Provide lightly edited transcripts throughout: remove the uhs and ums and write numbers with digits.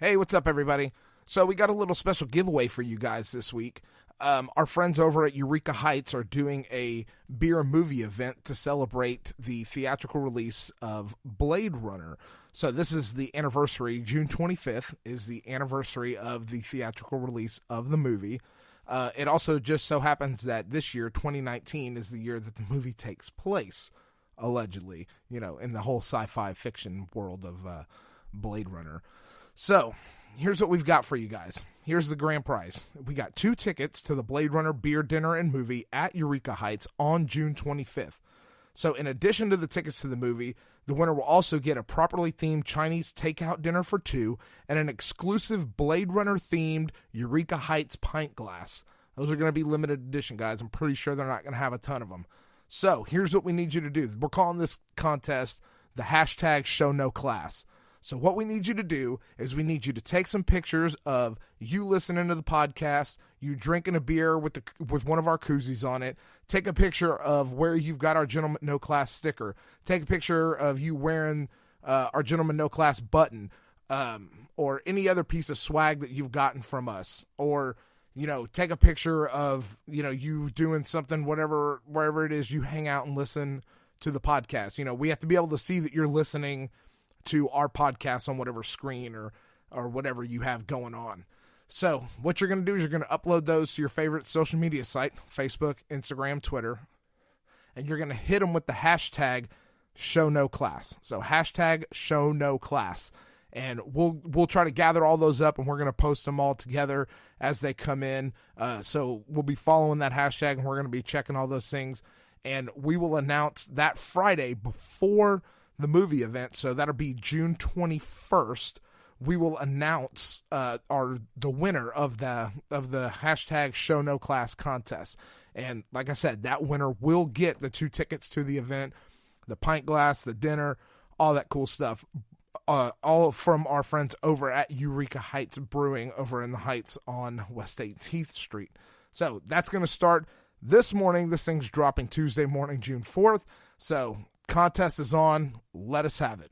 Hey, what's up, everybody? So we got a little special giveaway for you guys this week. Our friends over at Eureka Heights are doing a beer and movie event to celebrate the theatrical release of Blade Runner. So this is the anniversary. June 25th is the anniversary of the theatrical release of the movie. It also just so happens that this year, 2019, is the year that the movie takes place, allegedly, you know, in the whole sci-fi fiction world of Blade Runner. So here's what we've got for you guys. Here's the grand prize. We got 2 tickets to the Blade Runner beer, dinner, and movie at Eureka Heights on June 25th. So in addition to the tickets to the movie, the winner will also get a properly themed Chinese takeout dinner for 2 and an exclusive Blade Runner themed Eureka Heights pint glass. Those are going to be limited edition, guys. I'm pretty sure they're not going to have a ton of them. So here's what we need you to do. We're calling this contest the hashtag Show No Class. So what we need you to do is we need you to take some pictures of you listening to the podcast, you drinking a beer with one of our koozies on it. Take a picture of where you've got our Gentleman No Class sticker. Take a picture of you wearing our Gentleman No Class button, or any other piece of swag that you've gotten from us. Or, you know, take a picture of, you know, you doing something, wherever it is you hang out and listen to the podcast. You know, we have to be able to see that you're listening to our podcast on whatever screen or whatever you have going on. So what you're going to do is you're going to upload those to your favorite social media site, Facebook, Instagram, Twitter, and you're going to hit them with the hashtag Show No Class. So hashtag Show No Class. And we'll try to gather all those up, and we're going to post them all together as they come in. So we'll be following that hashtag, and we're going to be checking all those things. And we will announce that Friday before the movie event, so that'll be June 21st. We will announce the winner of the hashtag Show No Class contest. And like I said, that winner will get the 2 tickets to the event, the pint glass, the dinner, all that cool stuff. All from our friends over at Eureka Heights Brewing over in the Heights on West 18th Street. So that's going to start this morning. This thing's dropping Tuesday morning, June 4th. So contest is on. Let us have it.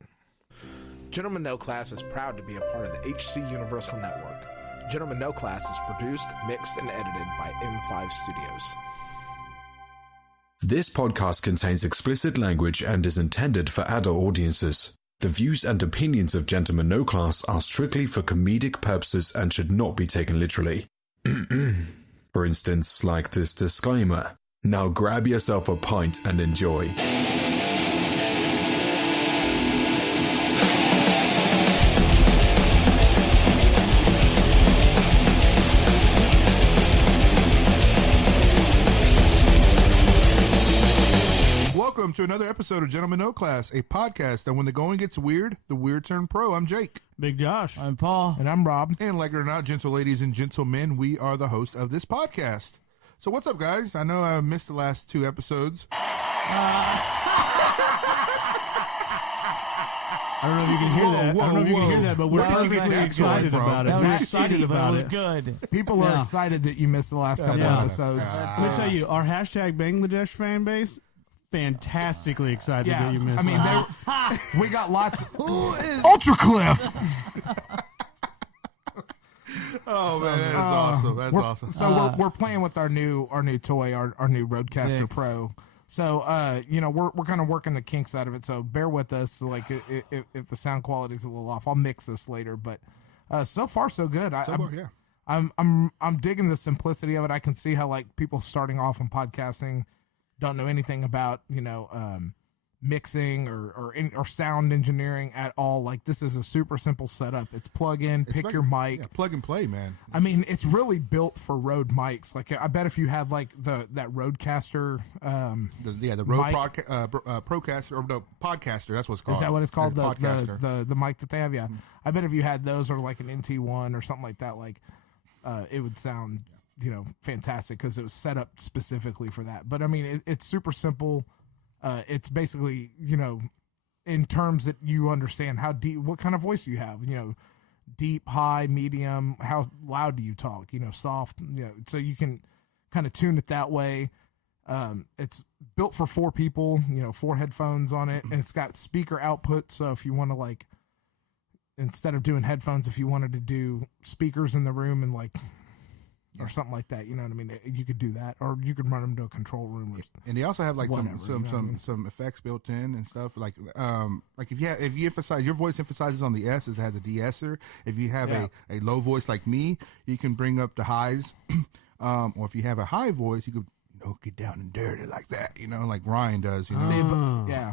Gentleman No Class is proud to be a part of the HC Universal Network. Gentleman No Class is produced, mixed, and edited by M5 Studios. This podcast contains explicit language and is intended for adult audiences. The views and opinions of Gentleman No Class are strictly for comedic purposes and should not be taken literally. For instance, like this disclaimer. Now grab yourself a pint and enjoy. Welcome to another episode of Gentleman No Class, a podcast that when the going gets weird, the weird turn pro. I'm Jake. Big Josh. I'm Paul. And I'm Rob. And like it or not, gentle ladies and gentlemen, we are the hosts of this podcast. So what's up, guys? I know I missed the last 2 episodes. I don't know if you can hear that. I don't know if you can hear that, but we're perfectly excited about it. That We're was excited about it. it. Was good. People are excited that you missed the last couple episodes. Let me tell you, our hashtag Bangladesh fan base, fantastically excited that you missed it. We got lots of... Ultra Cliff! Oh, man, that is awesome. That's awesome. So we're playing with our new toy, our new Rodecaster 6. Pro. So, you know, we're kind of working the kinks out of it. So bear with us. Like if the sound quality is a little off, I'll mix this later. But so far so good. I'm digging the simplicity of it. I can see how like people starting off in podcasting don't know anything about, you know, mixing or sound engineering at all. Like this is a super simple setup. It's plug in, pick your mic. Yeah, plug and play, man. I mean, it's really built for Rode mics. Like I bet if you had like that Rodecaster, the Rode Procaster or no Podcaster, that's what it's called. Is that what it's called? The Podcaster. the mic that they have, yeah. I bet if you had those or like an NT1 or something like that, like it would sound, you know, fantastic because it was set up specifically for that. But I mean, it's super simple. It's basically, you know, in terms that you understand how deep, what kind of voice do you have, you know, deep, high, medium, how loud do you talk, you know, soft, you know, so you can kind of tune it that way. It's built for 4 people, you know, 4 headphones on it, and it's got speaker output. So if you want to like instead of doing headphones, if you wanted to do speakers in the room and like, or something like that, you know what I mean? You could do that, or you could run them to a control room. And they also have like whatever, some effects built in and stuff. Like if you emphasize, your voice emphasizes on the S, it has a de-esser. If you have a low voice like me, you can bring up the highs. Or if you have a high voice, you could get down and dirty like that, like Ryan does. See, but, yeah.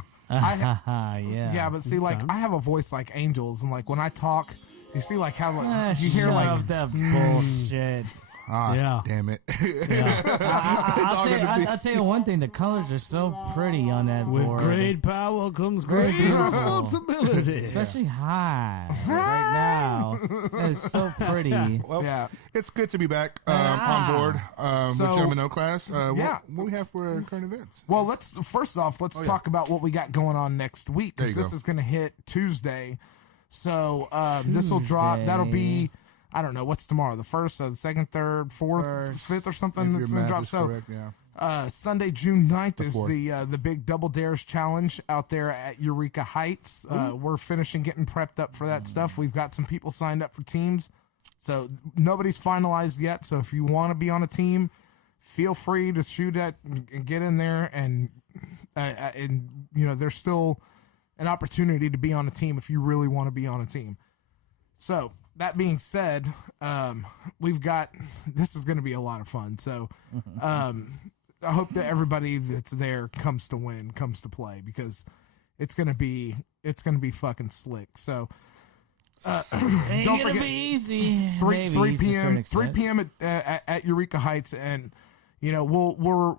But see, like I have a voice like Angel's, and like when I talk, you see like how like, you hear like that bullshit. Damn it. I'll tell you one thing. The colors are so pretty on that With board. great power comes great responsibility. Especially high right now. It's so pretty. Well, it's good to be back on board with Gentlemen No Class. What we have for current events? Well, let's talk about what we got going on next week, because this is going to hit Tuesday. So this will drop. That'll be, I don't know, what's tomorrow? The 1st, the 2nd, 3rd, 4th, 5th, or something. That's going to drop. So correct, Sunday, June 9th is the big Double Dares Challenge out there at Eureka Heights. We're finishing getting prepped up for that stuff. We've got some people signed up for teams. So nobody's finalized yet. So if you want to be on a team, feel free to shoot at and get in there. And there's still an opportunity to be on a team if you really want to be on a team. So that being said, this is going to be a lot of fun. So I hope that everybody that's there comes to play, because it's going to be fucking slick. So Ain't don't gonna forget, be easy. 3 p.m. at Eureka Heights, and it'll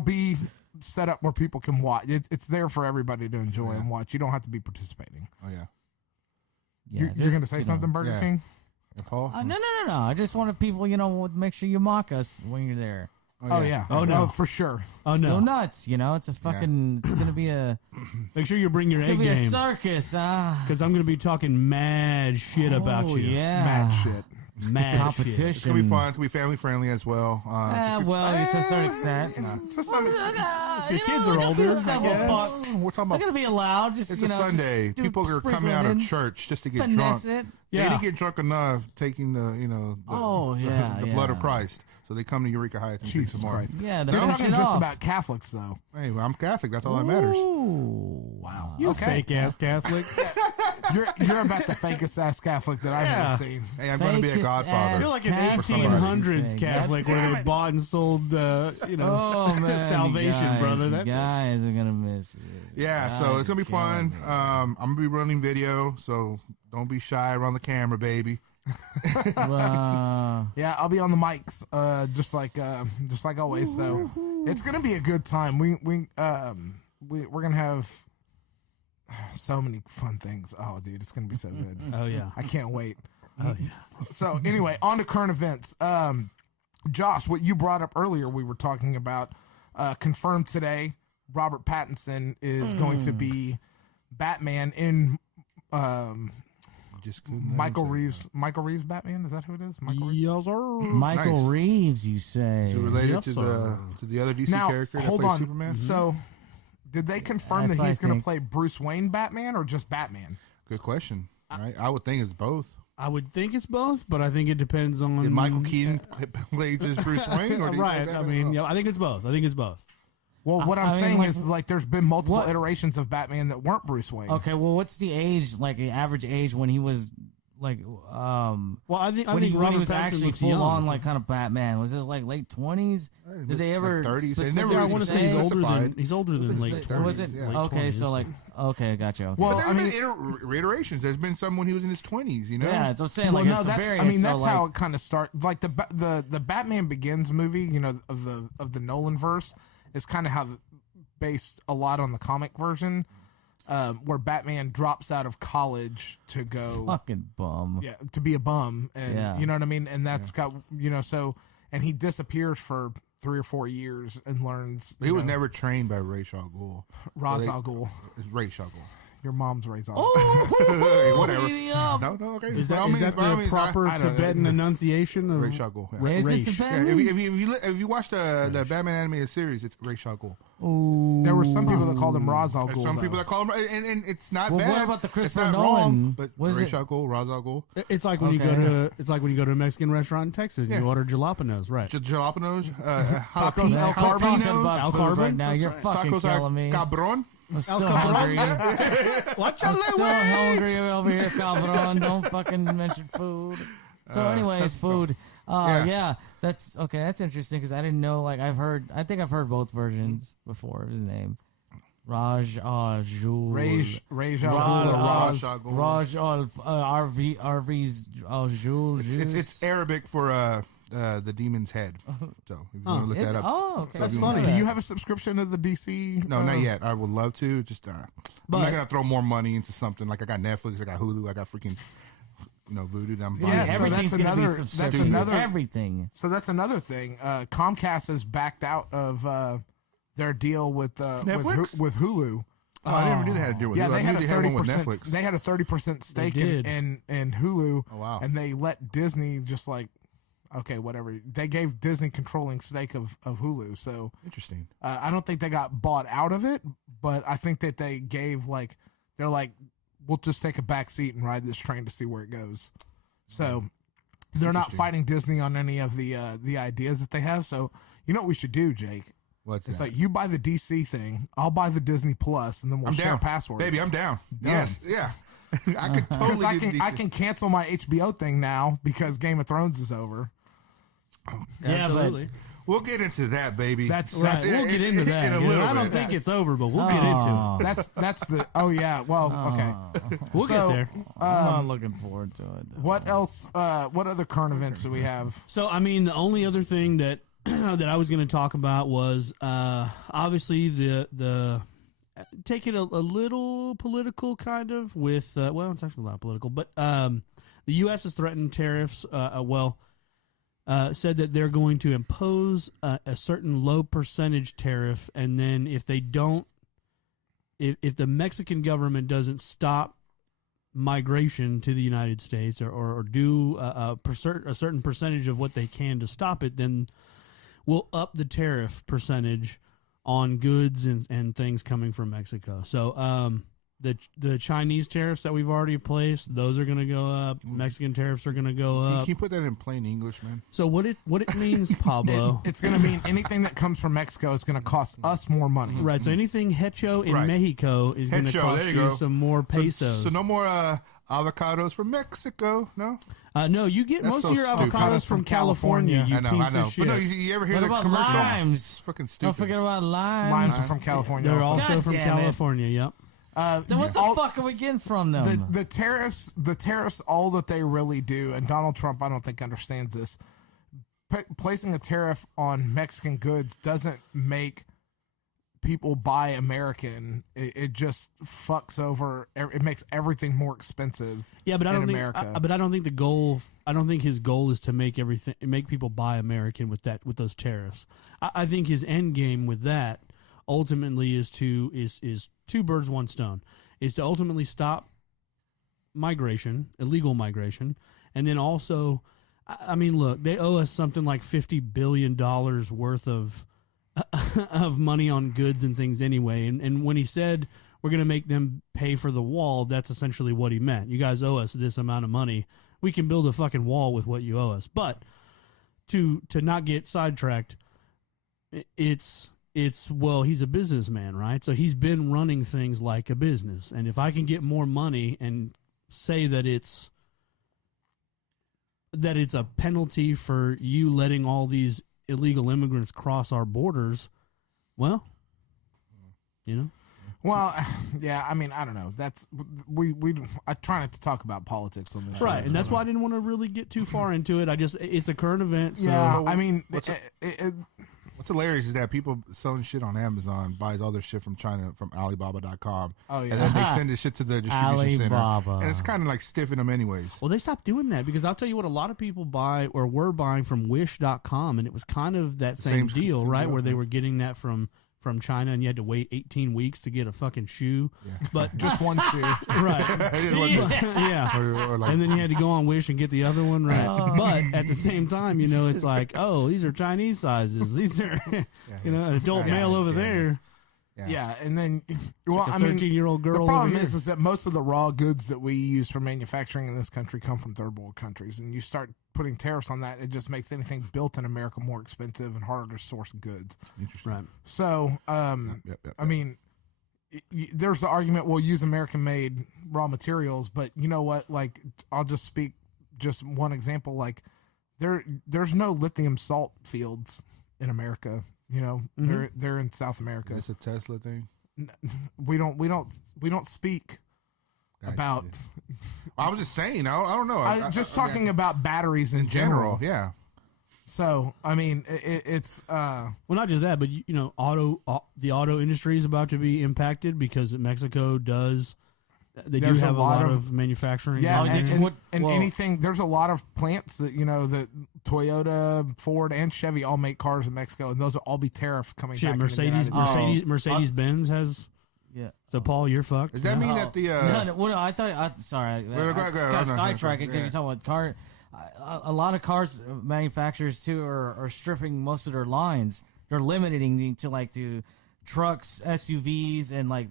be set up where people can watch. It's there for everybody to enjoy and watch. You don't have to be participating. Oh yeah. Yeah, You're going to say something, Burger King? Paul? No. I just wanted people, make sure you mock us when you're there. Oh yeah. Oh no, for sure. Oh no, Go nuts. It's a fucking. It's gonna be a. Make sure you bring your A It's gonna be a game, circus. because I'm gonna be talking mad shit about you. Yeah. Mad shit. Mad competition. It's going to be fun. It's going to be family friendly as well. To a certain extent. To some extent. Your kids are older, I guess. We're talking They're about gonna be allowed. Just it's a Sunday. People are coming out of church just to get finesse drunk. it. They didn't get drunk enough taking the blood of Christ. So they come to Eureka Heights and Jesus Christ. Yeah, They're talking just about Catholics, though. Hey, well, I'm Catholic. That's all that matters. Wow. You fake ass Catholic. You're about the fakest ass Catholic that I've ever seen. Hey, I'm going to be a godfather. You're like an Catholic. 1800s Catholic where they bought and sold, salvation, brother. You That's guys are gonna miss it. Yeah, so it's going to be fun. I'm going to be running video, so don't be shy around the camera, baby. Yeah, I'll be on the mics, just like always. So it's gonna be a good time. We're gonna have so many fun things. Oh, dude, it's gonna be so good. Oh yeah. I can't wait. Oh yeah. So anyway, on to current events. Josh, what you brought up earlier, we were talking about, confirmed today. Robert Pattinson is going to be Batman in Michael Reeves Batman. Is that who it is? Michael Reeves? Yes, sir. Michael Nice. Reeves, you say? Is it related Yes, to sir. the other DC Now, character that hold plays on. Superman? So, did they confirm Yes, that he's I going to think. play Bruce Wayne Batman or just Batman? Good question. Right? I would think it's both. I would think it's both, but I think it depends on. Did Michael Keaton play just Bruce Wayne? Or did he play right. I Batman? mean, yeah, I think it's both. Well, what I'm I mean, saying like, is like there's been multiple what- iterations of Batman that weren't Bruce Wayne. Okay, well, what's the age, like the average age when he was like, Well, I think when he Robert was Pattinson actually looks full young. on like kind of Batman? Was it like late 20s? Did they ever? Like 30s? They specifically never Yeah, I really want to say say- he's older than late 20s. Was it? Yeah. Okay, 20s. so like, okay, gotcha. Okay. Well, But I there mean, have been reiterations. There's been some when he was in his 20s, you know? yeah, so I'm saying well, like no, it's a that's. variant. I mean, so, that's like, how it kind of started. Like the Batman Begins movie, you know, of the Nolan verse, is kind of how based a lot on the comic version, where Batman drops out of college to go. fucking bum. Yeah, to be a bum, and Yeah. you know what I mean. And that's got so, and he disappears for 3 or 4 years and learns. He was never trained by Ra's al Ghul. Ra's al Ghul. It's Ra's al Ghul. Your mom's raised on. Hey, whatever. Medium. No, okay. Is By all that means, by all the means, proper I don't know. Tibetan enunciation of Ray Shuggle. Yeah. Is it Raish. Yeah, Tibetan? if you watch the Batman animated series, it's Ray Shuggle. There were some people that called him Ra's al There's Ghul. some people that call him, and it's not Well, bad. what about the Christopher it's not Nolan? wrong, but What is Ray it? Shuggle, Ra's al Ghul. It's like when you go Okay. to when you go to a Mexican restaurant in Texas and Yeah. you order jalapenos, right? Jalapenos, Tacos Man, El quit talking Carbinos, about Al food Carbon? right now. You're fucking tacos killing me. cabron. I'm still hungry. Watch I'm still hungry over here, Calderon. Don't fucking mention food. So, anyways, food. Yeah, that's okay. That's interesting because I didn't know. Like, I think I've heard both versions before of his name. Raj al Ghul. Raj al Raj Ghul. Raj al RV's al Ghul. It's Arabic for the demon's head. So if you want to look that up. Oh, okay. That's funny. Do you have a subscription to the DC? No, not yet. I would love to. Just I'm not gonna throw more money into something like I got Netflix, I got Hulu, I got freaking Voodoo. That I'm buying. Yeah, so Everything's that's gonna be another- subscription. that's another- Everything. So that's another thing. Comcast has backed out of their deal with Netflix? with Hulu. Oh, I didn't even know they had to deal with Yeah, Hulu. they I had knew a they had one with 30%. Netflix. They had a 30% stake did. in Hulu. Oh, wow. And they let Disney just like, okay, whatever. They gave Disney controlling stake of Hulu. So Interesting. I don't think they got bought out of it, but I think that they gave they're like, we'll just take a back seat and ride this train to see where it goes. So they're not Interesting. fighting Disney on any of the ideas that they have. So you know what we should do, Jake? What's It's that? like you buy the DC thing, I'll buy the Disney Plus, and then we'll I'm share down, passwords. baby. I'm down. Yes, yeah. I could Because totally. I can cancel my HBO thing now because Game of Thrones is over. Yeah, Absolutely. We'll get into that, baby. That's Right, we'll get into that. in a You know, little I don't bit. think it's over, but we'll get into it. that's the oh yeah. Well, okay. We'll So, get there. I'm not looking forward to it. What else? What other current events do we have? So, I mean, the only other thing that that I was going to talk about was obviously the take it a little political kind of with well, it's actually not political, but the U.S. has threatened tariffs. Said that they're going to impose a certain low percentage tariff, and then if they don't, if the Mexican government doesn't stop migration to the United States or do a certain percentage of what they can to stop it, then we'll up the tariff percentage on goods and things coming from Mexico. So the Chinese tariffs that we've already placed, those are going to go up. Mexican tariffs are going to go Can up. you put that in plain English, man? So what it means, Pablo? It's going to mean anything that comes from Mexico is going to cost us more money. Right. So anything hecho in Right. Mexico is going to Hecho, cost there you you go. some more pesos. So no more avocados from Mexico. No, No, you get That's most so of your stupid. avocados from California. You I know, piece I know. of shit. But no, you ever hear What the about commercial? limes? It's fucking stupid. Don't forget about limes. Limes are from California. They're also. also God from damn it. California. Yep. Then what the all- fuck are we getting from them? The tariffs, all that they really do, and Donald Trump, I don't think understands this. Placing a tariff on Mexican goods doesn't make people buy American. It just fucks over. It makes everything more expensive. Yeah, but I in don't think. America. But I don't think the goal. I don't think his goal is to make people buy American with those tariffs. I think his end game with that ultimately is two birds, one stone. Is to ultimately stop migration, illegal migration, and then also, I mean, look, they owe us something like $50 billion worth of money on goods and things anyway. And when he said we're going to make them pay for the wall, that's essentially what he meant. You guys owe us this amount of money. We can build a fucking wall with what you owe us. But to not get sidetracked, it's well, he's a businessman, right? So he's been running things like a business. And if I can get more money and say that it's a penalty for you letting all these illegal immigrants cross our borders, well, you know. Well, yeah, I mean, I don't know. That's I try not to talk about politics on this show. Right, and that's why I didn't want to really get too far into it. It's a current event. So Yeah, I mean, What's hilarious is that people selling shit on Amazon buys all their shit from China from Alibaba.com. Oh, yeah. And then they send this shit to the distribution Alibaba. center. And it's kind of like stiffing them anyways. well, they stopped doing that because I'll tell you what, a lot of people buy or were buying from Wish.com, and it was kind of that same Same deal, right? deal, Where they yeah. were getting that from from China, and you had to wait 18 weeks to get a fucking shoe. But Just one shoe. right, yeah. Or like, And then you had to go on Wish and get the other one, right? But at the same time, you know, it's like, oh, these are Chinese sizes. These are, you know, an adult male over there. Yeah, and then, well, Like a I mean, 13-year-old girl. the problem over here. is that most of the raw goods that we use for manufacturing in this country come from third world countries, and you start putting tariffs on that, it just makes anything built in America more expensive and harder to source goods. interesting. Right. So, Yep. I mean, there's the argument we'll use American-made raw materials, but you know what? Like, I'll just speak just one example. Like, there's no lithium salt fields in America. You know, they're in South America. It's a Tesla thing. We don't speak Gotcha. about. I was just saying. I don't know. Just talking about batteries in general. Yeah. So I mean, it's Well, not just that, but you know, the auto industry is about to be impacted because Mexico does. They There's do a have a lot lot of- of manufacturing. yeah, down and, there. and anything. There's a lot of plants that, you know, that Toyota, Ford, and Chevy all make cars in Mexico, and those will all be tariff coming Shit, back. into the United States. Mercedes Benz has. Yeah. So Paul, you're fucked. Does that mean that the no, well, no, I thought. Sorry, Well, go I ahead. got No, sidetracked yeah. because you're talking about car. A lot of cars manufacturers too are stripping most of their lines. They're limiting to trucks, SUVs, and like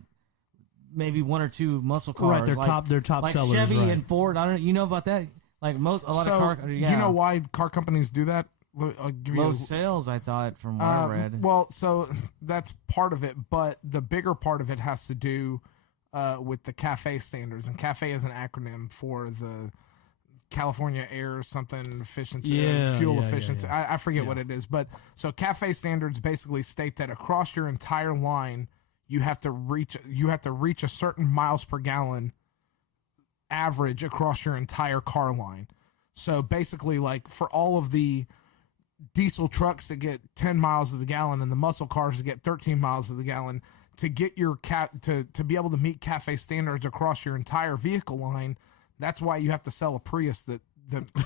maybe one or two muscle cars. Right, they're top like sellers. Chevy right. and Ford. I don't. You know about that? Like a lot of car. Yeah. You know why car companies do that? I'll give Low you sales, I thought, from what I read. Well, so that's part of it, but the bigger part of it has to do with the CAFE standards, and CAFE is an acronym for the California Air something efficiency, fuel efficiency. yeah. I forget what it is, but so CAFE standards basically state that across your entire line, you have to reach a certain miles per gallon average across your entire car line. So basically, like for all of the diesel trucks that get 10 miles of the gallon and the muscle cars that get 13 miles of the gallon, to get your to be able to meet CAFE standards across your entire vehicle line, that's why you have to sell a Prius that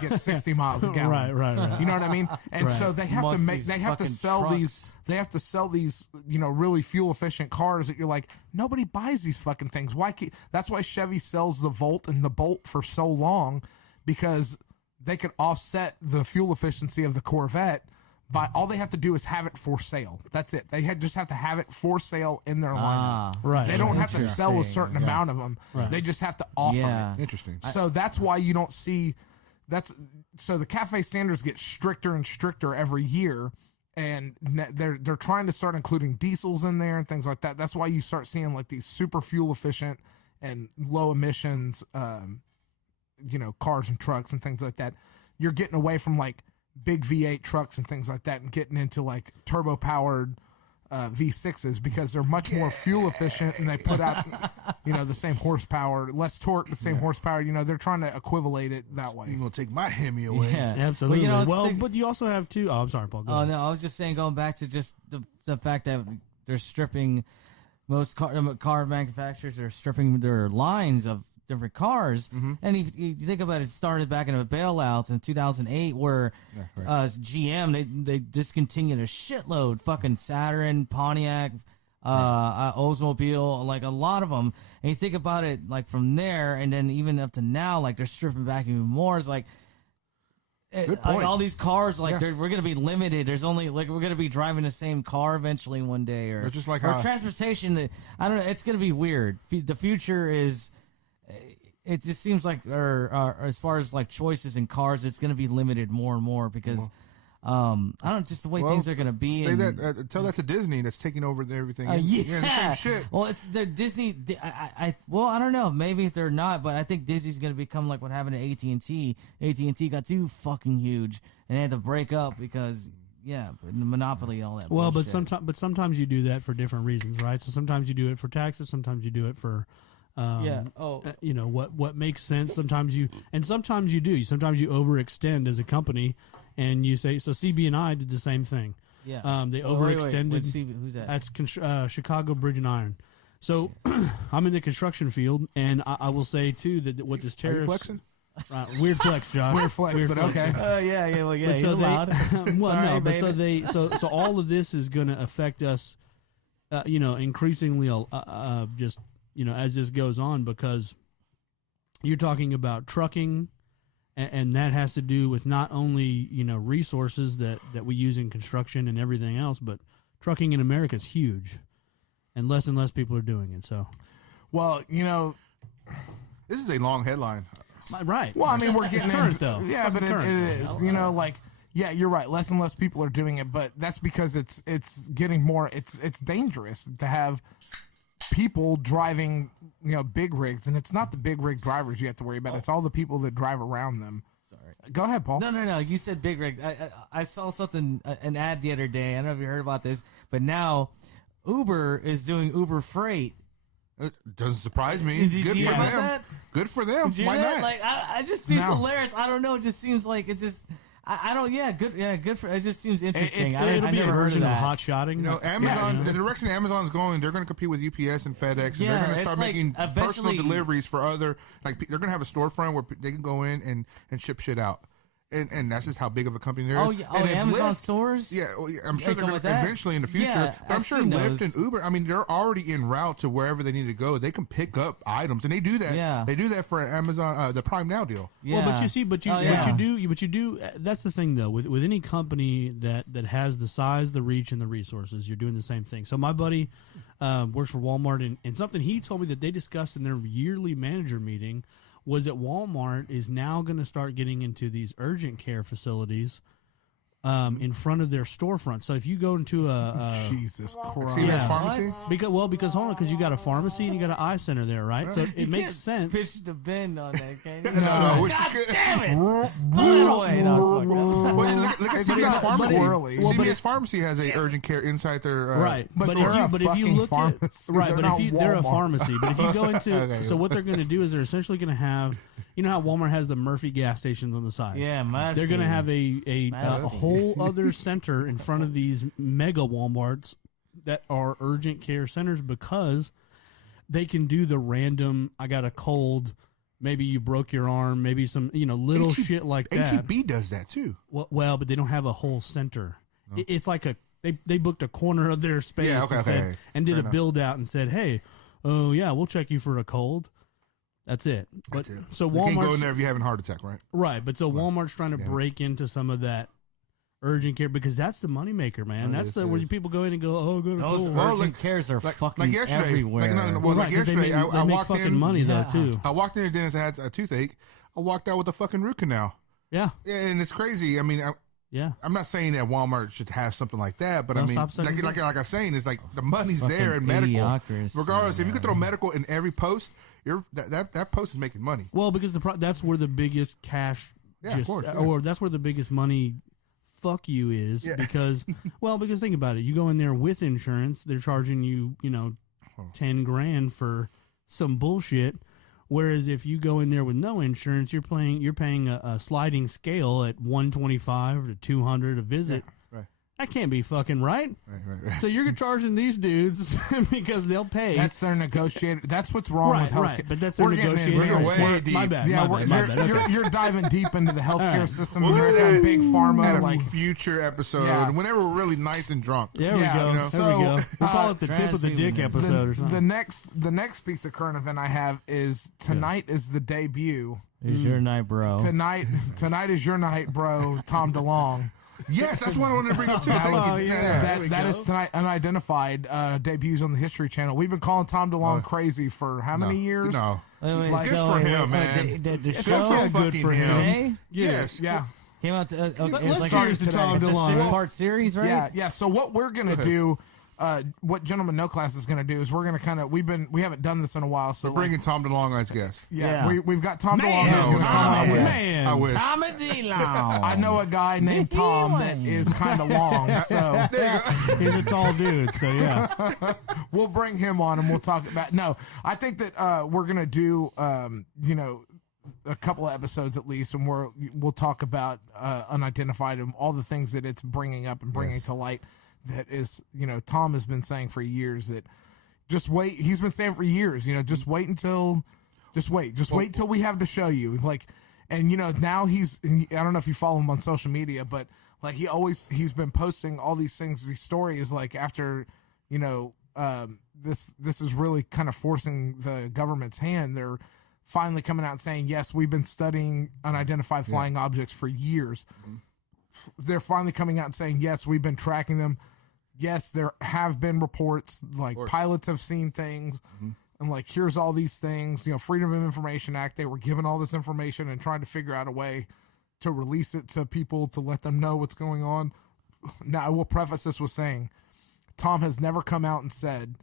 gets 60 miles a gallon. Right. You know what I mean? And Right. so they have Amongst to make these they have to fucking sell trucks. these you know, really fuel efficient cars that you're like, nobody buys these fucking things. That's why Chevy sells the Volt and the Bolt for so long, because they could offset the fuel efficiency of the Corvette by all they have to do is have it for sale. That's it. They just have to have it for sale in their lineup. Right. They don't have to sell a Interesting. certain amount of them. Right. They just have to offer Yeah. it. interesting. So that's why you don't see so the CAFE standards get stricter and stricter every year, and they're trying to start including diesels in there and things like that. That's why you start seeing like these super fuel efficient and low emissions you know, cars and trucks and things like that. You're getting away from like big V8 trucks and things like that and getting into like turbo powered V6s, because they're much more fuel efficient and they put out, you know, the same horsepower, less torque, the same horsepower. You know, they're trying to equivalate it that way. You're gonna take my Hemi away. Yeah, Absolutely. Well, Well, but you also have two. Oh, I'm sorry, Paul. Go Oh ahead. no, I was just saying, going back to just the fact that they're stripping most car manufacturers are stripping their lines of different cars, and if you think about it, it started back in the bailouts in 2008, where GM they discontinued a shitload, fucking Saturn, Pontiac, Oldsmobile, like a lot of them. And you think about it, like from there, and then even up to now, like they're stripping back even more. It's like. Good Like point. all these cars, like Yeah. we're gonna be limited. There's only like we're gonna be driving the same car eventually one day, or It's just like or how- transportation. I don't know. It's gonna be weird. The future is. It just seems like, or as far as like choices in cars, it's gonna be limited more and more because, I don't know, just the way Well, things are gonna be. Say and, that. Tell that to Disney. That's taking over everything. yeah, the same shit. Well, it's the Disney. Well, I don't know. Maybe if they're not, but I think Disney's gonna become like what happened to AT&T. AT&T got too fucking huge, and they had to break up because the monopoly and all that. Well, bullshit. but sometimes you do that for different reasons, right? So sometimes you do it for taxes. Sometimes you do it for. You know what makes sense. Sometimes you do. Sometimes you overextend as a company, and you say so. CB&I did the same thing. Yeah. They Oh, wait, overextended. let's see, who's that? That's Chicago Bridge and Iron. So I'm in the construction field, and I will say too that what this Are you tariff flexing? weird flex, Josh. Weird flex, but okay. Well, But so allowed. well, Sorry, no, but baby. so all of this is going to affect us increasingly just as this goes on, because you're talking about trucking, and that has to do with not only resources that we use in construction and everything else, but trucking in America is huge, and less people are doing it. So, well, this is a long headline. Right. Well, I mean, we're getting current though. Yeah, but it is. Current. Yeah, you're right. Less and less people are doing it, but that's because it's getting more. It's dangerous to have people driving big rigs, and it's not the big rig drivers you have to worry about. It's all the people that drive around them. Sorry. Go ahead, Paul. No. You said big rig. I saw something, an ad the other day. I don't know if you heard about this, but now Uber is doing Uber Freight. It doesn't surprise me. Did you hear about that? Good for them. Did you Why hear that? not? Like, I just seems hilarious. I don't know. It just seems like it's just. I don't. Yeah, good. Yeah, good for. It just seems interesting. It'll I be a never heard of version of that. hot shotting. Amazon. The direction Amazon's going, they're going to compete with UPS and FedEx. And they're going to start making personal deliveries for other. Like they're going to have a storefront where they can go in and ship shit out. And that's just how big of a company they're. Oh, yeah. And Amazon Lyft, stores? Yeah, I'm sure they're going to eventually in the future. Yeah, but I'm sure I've seen Lyft those. and Uber, I mean, they're already en route to wherever they need to go. They can pick up items, and they do that. Yeah. They do that for Amazon, the Prime Now deal. Yeah. Well, but you see, but you do. That's the thing, though. With any company that has the size, the reach, and the resources, you're doing the same thing. So my buddy works for Walmart, and something he told me that they discussed in their yearly manager meeting was that Walmart is now going to start getting into these urgent care facilities in front of their storefront. So if you go into a Jesus Christ. See that pharmacy? because hold on, because you got a pharmacy and you got an eye center there, right? So it makes sense. Pitch the bend on that, can you? No. God damn it! Throw it away. No, it's fucked up. Well, look at CVS Pharmacy. early. CVS Pharmacy has a urgent care inside their Right, But if they're you a but if you fucking look pharmacy. at right, They're but not if they're a Walmart. pharmacy, but if you go into Okay. so what they're going to do is they're essentially going to have, how Walmart has the Murphy gas stations on the side. Yeah, They're going to have a whole other center in front of these mega Walmarts that are urgent care centers, because they can do the random, I got a cold, maybe you broke your arm, maybe some little shit like that. H-E-B does that too. Well, but they don't have a whole center. It's like they booked a corner of their space and did Fair a enough. build out and said, hey, oh yeah, we'll check you for a cold. That's it. But That's it. so You can't go in Walmart's there if you're having a heart attack, right? right, but so Walmart's trying to Yeah. break into some of that urgent care, because that's the moneymaker, man. It That's is, the it where is. people go in and go, oh, go to Those cold. Well, urgent cares are fucking yesterday. everywhere. Well, like 'cause they yesterday, make, I they make walked fucking in. money Yeah. though too. I walked in the dentist. I had a toothache. I walked out with a fucking root canal. Yeah, Yeah, and it's crazy. I mean, yeah. I'm not saying that Walmart should have something like that, but No, I mean, stop saying like that. I'm saying, it's like the money's Fucking there in medical. idiocracy, Regardless, if you could throw man. medical in every post, that post is making money. Well, because that's where the biggest cash, Yeah, of course, yeah. or that's where the biggest money fuck you is. Yeah. Because, because think about it. You go in there with insurance, they're charging you, $10,000 for some bullshit. Whereas if you go in there with no insurance, you're paying a sliding scale at $125 to $200 a visit. Right. That can't be fucking right. Right. So you're charging these dudes because they'll pay. That's their negotiated. That's what's wrong with healthcare. Right, but that's their We're getting in negotiating. We're way deep. My bad. Yeah, my bad. Okay. you're diving deep into the healthcare right. system. We'll You're do that that big pharma, At a like future episode, Yeah. whenever we're really nice and drunk. There we Yeah, go. you know. There we go. So, We'll call it the tip of the dick transhumanism. episode or the something. next piece of current event I have is tonight is the debut. It's your night, bro. Tonight is your night, bro. Tom DeLong. Yes, that's what I wanted to bring up too. Thank Oh, you. yeah. That, we that go. is tonight unidentified debuts on the History Channel. We've been calling Tom DeLong crazy for how many years? No. Wait, Like- Good for him, man. The Good show for fucking for him. today Yes. Yeah. came out. It's let's like cheers to Tom it's a DeLonge. 6-part series, right? Yeah. So what we're gonna do, what Gentleman No Class is gonna do is we're gonna kind of we haven't done this in a while, so We're bringing Tom DeLong as guest. Yeah. we've got Tom DeLong. Man, who's gonna come I on. wish. man. I wish. Tommy DeLong. I know a guy named Tom that is kind of long, so There you go. He's a tall dude, so yeah. we'll bring him on and we'll talk about. No, I think that we're gonna do, a couple of episodes at least, and we'll talk about unidentified and all the things that it's bringing up and bringing to light. That is, Tom has been saying for years that just wait. He's been saying for years, just wait till we have to show you. Like, and now I don't know if you follow him on social media, but like he's been posting all these things, these stories, like after this is really kind of forcing the government's hand. They're finally coming out and saying, yes, we've been studying unidentified flying objects for years. They're finally coming out and saying, yes, we've been tracking them. Yes, there have been reports, like pilots have seen things, and like, here's all these things, Freedom of Information Act. They were given all this information and trying to figure out a way to release it to people to let them know what's going on. Now, I will preface this with saying, Tom has never come out and said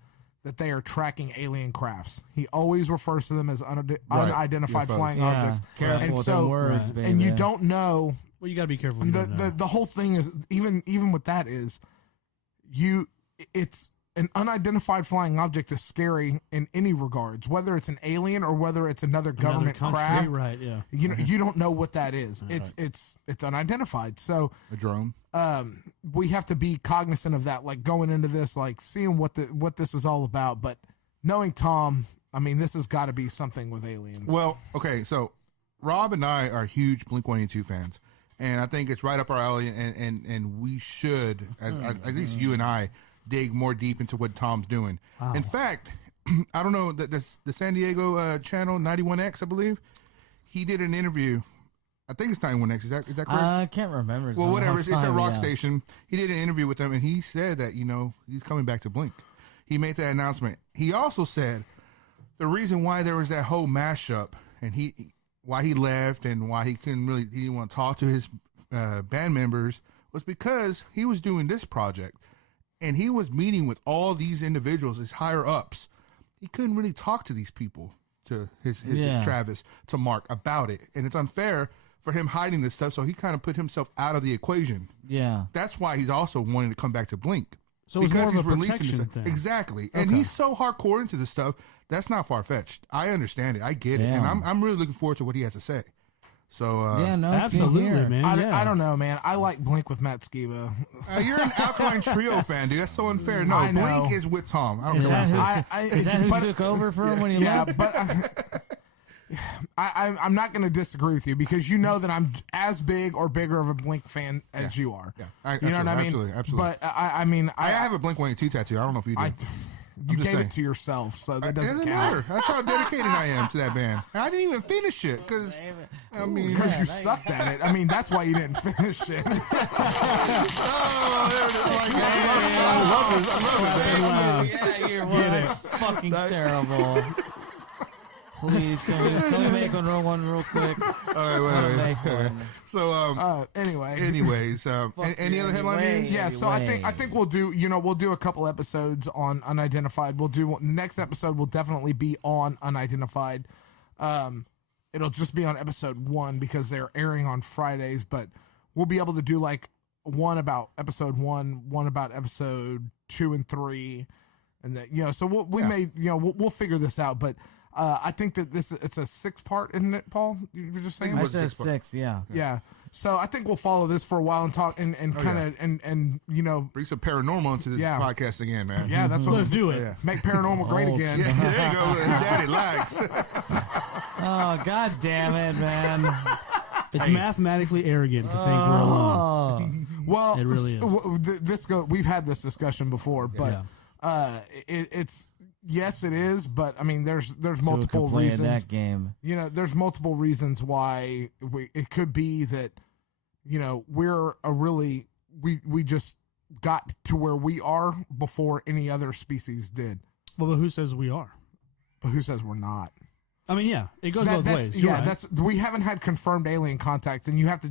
that they are tracking alien crafts. He always refers to them as unidentified flying objects. Careful and with so, the words, baby. and you don't know. Well, you got to be careful. The whole thing is, even with that is, it's an unidentified flying object is scary in any regards, whether it's an alien or whether it's another government country, craft. right? Yeah. You don't know what that is. It's unidentified. So A drone. we have to be cognizant of that, like going into this, like seeing what this is all about. But knowing Tom, I mean, this has got to be something with aliens. Well, okay, so Rob and I are huge Blink-182 fans, and I think it's right up our alley, and we should, at least you and I, dig more deep into what Tom's doing. Wow. In fact, I don't know, the San Diego channel, 91X, I believe, he did an interview. I think it's 91X. Is that correct? I can't remember. Well, whatever. It's a rock station. He did an interview with them, and he said that, he's coming back to Blink. He made that announcement. He also said the reason why there was that whole mashup and why he left and why he didn't want to talk to his band members was because he was doing this project and he was meeting with all these individuals, his higher ups. He couldn't really talk to these people, to his Travis, to Mark, about it. And it's unfair for him hiding this stuff, so he kind of put himself out of the equation. Yeah. That's why he's also wanting to come back to Blink. So it's more of a protection thing. Exactly. And he's so hardcore into this stuff, that's not far-fetched. I understand it. I get it. And I'm really looking forward to what he has to say. So absolutely, man. I don't know, man. I like Blink with Matt Skiba. You're an Alkaline Trio fan, dude. That's so unfair. No, I know. Blink is with Tom. I don't care what Is that who took over for him when he left? But I'm not going to disagree with you because you know that I'm as big or bigger of a Blink fan as you are. Yeah. You know what I mean? Absolutely. But I mean, I have a Blink-182 tattoo. I don't know if you do. You gave it to yourself, so that doesn't count. Matter. That's how dedicated I am to that band. I didn't even finish it because you sucked at it. I mean, that's why you didn't finish it. Yeah, you're fucking terrible. Please, can we make one real quick? All right, wait. So, anyways, any other headline news? Yeah, so I think we'll do a couple episodes on unidentified. The next episode will definitely be on unidentified. It'll just be on episode 1 because they're airing on Fridays, but we'll be able to do like one about episode 1, one about episode 2 and 3, and that so we'll figure this out, but. I think that it's a 6-part, isn't it, Paul? You were just saying. I said 6, yeah. Yeah. So I think we'll follow this for a while and talk and kind of and bring some paranormal into this podcast again, man. Yeah, that's what let's do it. Yeah. Make paranormal great again. Yeah, there you go. Daddy likes. Oh, god damn it, man! It's mathematically arrogant to think we're alone. Well, it really is. We've had this discussion before, but it's. Yes, it is, but I mean, there's multiple reasons. That game. There's multiple reasons why it could be that, we just got to where we are before any other species did. Well, but who says we are? But who says we're not? I mean, yeah, it goes both ways. We haven't had confirmed alien contact, and you have to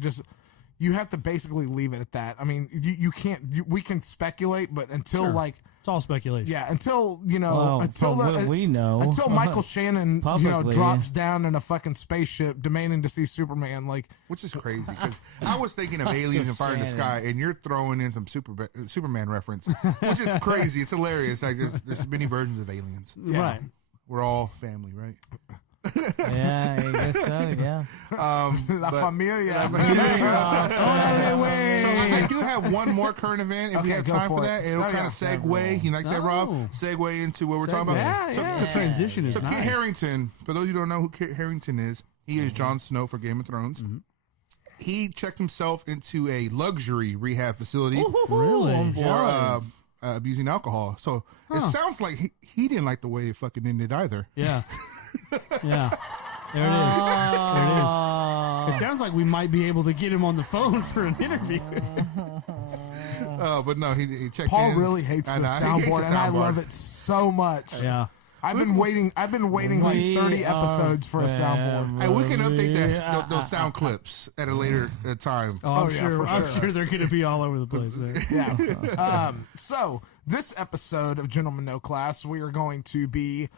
basically leave it at that. I mean, you can't. We can speculate, but until it's all speculation. Yeah, until until we know, until Michael Shannon publicly drops down in a fucking spaceship demanding to see Superman, which is crazy because I was thinking of aliens and fire in the sky, and you're throwing in some Superman reference, which is crazy. It's hilarious. Like there's many versions of aliens. Yeah. Right. We're all family, right? Yeah, I guess so. Yeah. La familia. So I do have one more current event. If we have time for that, it'll kind of segue. You like that, Rob? Segue into what we're talking about. The transition is so nice. Kit Harington, for those of you who don't know who Kit Harington is, he is Jon Snow for Game of Thrones. Mm-hmm. He checked himself into a luxury rehab facility Really? for abusing alcohol. So it sounds like he didn't like the way it fucking ended either. Yeah. Yeah. There it is. There it is. It sounds like we might be able to get him on the phone for an interview. But no, he checked Paul in. really hates the He hates soundboard, the and I soundboard. love it so much. Yeah. I've been waiting like 30 episodes for a soundboard. Hey, we can update those sound clips at a later time. Oh, I'm yeah, sure. for I'm sure. sure they're going to be all over the place. Man. Yeah. So this episode of Gentlemen No Class, we are going to be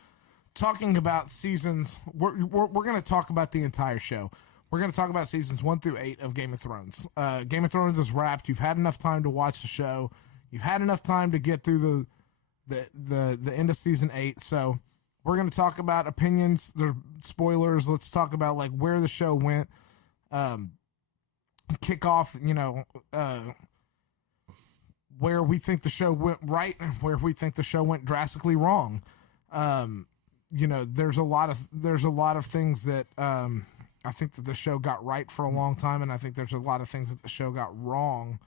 talking about seasons. We're going to talk about the entire show. We're going to talk about seasons 1 through 8 of Game of Thrones. Game of Thrones is wrapped. You've had enough time to watch the show. You've had enough time to get through the end of season 8. So we're going to talk about opinions. There's spoilers. Let's talk about like where the show went. Kick off, where we think the show went right and where we think the show went drastically wrong. There's a lot of things that I think that the show got right for a long time, and I think there's a lot of things that the show got wrong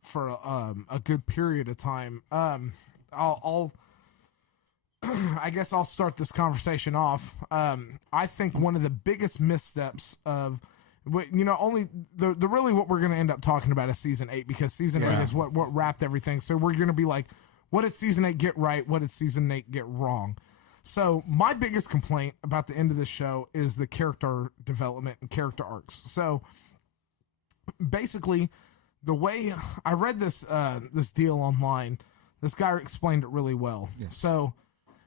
for a good period of time. I'll I guess I'll start this conversation off. I think one of the biggest missteps of, only the really what we're going to end up talking about is season 8, because season 8 is what wrapped everything. So we're going to be like, what did season 8 get right? What did season 8 get wrong? So my biggest complaint about the end of this show is the character development and character arcs. So basically, the way I read this deal online, this guy explained it really well. Yeah. So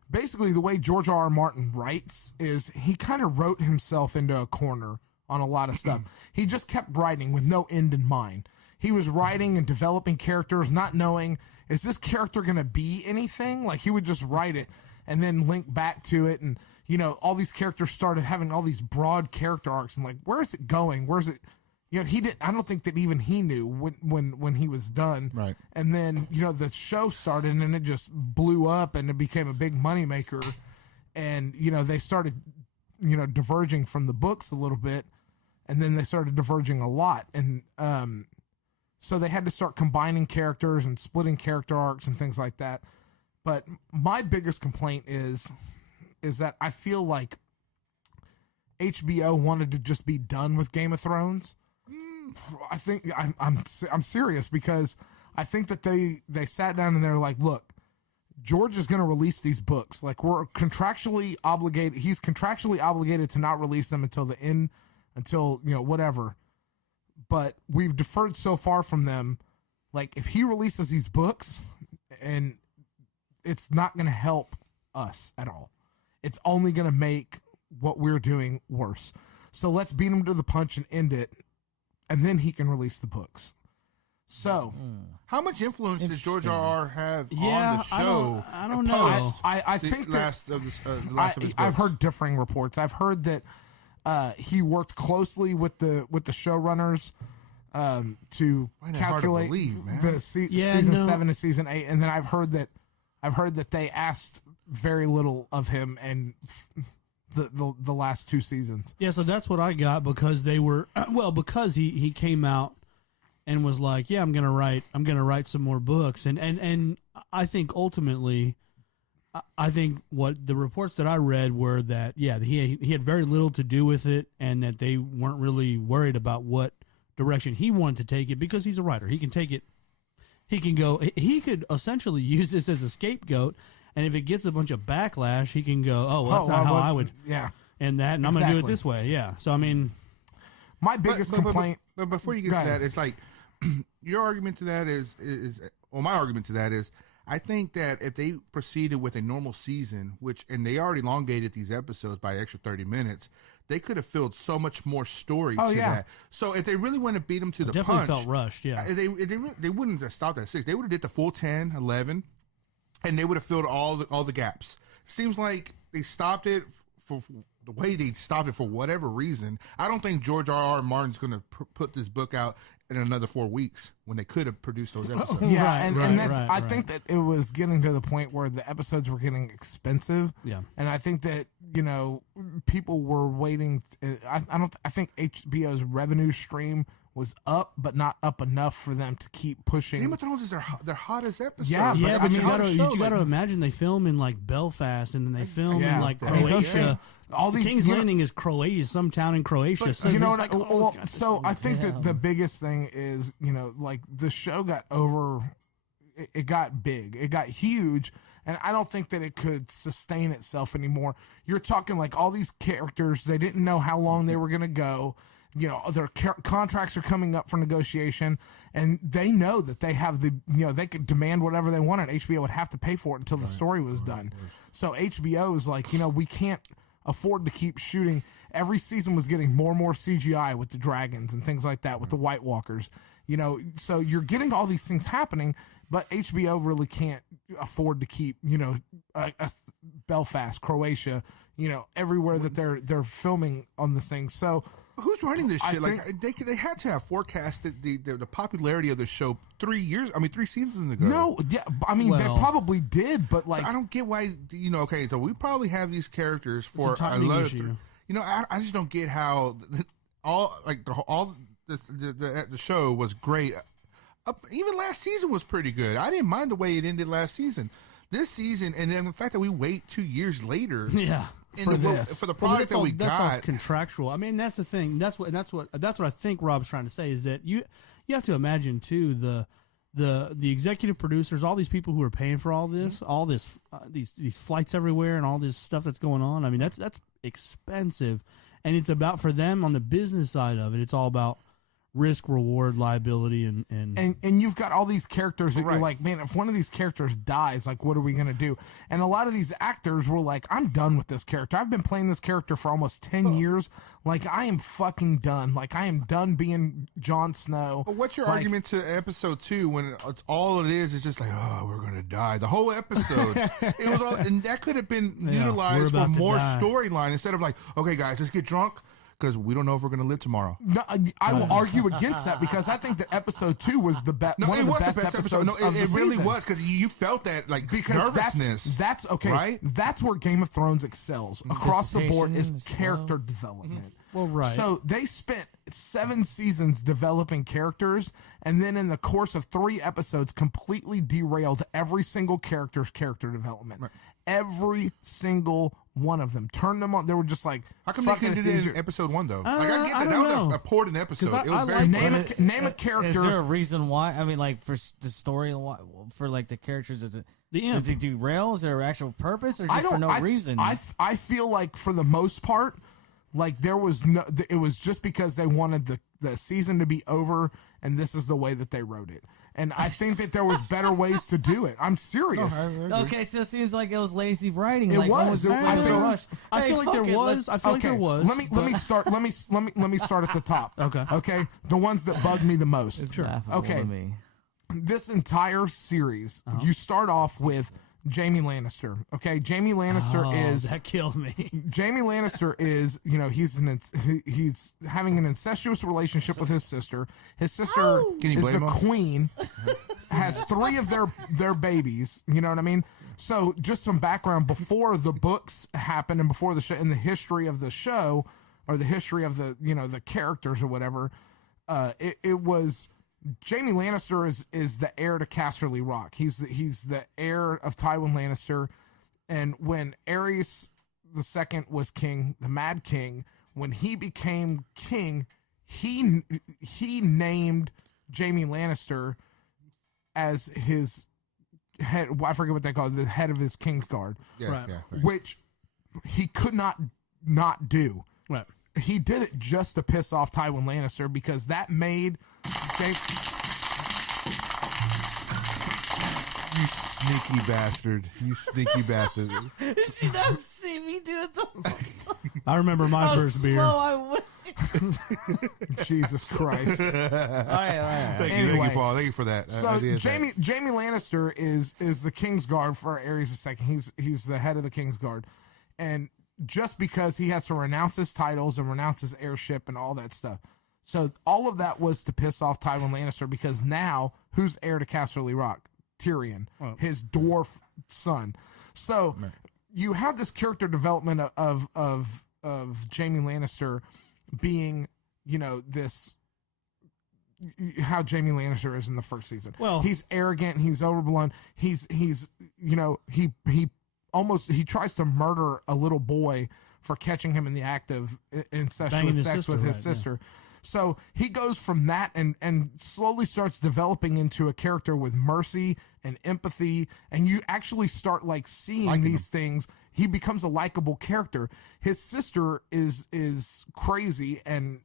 basically, the way George R.R. Martin writes is he kind of wrote himself into a corner on a lot of stuff. He just kept writing with no end in mind. He was writing and developing characters, not knowing, is this character going to be anything? Like, he would just write it and then link back to it. And, all these characters started having all these broad character arcs, and like, where is it going? Where's it? I don't think that even he knew when he was done. Right. And then, the show started and it just blew up and it became a big moneymaker. And, they started, diverging from the books a little bit, and then they started diverging a lot. And, so they had to start combining characters and splitting character arcs and things like that. But my biggest complaint is that I feel like HBO wanted to just be done with Game of Thrones. I think I'm serious, because I think that they sat down and they're like, look, George is going to release these books. Like, we're contractually obligated. He's contractually obligated to not release them until the end, until, whatever. But we've deferred so far from them. Like, if he releases these books, and it's not going to help us at all. It's only going to make what we're doing worse. So let's beat him to the punch and end it, and then he can release the books. So, how much influence did George R.R. have on Yeah, the show? I don't know. I think that the last of his I've books? heard differing reports. I've heard that he worked closely with the showrunners to Find that hard to calculate believe, man. the Yeah, season no. 7 and season 8, and then I've heard that they asked very little of him and the last 2 seasons. Yeah, so that's what I got, because they were because he came out and was like, yeah, I'm gonna write some more books, and I think ultimately, I think what the reports that I read were that he had very little to do with it, and that they weren't really worried about what direction he wanted to take it, because he's a writer. He can take it. He could essentially use this as a scapegoat. And if it gets a bunch of backlash, he can go, oh, well, that's not how I would. Yeah. And that, and I'm going to do it Exactly. this way. Yeah. So, I mean. My biggest complaint. But before you get Go to ahead. that, it's like your argument to that is my argument to that is, I think that if they proceeded with a normal season, and they already elongated these episodes by an extra 30 minutes, they could have filled so much more story to yeah. that. So if they really want to beat them to the Definitely punch, felt rushed, yeah. they wouldn't have stopped at 6. They would have did the full 10, 11, and they would have filled all the gaps. Seems like they stopped it for the way they stopped it for whatever reason. I don't think George R.R. Martin's going to put this book out in another 4 weeks when they could have produced those episodes. Yeah, Right, and that's. right, I right. think that it was getting to the point where the episodes were getting expensive. Yeah. and I think that people were waiting. I think HBO's revenue stream was up, but not up enough for them to keep pushing. Game of Thrones is their hottest episode. Yeah, Yeah, but I mean, you gotta imagine they film in like Belfast, and then they film in like I mean, Croatia. all these King's Landing is Croatia, some town in Croatia. But So you know there's what? like all this kind of So stuff. I think that the biggest thing is, like the show got it got big, it got huge, and I don't think that it could sustain itself anymore. You're talking like all these characters, they didn't know how long they were going to go. Their contracts are coming up for negotiation, and they know that they have they could demand whatever they wanted. HBO would have to pay for it until the story was done. So HBO is like, we can't afford to keep shooting. Every season was getting more and more CGI with the dragons and things like that, with the White Walkers. So you're getting all these things happening, but HBO really can't afford to keep, Belfast, Croatia, everywhere that they're filming on this thing. So who's running this shit? I Like they had to have forecasted the popularity of the show 3 seasons ago. no, yeah, I mean they Well, probably did, but like I don't get why. Okay, so we probably have these characters for a timing lot of issue. I just don't get how the show was great. Even last season was pretty good. I didn't mind the way it ended last season. This season, and then the fact that we wait 2 years later, yeah. for the product that we That's all got. contractual. I mean, that's the thing. That's what I think Rob's trying to say is that you have to imagine too the executive producers, all these people who are paying for all this, these flights everywhere, and all this stuff that's going on. I mean, that's expensive, and it's about, for them on the business side of it, it's all about risk, reward, liability, and you've got all these characters that you're like, man, if one of these characters dies, like, what are we going to do? And a lot of these actors were like, I'm done with this character. I've been playing this character for almost 10 years. Like, I am fucking done. Like, I am done being Jon Snow. But what's your Like, argument to episode 2 when it's all it is just like, oh, we're gonna die the whole episode? It was all, and that could have been we're utilized for about to more die. storyline instead of like, okay, guys, let's get drunk because we don't know if we're gonna live tomorrow. No, I will argue against that because I think that episode 2 was the best. No, one it of the was best the best episode. episodes. No, of the it really season. was because you felt that like Because nervousness. that's okay. right? That's where Game of Thrones excels across the board is Anticipation, character development. Well, right. So they spent 7 seasons developing characters, and then in the course of 3 episodes, completely derailed every single character's character development. Right. Every single one of them. Turned them on. They were just like, How come they fuck it, couldn't it's do that easier. in episode 1 though? Like I get I that don't was know. a important episode. 'Cause It was I very like Name it. name a Is character. there a reason why? I mean, like for the story, for like the characters, The did they derail? Is there an actual purpose, or I just don't for no I, reason? I feel like for the most part, like there was no. It was just because they wanted the season to be over, and this is the way that they wrote it. And I think that there was better ways to do it. I'm serious. Okay, so it seems like it was lazy writing. It like, was. It was I rushed. I Hey, feel like fuck there it, was. let's- I feel like there was. Let me start. Let me start at the top. Okay. Okay. The ones that bug me the most. It's laughable Okay. to me. This entire series, you start off with Jaime Lannister. Okay, Jaime Lannister is that killed me. Jaime Lannister is, he's having an incestuous relationship with his sister. His sister Can you is blame the him? queen, has 3 of their babies. You know what I mean? So just some background before the books happened and before the show, in the history of the show or the history of the characters or whatever, it was. Jaime Lannister is the heir to Casterly Rock. He's the heir of Tywin Lannister, and when Aerys II was king, the Mad King, when he became king, he named Jaime Lannister as his head. I forget what they call it, the head of his Kingsguard, Yeah, Right. yeah. which he could not do. Right. He did it just to piss off Tywin Lannister because that made You sneaky bastard. You sneaky bastard. Did she not see me do it the whole time? I remember my How first beer. slow I went. Jesus Christ. All right. Thank Anyway. you, Paul. Thank you for that. So I did that. Jamie Lannister is the Kingsguard for Aerys II. He's the head of the Kingsguard, and just because he has to renounce his titles and renounce his heirship and all that stuff, so all of that was to piss off Tywin Lannister because now who's heir to Casterly Rock? Tyrion, his dwarf son. So you have this character development of Jaime Lannister being, this how Jamie Lannister is in the first season. Well, he's arrogant, he's overblown, he's you know, he tries to murder a little boy for catching him in the act of incestuous sex with his sister. Yeah. So he goes from that and slowly starts developing into a character with mercy and empathy, and you actually start like seeing these things. He becomes a likable character. His sister is crazy and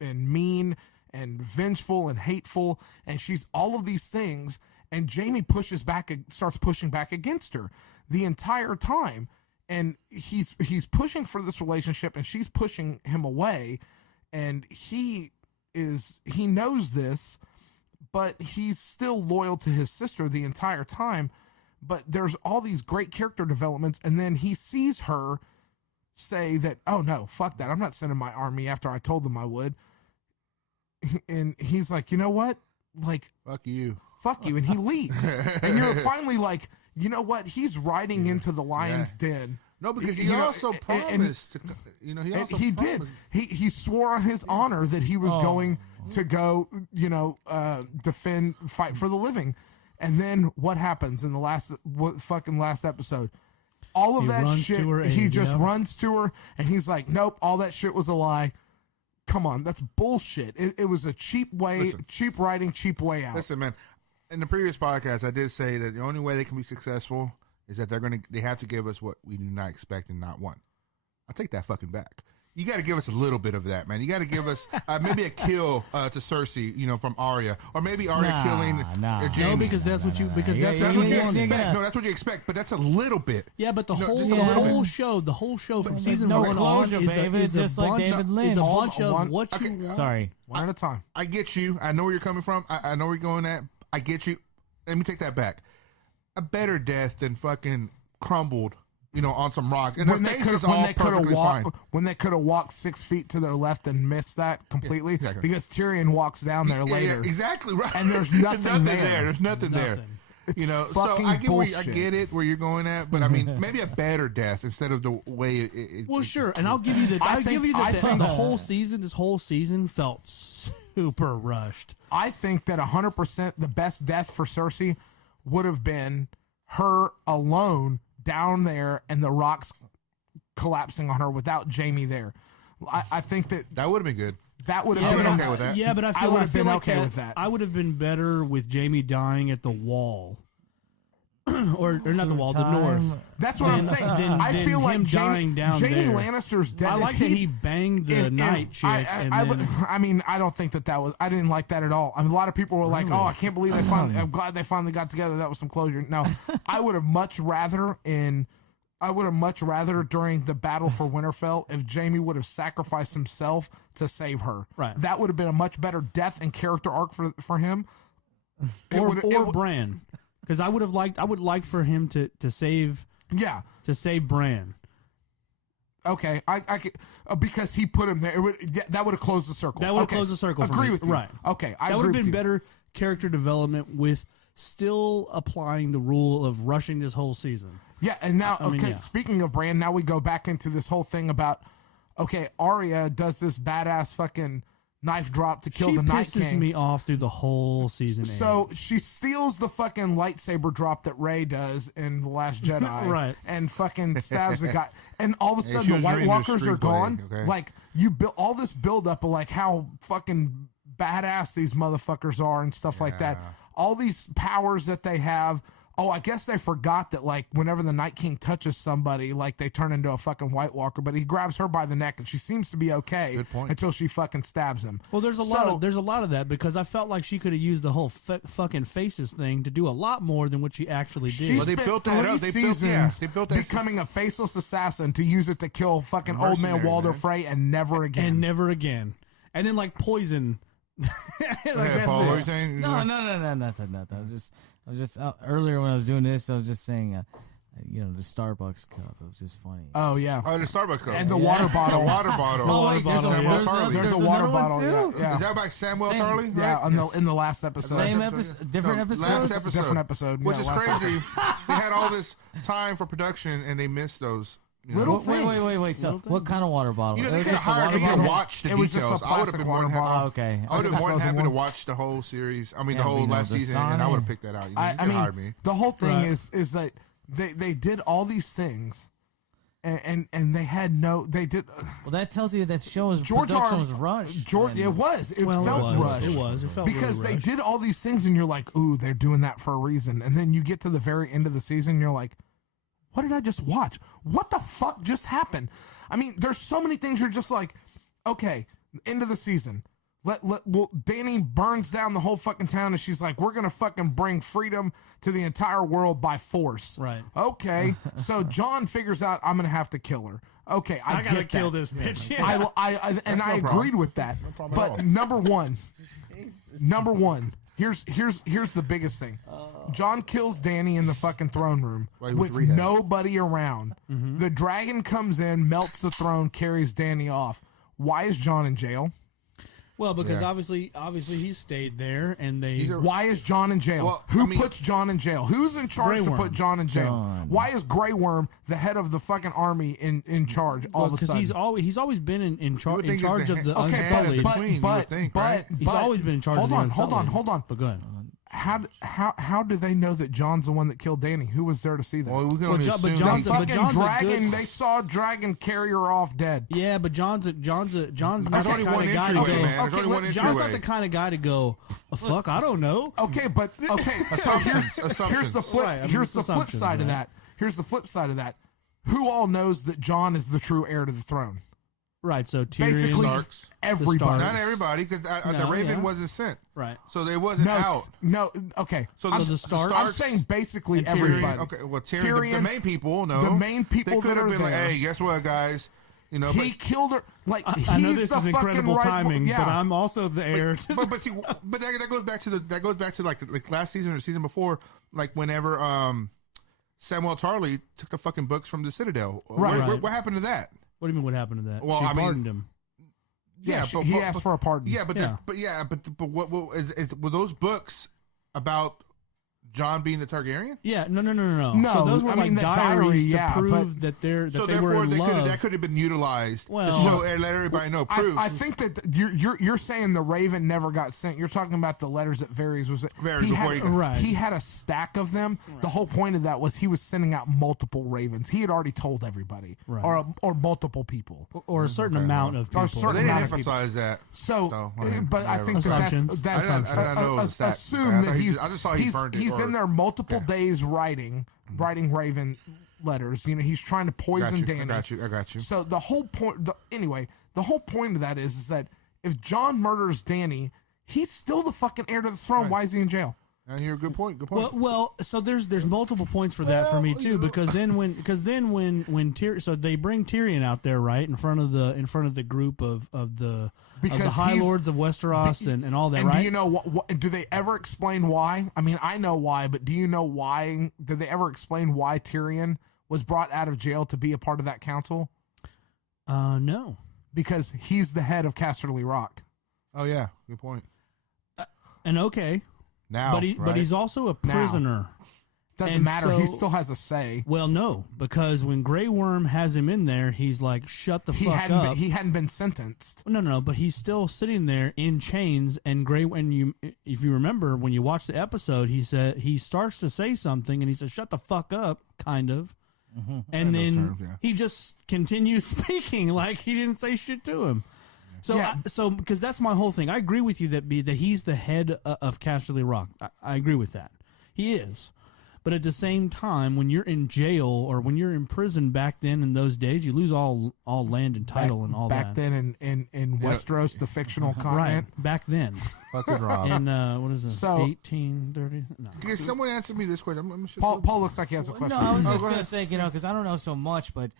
mean and vengeful and hateful, and she's all of these things, and Jamie starts pushing back against her the entire time, and he's pushing for this relationship, and she's pushing him away, and he knows this, but he's still loyal to his sister the entire time. But there's all these great character developments, and then he sees her say that, oh no, fuck that, I'm not sending my army after I told them I would. And he's like, you know what? Like, fuck you. And he leaves. And you're finally like, you know what? He's riding into the lion's den. No, because he also promised. He did. He swore on his honor that he was going to go, fight for the living. And then what happens in the last episode? All of that shit, he just runs to her, and he's like, nope, all that shit was a lie. Come on, that's bullshit. It was a cheap writing, cheap way out. Listen, man, in the previous podcast, I did say that the only way they can be successful is that they have to give us what we do not expect and not want. I'll take that fucking back. You got to give us a little bit of that, man. You got to give us maybe a kill to Cersei, from Arya, or maybe Arya killing Jaime. No, because that's what you that's what you expect. No, that's what you expect, but that's a little bit. Yeah, but the whole show from season 1 on is just like David Lynch. Is a bunch of what you want. Sorry, one at a time. I get you. I know where you're coming from. I know where you're going at. I get you. Let me take that back. A better death than fucking crumbled. On some rock. And when they could have walked 6 feet to their left and missed that completely, exactly. Because Tyrion walks down there later. Yeah, exactly right. And there's nothing there. There's nothing there. So I get it where you're going at, but I mean, maybe a better death instead of the way it sure. And I'll give you that. I think the whole season, this whole season felt super rushed. I think that 100% the best death for Cersei would have been her alone down there and the rocks collapsing on her without Jamie there. I think that would have been good. That would have been okay with that. Yeah, but I would have been okay with that. I would have been better with Jamie dying at the wall. or not the wall, the north. That's what I'm saying. I feel like Jamie Lannister's dead. I like that he banged the night chick. I don't think that was. I didn't like that at all. I mean, a lot of people were like, "Oh, I can't believe I'm glad they finally got together. That was some closure." No, I would have much rather during the battle for Winterfell if Jamie would have sacrificed himself to save her. Right. That would have been a much better death and character arc for him. Or Bran. Because I would like for him to save Bran. Okay, I could, because he put him there. That would have closed the circle. That would have closed the circle. Agree with you. Right. Okay, that would have been better character development with still applying the rule of rushing this whole season. Yeah, and now speaking of Bran, now we go back into this whole thing about Arya does this badass fucking knife drop to kill the Night King. She pisses me off through the whole season. So she steals the fucking lightsaber drop that Rey does in The Last Jedi. Right. And fucking stabs the guy. And all of a sudden the White Walkers are gone. Okay. Like, you build all this build up of like how fucking badass these motherfuckers are and stuff like that. All these powers that they have. Oh, I guess they forgot that, like, whenever the Night King touches somebody, like, they turn into a fucking White Walker, but he grabs her by the neck, and she seems to be okay until she fucking stabs him. Well, there's a lot of that, because I felt like she could have used the whole fucking faces thing to do a lot more than what she actually did. They built that up. They built that becoming a faceless assassin to use it to kill fucking old man Walder Frey and never again. And then, like, poison. Paul, what are you saying? No, nothing. I was just earlier when I was doing this, I was just saying, the Starbucks cup. It was just funny. Oh yeah. Oh, the Starbucks cup and the water bottle. Water bottle. Oh wait, there's a water bottle. Yeah. Is that by Samuel Tarly? Yeah, in the last episode. Same episode, different episode. Different episode. Which is crazy. They had all this time for production and they missed those Little Wait. So, what kind of water bottle? You know, It they was could have just a hired water me to bottle? watch the It was just details. a I would have plastic been more than water happy. Oh, okay. I would have been more than happy to Disposable. watch the whole series. I mean, Yeah, the we whole know last the season, and I Sonic. would have picked that out. You know, you I could have hired mean, me. the whole thing Right. is that they did all these things, and they had no. They did. Well, that tells you that show was George production R. was rushed. George, and- it was. It Well, felt it was. rushed. It was. It felt because really they rushed. did all these things, and you're like, "Ooh, they're doing that for a reason." And then you get to the very end of the season, and you're like, "What did I just watch? What the fuck just happened?" I mean, there's so many things you're just like, "Okay, end of the season." Well, Danny burns down the whole fucking town, and she's like, "We're gonna fucking bring freedom to the entire world by force." Right. Okay. So John figures out I'm gonna have to kill her. Okay, I gotta get kill that. this bitch. Yeah. I and I no agreed problem. with that. problem at But all. number one. Here's the biggest thing. John kills Danny in the fucking throne room Well, he went with to rehab. nobody around. The dragon comes in, melts the throne, carries Danny off. Why is John in jail? Well, because Yeah. obviously he stayed there, and they. Why is John in jail? Well, Who I mean- puts John in jail? Who's in charge Grey to Worm. put John in jail? John. Why is Grey Worm the head of the fucking army in charge all of a Because sudden? he's always been in You would charge think it's of the okay, Okay, Unsullied. but- queen, you would think, right? He's always been in charge Hold of the on, hold on, Unsullied. hold on. But go ahead. How do they know that John's the one that killed Danny? Who was there to see that? Well, we can Well, only John- but assume John's that a- he- but fucking John's a dragon. good- They saw a dragon carry her off dead. Yeah, but John's not There's the only kind one of guy to entryway, go. man. There's only one John's not entryway. the kind of guy to go. "Oh, fuck, I don't know. Okay, but okay. So here's the Assumptions. flip. Right, I mean, here's it's the flip assumptions, side of right? that. Here's the flip side of that. Who all knows that John is the true heir to the throne? Right, so Tyrion. Basically, Starks. everybody. Starks. Not everybody, because the No, Raven yeah. wasn't sent, Right. so they wasn't out. No. Okay. So I'm, the Starks- I'm saying basically and Tyrion. everybody. Okay, well, Tyrion, the main people, no, the main people they could that have are been like, there. "Hey, guess what, guys? You know, He but, killed her. Like I know he's this the is fucking incredible rightful- timing, yeah. but I'm also the heir to but see, but that goes back to like last season or season before, like whenever Samuel Tarly took the fucking books from the Citadel. Right. What happened to that? What do you mean? What happened to that? Well, she I mean- pardoned him. Yeah, he asked for a pardon. Yeah, but Yeah. but what were those books about John being the Targaryen? Yeah, no. No, So those were I like mean, the diaries diary, to yeah, prove that they So were therefore, in love. that could have been utilized Well- to show and let everybody know proof. I think that you're saying the Raven never got sent. You're talking about the letters that Varys was. Varys he before had, he got- Right. He had a stack of them. The whole point of that was he was sending out multiple Ravens. He had already told everybody, Right. or multiple people. or a certain amount of Or people. a certain they didn't amount of emphasize that. So, So, I mean, but I think whatever. that Assumptions. that's I didn't know it was that. assume I that thought he he's. just- I just saw he burned it, he's or- in there multiple days writing Raven letters. You know, he's trying to poison Danny. I got you. So the whole point, the whole point of that is that if John murders Danny, he's still the fucking heir to the throne. Right. Why is he in jail? And you're a good point. Good point. Well, so there's multiple points for that for me too, because then when Tyrion, so they bring Tyrion out there, right, in front of the group of the Because High he's- Lords of Westeros and all that, And right? do you know what? Do they ever explain why? I mean, I know why, but do you know why? Did they ever explain why Tyrion was brought out of jail to be a part of that council? No. Because he's the head of Casterly Rock. Oh yeah, good point. And okay, Now, but right? he's also a prisoner. Doesn't And matter. He so- still has a say. Well, no, because when Grey Worm has him in there, he's like, "Shut the fuck up." He hadn't been sentenced. No, but he's still sitting there in chains. And if you remember when you watch the episode, he starts to say something, and he says, "Shut the fuck up," kind of, and then terms, yeah. he just continues speaking like he didn't say shit to him. So, Yeah. because that's my whole thing. I agree with you that he's the head of Casterly Rock. I agree with that. He is. But at the same time, when you're in jail or when you're in prison back then in those days, you lose all land and title and all back that. then in Westeros, the fictional Right, continent. back then. fucking Rob. In, what is this, So- 1830? No. Can someone answer me this question? I'm sure Paul looks like he has a question. No, I was Oh, just go gonna ahead. say, because I don't know so much, but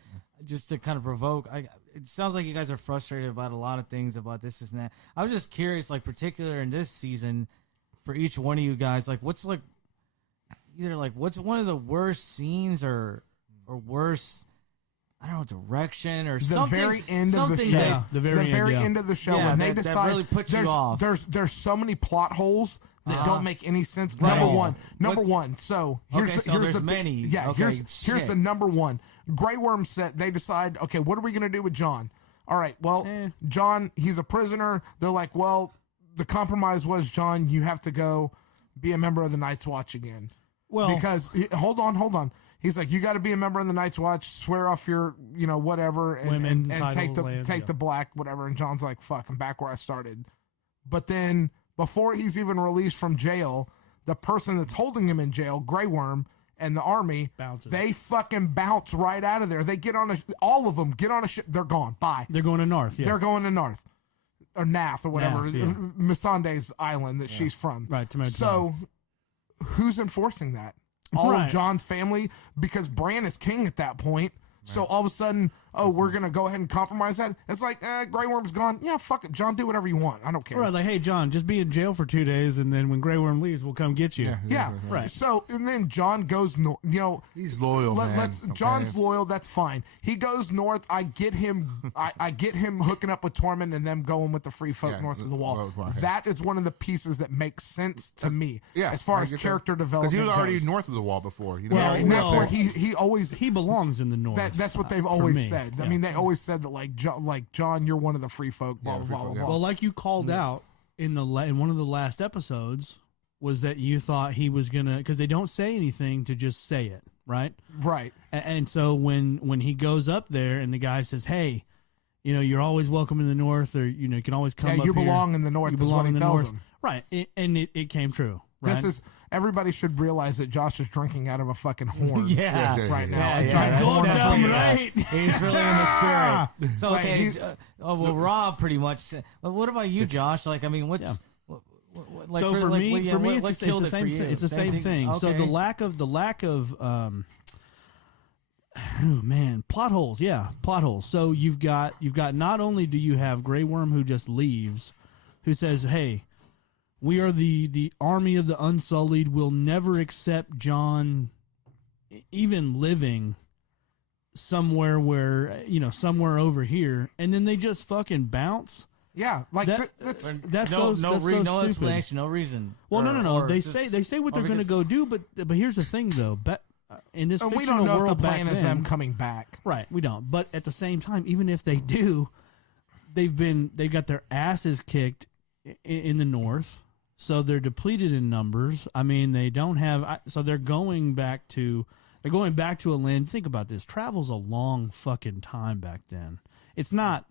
just to kind of provoke, it sounds like you guys are frustrated about a lot of things about this and that. I was just curious, like particular in this season, for each one of you guys, like what's like either like what's one of the worst scenes or worst, I don't know, direction or the something. very end of the something show. that- Yeah, the very end, yeah. end of the show Yeah, when they that decide really puts you there's, off. There's so many plot holes that don't make any sense. Right. Number one. What's- So Okay, so there's many. Yeah, Okay, here's shit. the number one. Grey Worm said they decide, okay, what are we gonna do with Jon? All right, well, Jon, he's a prisoner. They're like, well, the compromise was, Jon, you have to go be a member of the Night's Watch again. Well, Because hold on. He's like, you got to be a member of the Night's Watch, swear off your, whatever, and, Women, and take titles, lands, the black, whatever. And Jon's like, fuck, I'm back where I started. But then before he's even released from jail, the person that's holding him in jail, Grey Worm, and the army, Bounces. they fucking bounce right out of there. They get on all of them get on a ship. They're gone. Bye. they're going to North. Yeah. They're going to North. Or Nath or whatever. Nath, yeah. Missandei's island that she's from. Right, Tomato. So who's enforcing that? All Right. of Jon's family, because Bran is king at that point. So all of a sudden, we're gonna go ahead and compromise that. It's like, Grey Worm's gone. Yeah, fuck it, Jon. Do whatever you want. I don't care. Right, like, hey, Jon, just be in jail for 2 days, and then when Grey Worm leaves, we'll come get you. Yeah, Right. So and then Jon goes, He's loyal, man. Okay. Jon's loyal. That's fine. He goes north. I get him. I get him hooking up with Tormund and them going with the free folk north of the wall. Okay. That is one of the pieces that makes sense to me. Yeah, as far I as get character that. development. Because he was already goes. north of the wall before. Well, and that's where he always. He belongs in the North. That's what they've for always me. said. I Yeah. mean, they always said that, like Jon, you're one of the free folk. Blah Yeah, blah free blah folk, blah. yeah. blah. Well, like you called out in in one of the last episodes, was that you thought he was gonna, because they don't say anything to just say it, right? Right. And so when he goes up there and the guy says, "Hey, you're always welcome in the North, or you can always come. Yeah, up you here. belong in the North. You Is belong what he in the tells North." him. Right? It came true. Right? This is everybody should realize that Josh is drinking out of a fucking horn. Yeah, Yes, right now. Yeah, A yeah, giant that's horn. definitely right. He's really in the spirit. So Right, okay, he's- Rob pretty much said. Well, what about you, Josh? Like, I mean, what's Yeah. like so for me, what it's killed the it same for thing. you? It's the same thing. So Okay. the lack of oh man, plot holes. Yeah, plot holes. So you've got not only do you have Grey Worm who just leaves, who says, "Hey, we are the army of the Unsullied. We'll never accept Jon, even living somewhere where somewhere over here," and then they just fucking bounce. Yeah, like that's That's no so stupid. explanation, no reason. Well, no. Or They just- say what or they're going to because- go do, but here's the thing though. In this and we fictional don't know if the world back plan is then, them coming back. right? We don't. But at the same time, even if they do, they've got their asses kicked in the North, so they're depleted in numbers. I mean, they don't have. So they're going back to a land. Think about this. Travel's a long fucking time back then. It's not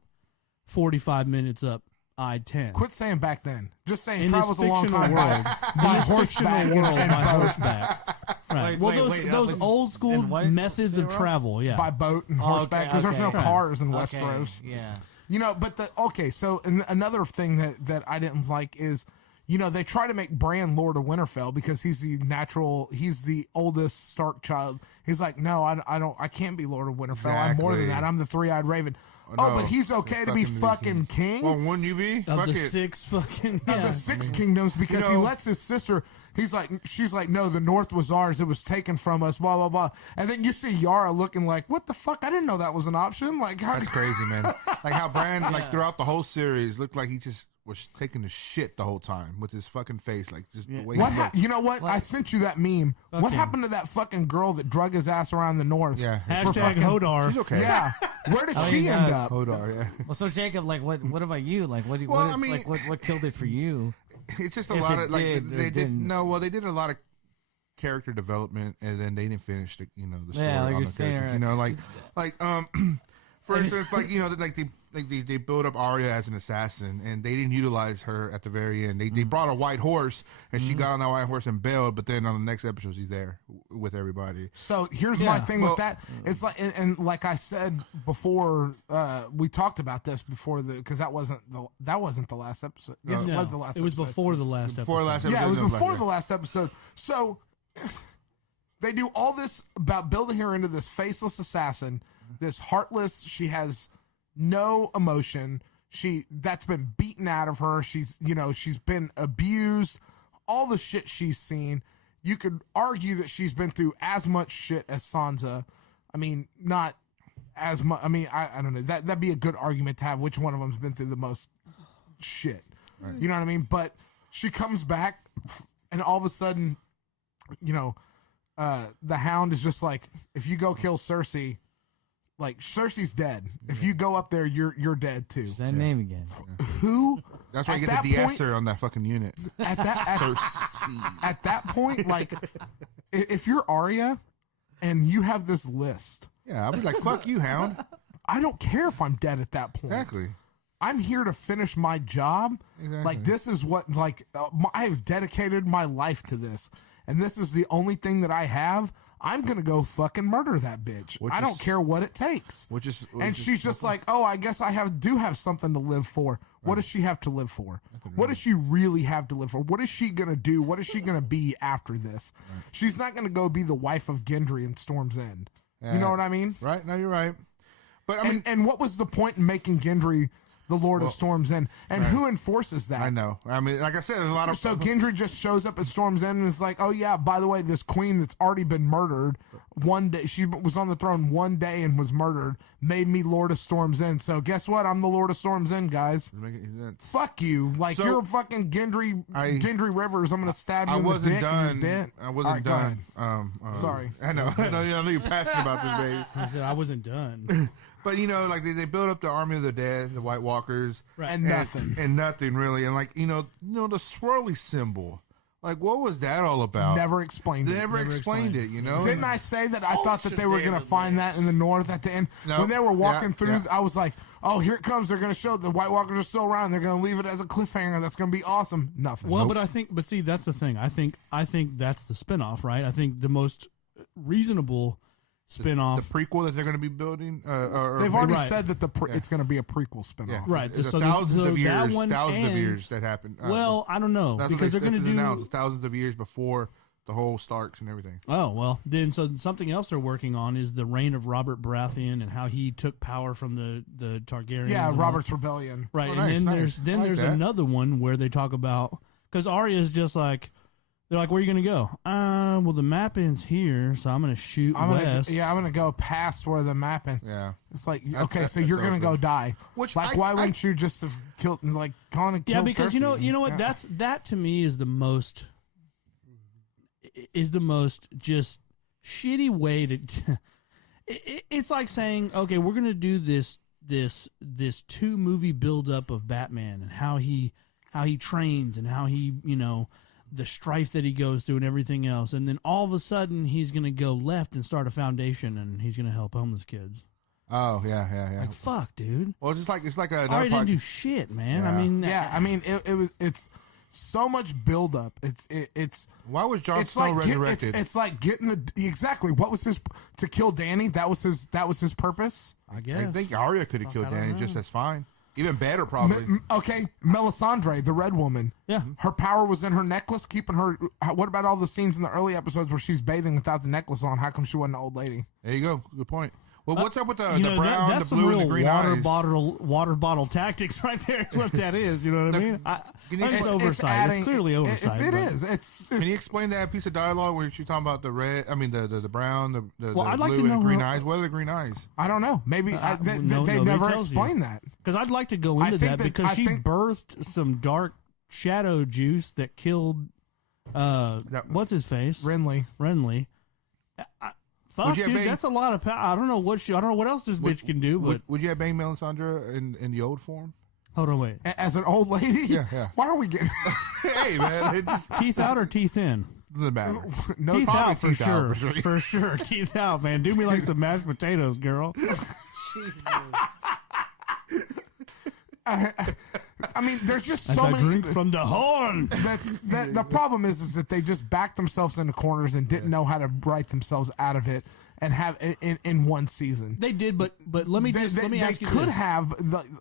45 minutes up I-10. Quit saying back then. Just saying In this travels a long fictional time world, by in this horseback fictional world, and by boat. horseback. Right. Well, those old school and what? methods of Zero? travel, yeah. by boat and Oh, horseback because there's no okay. cars in Okay, Westeros. yeah. But so another thing that I didn't like is, they try to make Bran Lord of Winterfell because he's the oldest Stark child. He's like, no, I can't be Lord of Winterfell. I'm more than Exactly. that. I'm the three-eyed raven. No, But he's okay to be fucking king? Well, wouldn't you be? of Fuck the it. 6 fucking Of yeah. the six kingdoms because he know- lets his sister. She's like, no, the North was ours. It was taken from us. Blah blah blah. And then you see Yara looking like, what the fuck? I didn't know that was an option. Like, how That's crazy, man. Like how Bran, like throughout the whole series, looked like he just was taking the shit the whole time with his fucking face, like just the way What he looked. you know what? I sent you that meme. What Okay. happened to that fucking girl that drug his ass around the North? Yeah. For Hashtag fucking- Hodor. She's okay. Yeah. Where did I she mean, end up? Hodor, yeah. Well, so Jacob, like, what about you? Like, what Well, I is, mean- like, what killed it for you? It's just a If lot it of like did or they did didn't. no, well they did a lot of character development and then they didn't finish the the story Yeah, like on you're the saying, characters. For instance, they built up Arya as an assassin and they didn't utilize her at the very end. They brought a white horse and she got on that white horse and bailed, but then on the next episode she's there with everybody. So here's my Yeah. thing with that. It's like, and like I said before, we talked about this before because that wasn't the last episode. Yes, it No, was the last. it was episode. before the last Before episode. last Yeah, it was episode, before like the last episode. So they do all this about building her into this faceless assassin, this heartless. She has no emotion. That's been beaten out of her. She's been abused. All the shit she's seen. You could argue that she's been through as much shit as Sansa. I mean, not as much. I mean, I don't know. That'd be a good argument to have. Which one of them's been through the most shit? You know what I mean? But she comes back, and all of a sudden, the Hound is just like, if you go kill Cersei, Like Cersei's dead. If you go up there, you're dead too. Just that name again. Who? That's why you at get the that point- de-esser on that fucking unit. At at that point, like if you're Arya and you have this list, Yeah, I'd be like, fuck you, Hound. I don't care if I'm dead at that point. Exactly. I'm here to finish my job. Exactly. Like this is what I have dedicated my life to this, and this is the only thing that I have. I'm gonna go fucking murder that bitch. I don't care what it takes. And she's just like, oh, I guess I do have something to live for. What does she have to live for? What does she really have to live for? What is she gonna do? What is she gonna be after this? She's not gonna go be the wife of Gendry in Storm's End. You know what I mean? Right? No, you're right. But I mean, And what was the point in making Gendry the Lord of Storm's End? And who enforces that? I know. I mean, like I said, there's a lot of So Gendry just shows up at Storm's End and is like, oh yeah, by the way, this queen that's already been murdered one day, she was on the throne one day and was murdered, made me Lord of Storm's End. So guess what? I'm the Lord of Storm's End, guys. Fuck you. Like, So, you're fucking Gendry Rivers. I'm going to stab you I in the wasn't dick and you're done. dead. I wasn't All right, go done. ahead. Sorry. I know you're passionate about this, baby. I said I wasn't done. But like they build up the army of the dead, the White Walkers, Right. And nothing. and nothing really, and like the swirly symbol, like what was that all about? Never explained They it. never explained it. Didn't I say that I thought that they were going to find that in the north at the end? No. When they were walking Yeah, through, yeah. I was like, oh, here it comes. They're going to show the White Walkers are still around. They're going to leave it as a cliffhanger. That's going to be awesome. Nothing. Well, but see, that's the thing. I think that's the spinoff, right? I think the most reasonable spinoff. The prequel that they're going to be building. Or They've already Right. said that it's going to be a prequel spinoff. yeah, Right, It's so thousands so of that years, one thousands of and- years that happened. Well, I don't know that's because what they're going to do. announced thousands of years before the whole Starks and everything. Oh well, then so something else they're working on is the reign of Robert Baratheon and how he took power from the Targaryens. Yeah, and all- Robert's Rebellion. Right, Oh, and nice, then nice. I like there's that. another one where they talk about because Arya's just like they're like, where are you going to go? Well, the map ends here, so I'm going to shoot west. I'm gonna go past where the map is. Yeah. It's like, That's- okay, that's- so you're that's gonna go open. die. Which like, I- why wouldn't you just have killed, like, gone and Yeah, killed because Cersei? you know what? Yeah. That to me is the most just shitty way to. It's like saying, okay, we're gonna do this 2-movie buildup of Batman and how he trains and how he the strife that he goes through and everything else, and then all of a sudden he's gonna go left and start a foundation and he's gonna help homeless kids. Oh yeah. Like fuck, dude. Well, it's like Ari another didn't part. do shit, man. Yeah. I mean, Yeah, I mean, it's so much buildup. It's Why was Jon it's Snow like resurrected? it's like getting exactly what was his to kill Danny. That was his purpose. I guess. I think Arya could have killed I don't Danny know. just as fine. Even better, probably. Okay, Melisandre, the Red Woman. Yeah. Her power was in her necklace, keeping her. What about all the scenes in the early episodes where she's bathing without the necklace on? How come she wasn't an old lady? There you go. Good point. Well, what's up with the You know, brown, that's the blue, some and the real green water eyes? bottle tactics right there. Is what that is. You know what I mean? I Can you- think it's it's oversight. adding- It's clearly oversight. It but- is. It's Can you explain that piece of dialogue where she's talking about the red? I mean, the brown, the Well, I'd blue, like to and know the green her- eyes. What are the green eyes? I don't know. Maybe they nobody never tells you. explained that. Because I'd like to go I into think that that- because I she think- birthed some dark shadow juice that killed what's his face Renly. Renly. Fuck, you have dude, banged- that's a lot of power. I don't know what else this bitch can do. But Would you have banged Melisandre in the old form? hold on, wait. As an old lady? Yeah. Why are we getting Hey, man, it just Teeth out or teeth in? doesn't matter. no Teeth probably out for teeth out, sure. for For sure. Teeth out, man. Do me like some mashed potatoes, girl. I mean, there's just As so I many. drink from the horn. The problem is that they just backed themselves into corners and didn't know how to write themselves out of it and have in one season. They did, but let me They ask you could this. have.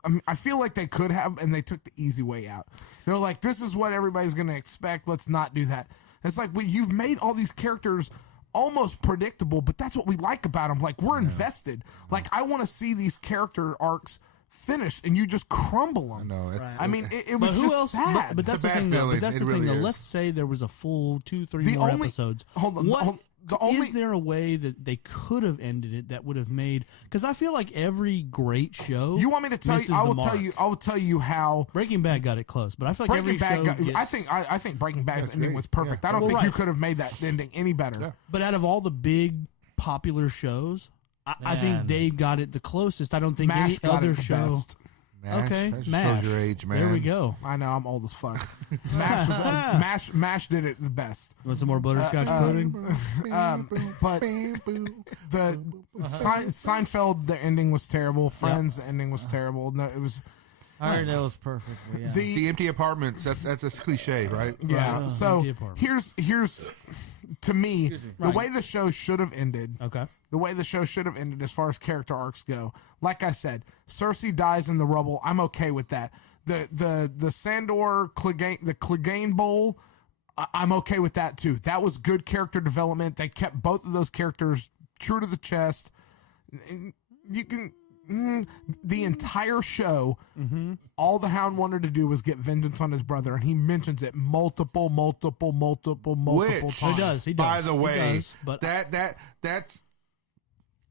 I mean, I feel like they could have, and they took the easy way out. They're like, this is what everybody's going to expect. Let's not do that. It's like, well, you've made all these characters almost predictable, but that's what we like about them. Like, we're invested. Like, I want to see these character arcs finished, and you just crumble them. No, it's, I mean, it But was who just else? sad. But that's It's a the bad thing, though. feeling. But that's It the thing, really though. is. Let's say there was a full 2-3 The more only- episodes. hold on, What hold- the only- is there a way that they could have ended it that would have made? Because I feel like every great show. you want me to tell misses you? I the will mark. tell you. I will tell you how. Breaking Bad got it close, but I feel like Breaking every Bad. show. I gets- think. I think Breaking Bad's That's ending great. was perfect. Yeah. I don't Well, think you right. could have made that ending any better. Yeah. But out of all the big popular shows, I think Dave got it the closest. I don't think MASH any got other it the show. best. Okay, that just MASH. shows your age, man. There we go. I know, I'm old as fuck. MASH did it the best. Want some more butterscotch pudding? But the Seinfeld, the ending was terrible. Friends, the ending was terrible. No, it was I heard that was perfect. But yeah. The empty apartments. That's a cliche, right? yeah. Right. So Empty apartment. here's to me the Right. way the show should have ended. Okay. The way the show should have ended as far as character arcs go. Like I said, Cersei dies in the rubble. I'm okay with that. The Sandor Clegane Bowl, I'm okay with that too. That was good character development. They kept both of those characters true to the chest. You can the entire show, all the Hound wanted to do was get vengeance on his brother, and he mentions it multiple Which times. He does. By the He way, does, but that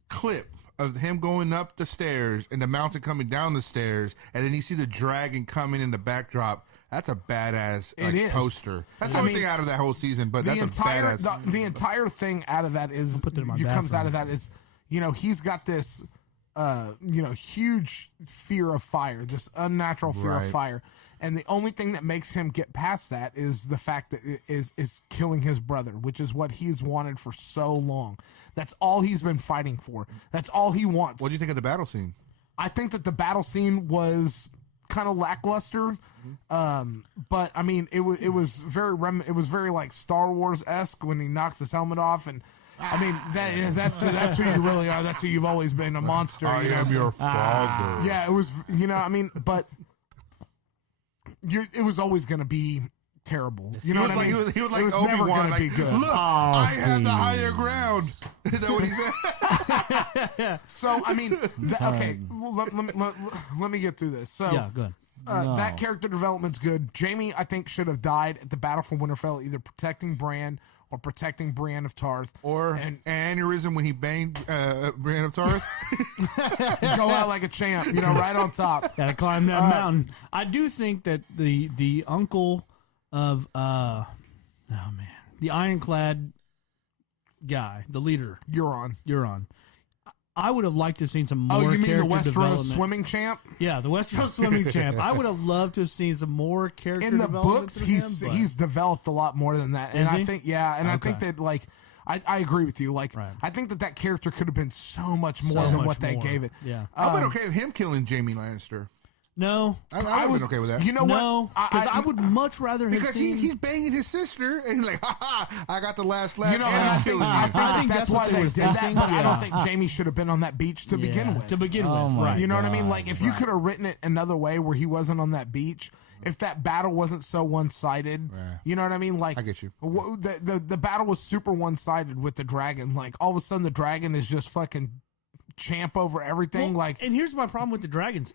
clip of him going up the stairs and the mountain coming down the stairs, and then you see the dragon coming in the backdrop. That's a badass It is. poster. That's the I only mean, thing out of that whole season, but that's a badass. the entire thing out of that is put that in my comes bathroom. out of that is he's got this huge fear of fire, this unnatural fear of Right. fire, and the only thing that makes him get past that is the fact that it is killing his brother, which is what he's wanted for so long. That's all he's been fighting for. That's all he wants. What do you think of the battle scene? I think that the battle scene was kind of lackluster, but I mean, it was very like Star Wars esque when he knocks his helmet off, and I mean that's who you really are. That's who you've always been, a monster. I you know? am your father. Yeah, it was. I mean, but it was always going to be terrible. You know what I mean? He was like it was Obi-Wan, never going to like, be good. Look, I have the higher ground. Is that what he said? So I mean, okay, let me get through this. So yeah, good. that character development's good. Jamie, I think, should have died at the Battle for Winterfell, either protecting Bran or protecting Brienne of Tarth, Or and an aneurysm when he banged Brienne of Tarth. go out like a champ, right on top. Gotta climb that mountain. I do think that the uncle of the ironclad guy, the leader, Euron. I would have liked to have seen some Oh, more you mean the character Westeros development. swimming champ? Yeah, the Westeros swimming champ. I would have loved to have seen some more character In the development books, from he's him, but- he's developed a lot more than that, and Is I he? think I think Okay. that like. I agree with you. Like, Right. I think that character could have been so much more So than much what they more. gave it. Yeah. I would okay with him killing Jamie Lannister. No, I would have been okay with that. You know no, what? because I would much rather have because seen. he's banging his sister, and he's like, ha ha, I got the last laugh. You know, and and I'm I think, killing you. I think that's that's what why they they were did that, thinking, but I yeah. don't think Jamie should have been on that beach to begin with. To begin Oh with, my right? You know what I mean? God, Like, if you right. could have written it another way where he wasn't on that beach, if that battle wasn't so one-sided, Yeah. you know what I mean? Like, I get you. The battle was super one-sided with the dragon. Like, all of a sudden, the dragon is just fucking champ over everything. Well, like, and here's my problem with the dragons.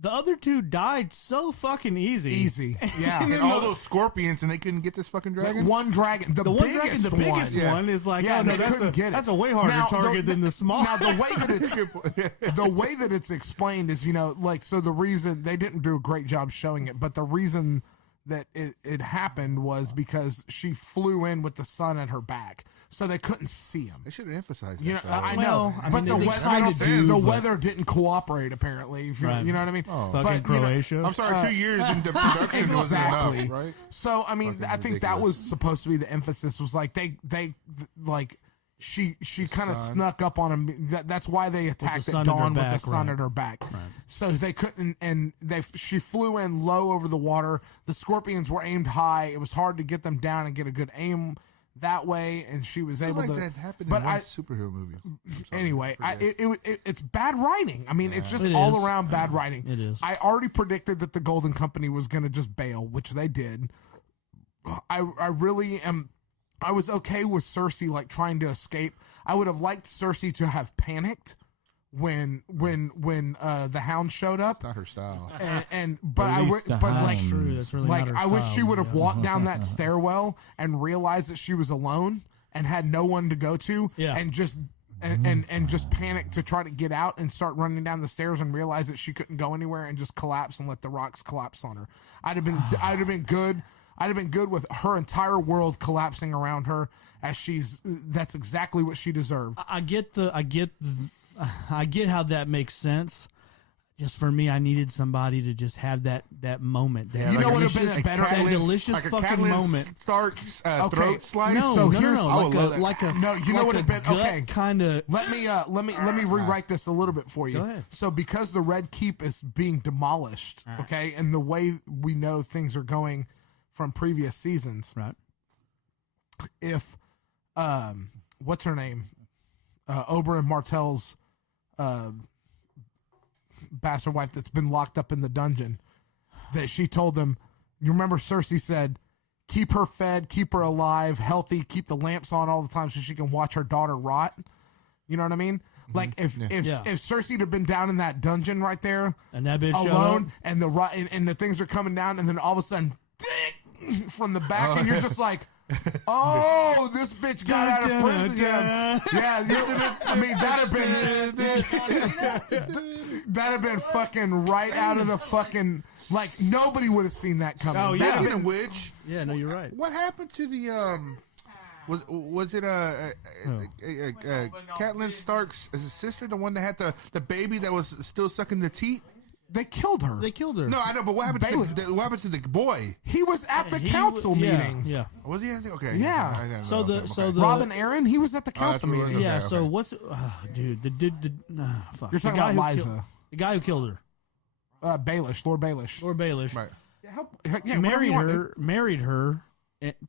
The other two died so fucking easy. easy. Yeah. And all those scorpions, and they couldn't get this fucking dragon. One dragon, the The one dragon, biggest the biggest Yeah. one, is like, Yeah, oh no, they that's couldn't get it. that's a way harder Now, target than the small. Now the way that it's the way that it's explained is, like, so the reason they didn't do a great job showing it, but the reason that it happened was because she flew in with the sun at her back, so they couldn't see him. They should have emphasized that. I know, Well, I but mean, they the weather, kinda do, the but- weather didn't cooperate. Apparently, if you, Right. you know what I mean. Fucking But, Croatia. I'm sorry, 2 years into production wasn't Exactly. enough, right? So I mean, Fucking I think that ridiculous. was supposed to be the emphasis. Was like they like she kind of sun. snuck up on him. That's why they attacked sun at at her dawn with back, the sun right. at her back. So they couldn't, and she flew in low over the water. The scorpions were aimed high. It was hard to get them down and get a good aim that way. And she was I feel able like to. that happened but in one I superhero movie. I'm sorry, anyway, forget. it's bad writing. I mean, it's just It all is. around bad writing. It is. I already predicted that the Golden Company was going to just bail, which they did. I really am. I was okay with Cersei like trying to escape. I would have liked Cersei to have panicked when the Hound showed up. not her style. But Release the but like Hound. True, that's really like not her I wish style, she would have yeah. walked down that stairwell and realized that she was alone and had no one to go to, Yeah. and just and just panic to try to get out and start running down the stairs and realize that she couldn't go anywhere and just collapse and let the rocks collapse on her. I'd have been good. I'd have been good with her entire world collapsing around her as that's exactly what she deserved. I get how that makes sense. Just for me, I needed somebody to just have that moment. You know what would have been a better, that delicious like a fucking Catelyn moment. Stark's throat slice. No, So no, here's- no, I would love that. like a No, you know what like it'd a been? gut Okay. kind of. Let me rewrite this a little bit for you. Go ahead. So because the Red Keep is being demolished, okay, and the way we know things are going from previous seasons, Right. if what's her name, Oberyn Martell's bastard wife that's been locked up in the dungeon, that she told them, you remember Cersei said, keep her fed, keep her alive, healthy, keep the lamps on all the time so she can watch her daughter rot. You know what I mean? Like if Cersei had been down in that dungeon right there And that bitch showed alone, up. and the things are coming down, and then all of a sudden from the back, and you're just like, oh, this bitch got out of prison. Yeah, I mean that'd have been fucking right out of the fucking, like, nobody would have seen that coming. Oh, yeah. That'd have Speaking been- of which, Yeah, no, you're right. what happened to the was it Catelyn Stark's sister, the one that had the baby that was still sucking the teat? they killed her. They killed her. No, I know, but what happened what happened to the boy? He was at the He council w- yeah, meeting. Yeah. Was he? Okay. Yeah. I don't So know. the Okay. so the Robin Aaron, he was at the that's council what it meeting. was. yeah. Okay, So okay. what's dude? Fuck. You're The talking guy about who killed- Liza. the guy who killed her, Baelish, Lord Baelish. Lord Baelish, Right. Yeah, married her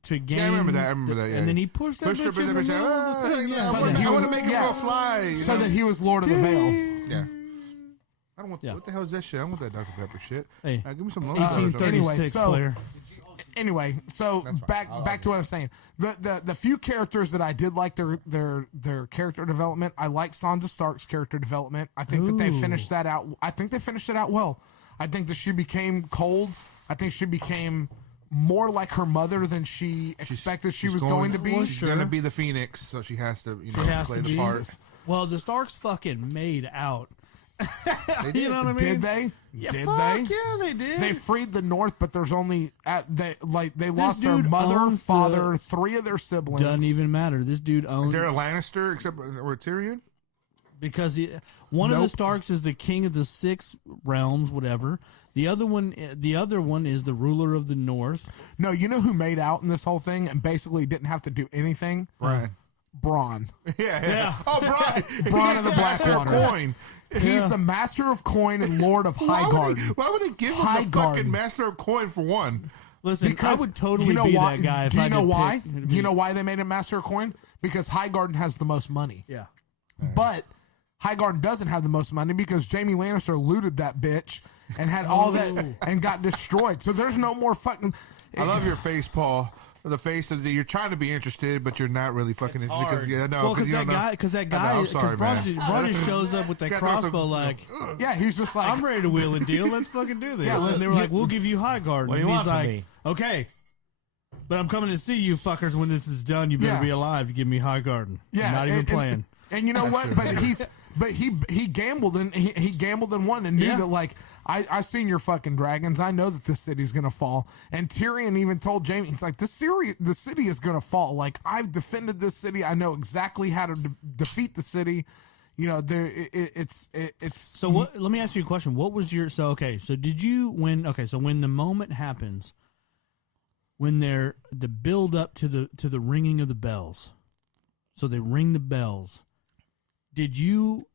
to gain. I remember that. I remember that. Yeah. And then he pushed that Pushed her, bitch in the bitch, middle of the thing. Yeah. So that he I want to was- make him yeah. go fly. you So know? that he was Lord of the Vale. Yeah. I don't want. Yeah. What the hell is that shit? I don't want that Dr Pepper shit. Hey, Give me some Lone Star or something. 1836 Anyway, so- player. Anyway, so That's fine. back to what I'm saying. The few characters that I did like their character development. I like Sansa Stark's character development. I think that they Ooh. finished that out. I think they finished it out well. I think that she became cold. I think she became more like her mother than she expected she She's was going to be. Well, She's sure. gonna be the Phoenix, so she has to, She has play to the be. part. Well, the Starks fucking made out. They You did. know what I mean? Did they? Yeah, did fuck they? yeah, they did. They freed the North, but there's only they lost their dude mother, owns father, three of their siblings. Doesn't even matter. This dude Is owns there a Lannister except or Tyrion? because one of the Nope. Starks is the king of the six realms, whatever. The other one is the ruler of the North. No, you know who made out in this whole thing and basically didn't have to do anything? Brian. Bronn. Yeah. Oh, Brian. Bronn of the Master of Blackwater. Coin. He's the master of coin and lord of Highgarden. Why would they give him the Highgarden. fucking Master of Coin for one? Listen, I would totally be why, that guy if do you I know did why? pick- Do you know why they made him master of coin? Because Highgarden has the most money. Yeah. But Highgarden doesn't have the most money because Jaime Lannister looted that bitch and had all that and got destroyed. So there's no more fucking. I love your face, Paul. The face of you're trying to be interested, but you're not really fucking interested. hard. Yeah, no, Well, because you that don't know. guy, because I know, I'm sorry, man. Bronn just shows up with that This guy throws crossbow some- like, Yeah, he's just like. I'm ready to wheel and deal. Let's fucking do this. Yeah, and they were you- like, we'll give you Highgarden. What do and you he's want from like, me? okay, but I'm coming to see you fuckers when this is done. You better Yeah. be alive to give me Highgarden. Yeah, I'm not even and- playing. And you know what? But he gambled and he gambled and won and knew Yeah. that, like, I've seen your fucking dragons. I know that this city's gonna fall. And Tyrion even told Jaime, he's like, the city is gonna fall. Like, I've defended this city. I know exactly how to defeat the city. You know, it's So what? Let me ask you a question. What was your so did you when the moment happens when they're the build up to the ringing of the bells, so they ring the bells. Did you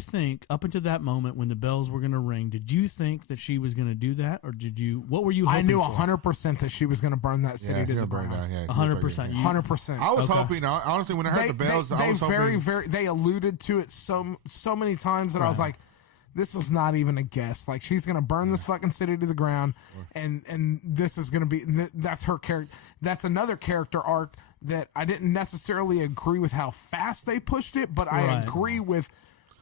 think up until that moment when the bells were going to ring? Did you think that she was going to do that, or did you? What were you? I Hoping knew for? 100% that she was gonna burn that city to the ground. 100%. 100%. I was Okay. hoping. Honestly, when I heard the bells, I was hoping. They alluded to it so many times that I was like, this is not even a guess. Like, she's gonna burn this fucking city to the ground, and this is gonna be that's her character. That's another character arc that I didn't necessarily agree with how fast they pushed it, but I Right. agree with.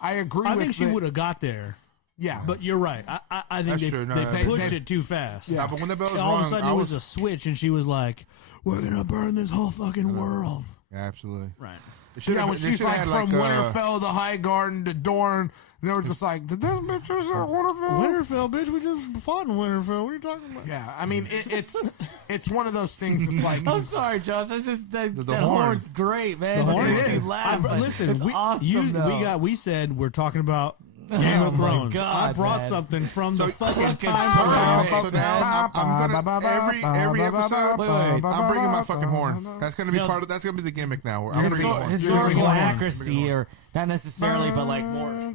I think she would have got there. Yeah, But you're right. I think That's they, true. No, they pushed they- it too fast. Yeah, but when the bells All of a rung, sudden I it was a switch, and she was like, "We're gonna burn this whole fucking world." Absolutely. Right. Yeah, when she's like from Winterfell to High Garden to Dorne, they were just like, did this bitch just say Winterfell? Winterfell, bitch. We just fought in Winterfell. What are you talking about? Yeah, I mean, it's one of those things. It's like, I'm sorry, Josh. I just that horn. horn's great, man. The horn It makes me is. laugh. Listen, It's awesome, though. we said we're talking about Game Oh of my Thrones. God, I brought man. something from the fucking fucking time. perfect. So now I'm gonna every episode. Wait. I'm bringing my fucking horn. That's gonna be You know, part of. That's gonna be the gimmick now. I'm gonna bring the horn. Historical accuracy, or not necessarily, but like more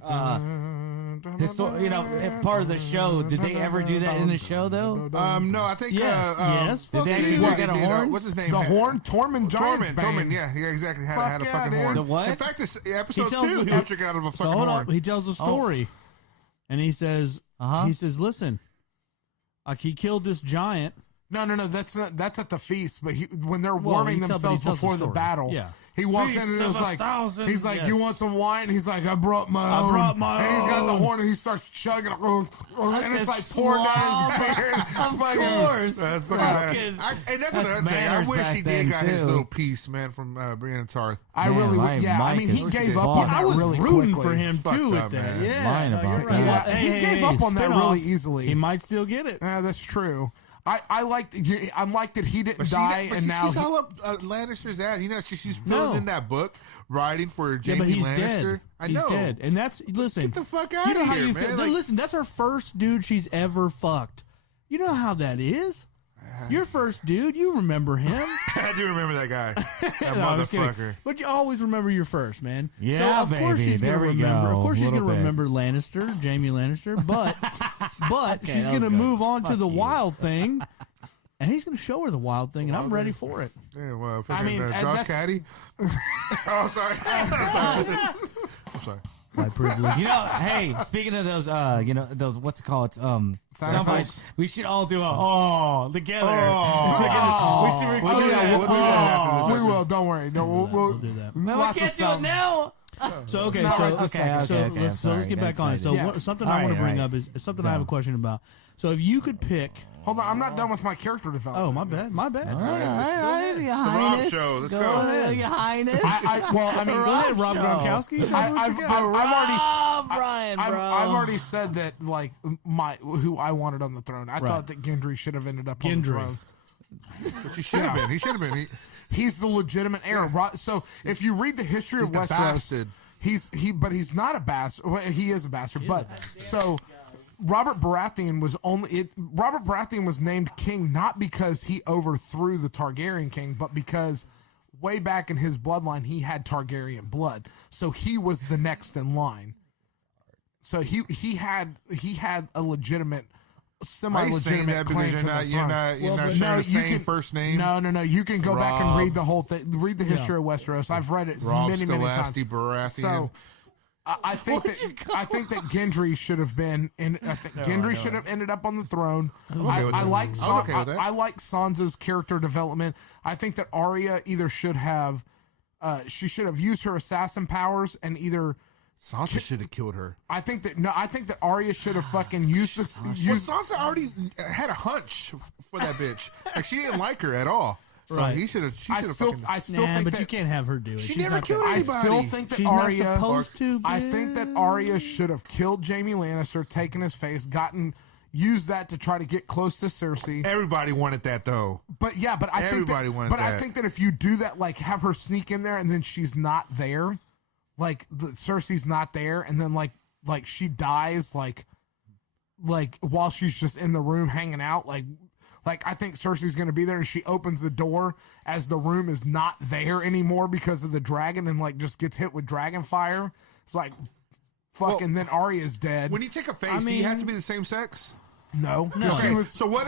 part of the show. Did they ever do that in the show though? No, I think Yes. Did they they actually did, get a they did, horn? what's his name? the horn, Tormund Giants Tormund, yeah, exactly. Had a Fuck fucking yeah, horn. dude. The what? In fact, this episode tells 2, the- he was drinking out of a So fucking hold horn. up. He tells a story, and he says, Uh-huh. he says, listen, like he killed this giant. No, that's at the feast. But when they're Well, warming he tells themselves the before the story. battle, Yeah. he walks Feast in and of it's like, 1,000, he's like, yes. you want some wine? He's like, I brought my own. And he's got the own. horn and he starts chugging it, and it's can like pouring down his slop. beard. Of course. That's fucking Fucking- bad. And that's that's another thing. I manners wish back he then, did got his too. little piece, man, from Brienne Tarth. I Man, really my would. Yeah, I mic mean, he is gave up fucked. on that I was really rooting quickly. for him Fucked too up, with that. man. Yeah, Lying no, about you're that. right. Yeah, he gave up on that spin-off. really easily. He might still get it. Yeah, that's true. I like that he didn't die, and now she's all up Lannister's ass. You know, she's filling No. in that book, writing for Yeah, Jaime but he's Lannister. dead. I He's know. dead, and that's listen. Get the fuck You outta know how here, you man. feel. Like- Listen, that's her first dude she's ever fucked. You know how that is. Your first dude, you remember him. I do remember that guy. That No, I'm just kidding. motherfucker. But you always remember your first, man. Yeah, so of course baby. she's gonna There we remember. go. Of course she's Little gonna bit. remember Lannister, Jamie Lannister. But Okay, she's that gonna was good. move on to Fuck the you. Wild Thing, and he's gonna show her the Wild Thing, and I'm ready for it. Yeah, well, I mean, fucking, and Josh that's- Caddy. Oh, sorry. I'm sorry. My privilege. You know, hey, speaking of those, those, what's it called? It's, Sound soundbites. We should all do together. Oh. It's like we should We'll record do that. that. We'll do that after this. we will. Don't worry. No, We'll do that. No, we lots of can't do it sound. now. So okay, Not so right this second. so Okay, I'm let's sorry. get back That's on it. So exciting. what, something All I want right, to bring all up right. is something I have a question about. So if you could pick, Hold on, I'm not done with my character development. oh my bad, All right, Your Rob Highness. Show. Let's Go go. ahead, Your Highness. I mean, go ahead, Rob Show. Gronkowski. I've Brian, bro. I've already said that, like, who I wanted on the throne. I thought that Gendry should have ended up on the Gendry. throne. He should have been. He should have been. He's the legitimate heir. So if you read the history of the Westeros, bastard. but he's not a bastard. Well, he is a bastard. So Robert Baratheon was named king not because he overthrew the Targaryen king, but because way back in his bloodline he had Targaryen blood. So he was the next in line. So he had a legitimate, Are you saying semi-legitimate that because claim you're to the not, you're throne. not, you're not No, sharing the you same can- first name? No. You can go back and Rob. read the whole thing. Read the history of Westeros. I've read it Rob many times. Scholasty Baratheon. So I think that Gendry should have been in. I think Gendry should have ended up on the throne. I like I'm okay with that. I like Sansa's character development. I think that Arya either should have she should have used her assassin powers and either. Sansa should have killed her. I think that Arya should have fucking used the. Well, Used, Sansa already had a hunch for that bitch. Like, she didn't like her at all. So Right. he should have. She I should have still fucking. Nah, think but that you can't have her do it. She She's never not killed that- I anybody. still think that She's Arya. not supposed to. I think that bitch. Arya should have killed Jaime Lannister, taken his face, used that to try to get close to Cersei. Everybody wanted that, though. But I Everybody think wanted that, but I that. think that if you do that, like have her sneak in there and then she's not there, like Cersei's not there, and then like she dies, like while she's just in the room hanging out, like I think Cersei's gonna be there, and she opens the door as the room is not there anymore because of the dragon, and like just gets hit with dragon fire. It's like fucking. Then Arya's dead. When you take a face, do you have to be the same sex? No. Okay, so what?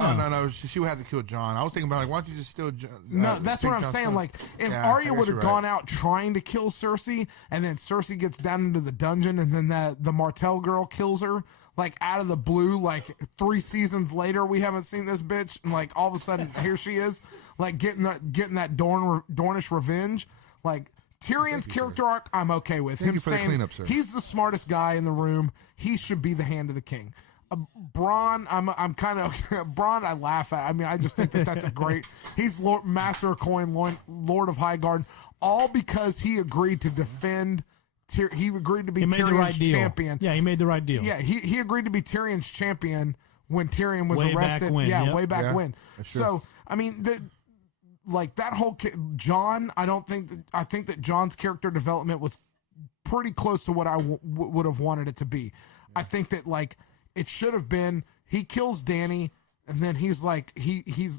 No. She would have to kill John. I was thinking about, like, why don't you just steal John? No, that's what I'm saying. Like, if Yeah, I Arya guess would have you're gone right. out trying to kill Cersei, and then Cersei gets down into the dungeon, and then the Martell girl kills her, like, out of the blue, like, 3 seasons later, we haven't seen this bitch, and, like, all of a sudden, here she is, like, getting that Dornish revenge. Like, Tyrion's character arc, I'm okay with. Thank Him you for the saying cleanup, sir. he's the smartest guy in the room. He should be the hand of the king. Braun, I'm kind of Braun. I laugh at. I mean, I just think that's a great. He's Master of Coin, Lord of Highgarden, all because he agreed to defend. He agreed to be Tyrion's champion. Yeah, he made the right deal. Yeah, he agreed to be Tyrion's champion when Tyrion was Way arrested. back when, yep. Way back Yeah, when. that's true. So I mean, like that whole Jon. I think that Jon's character development was pretty close to what I would have wanted it to be. I think that like it should have been he kills Dany and then he's like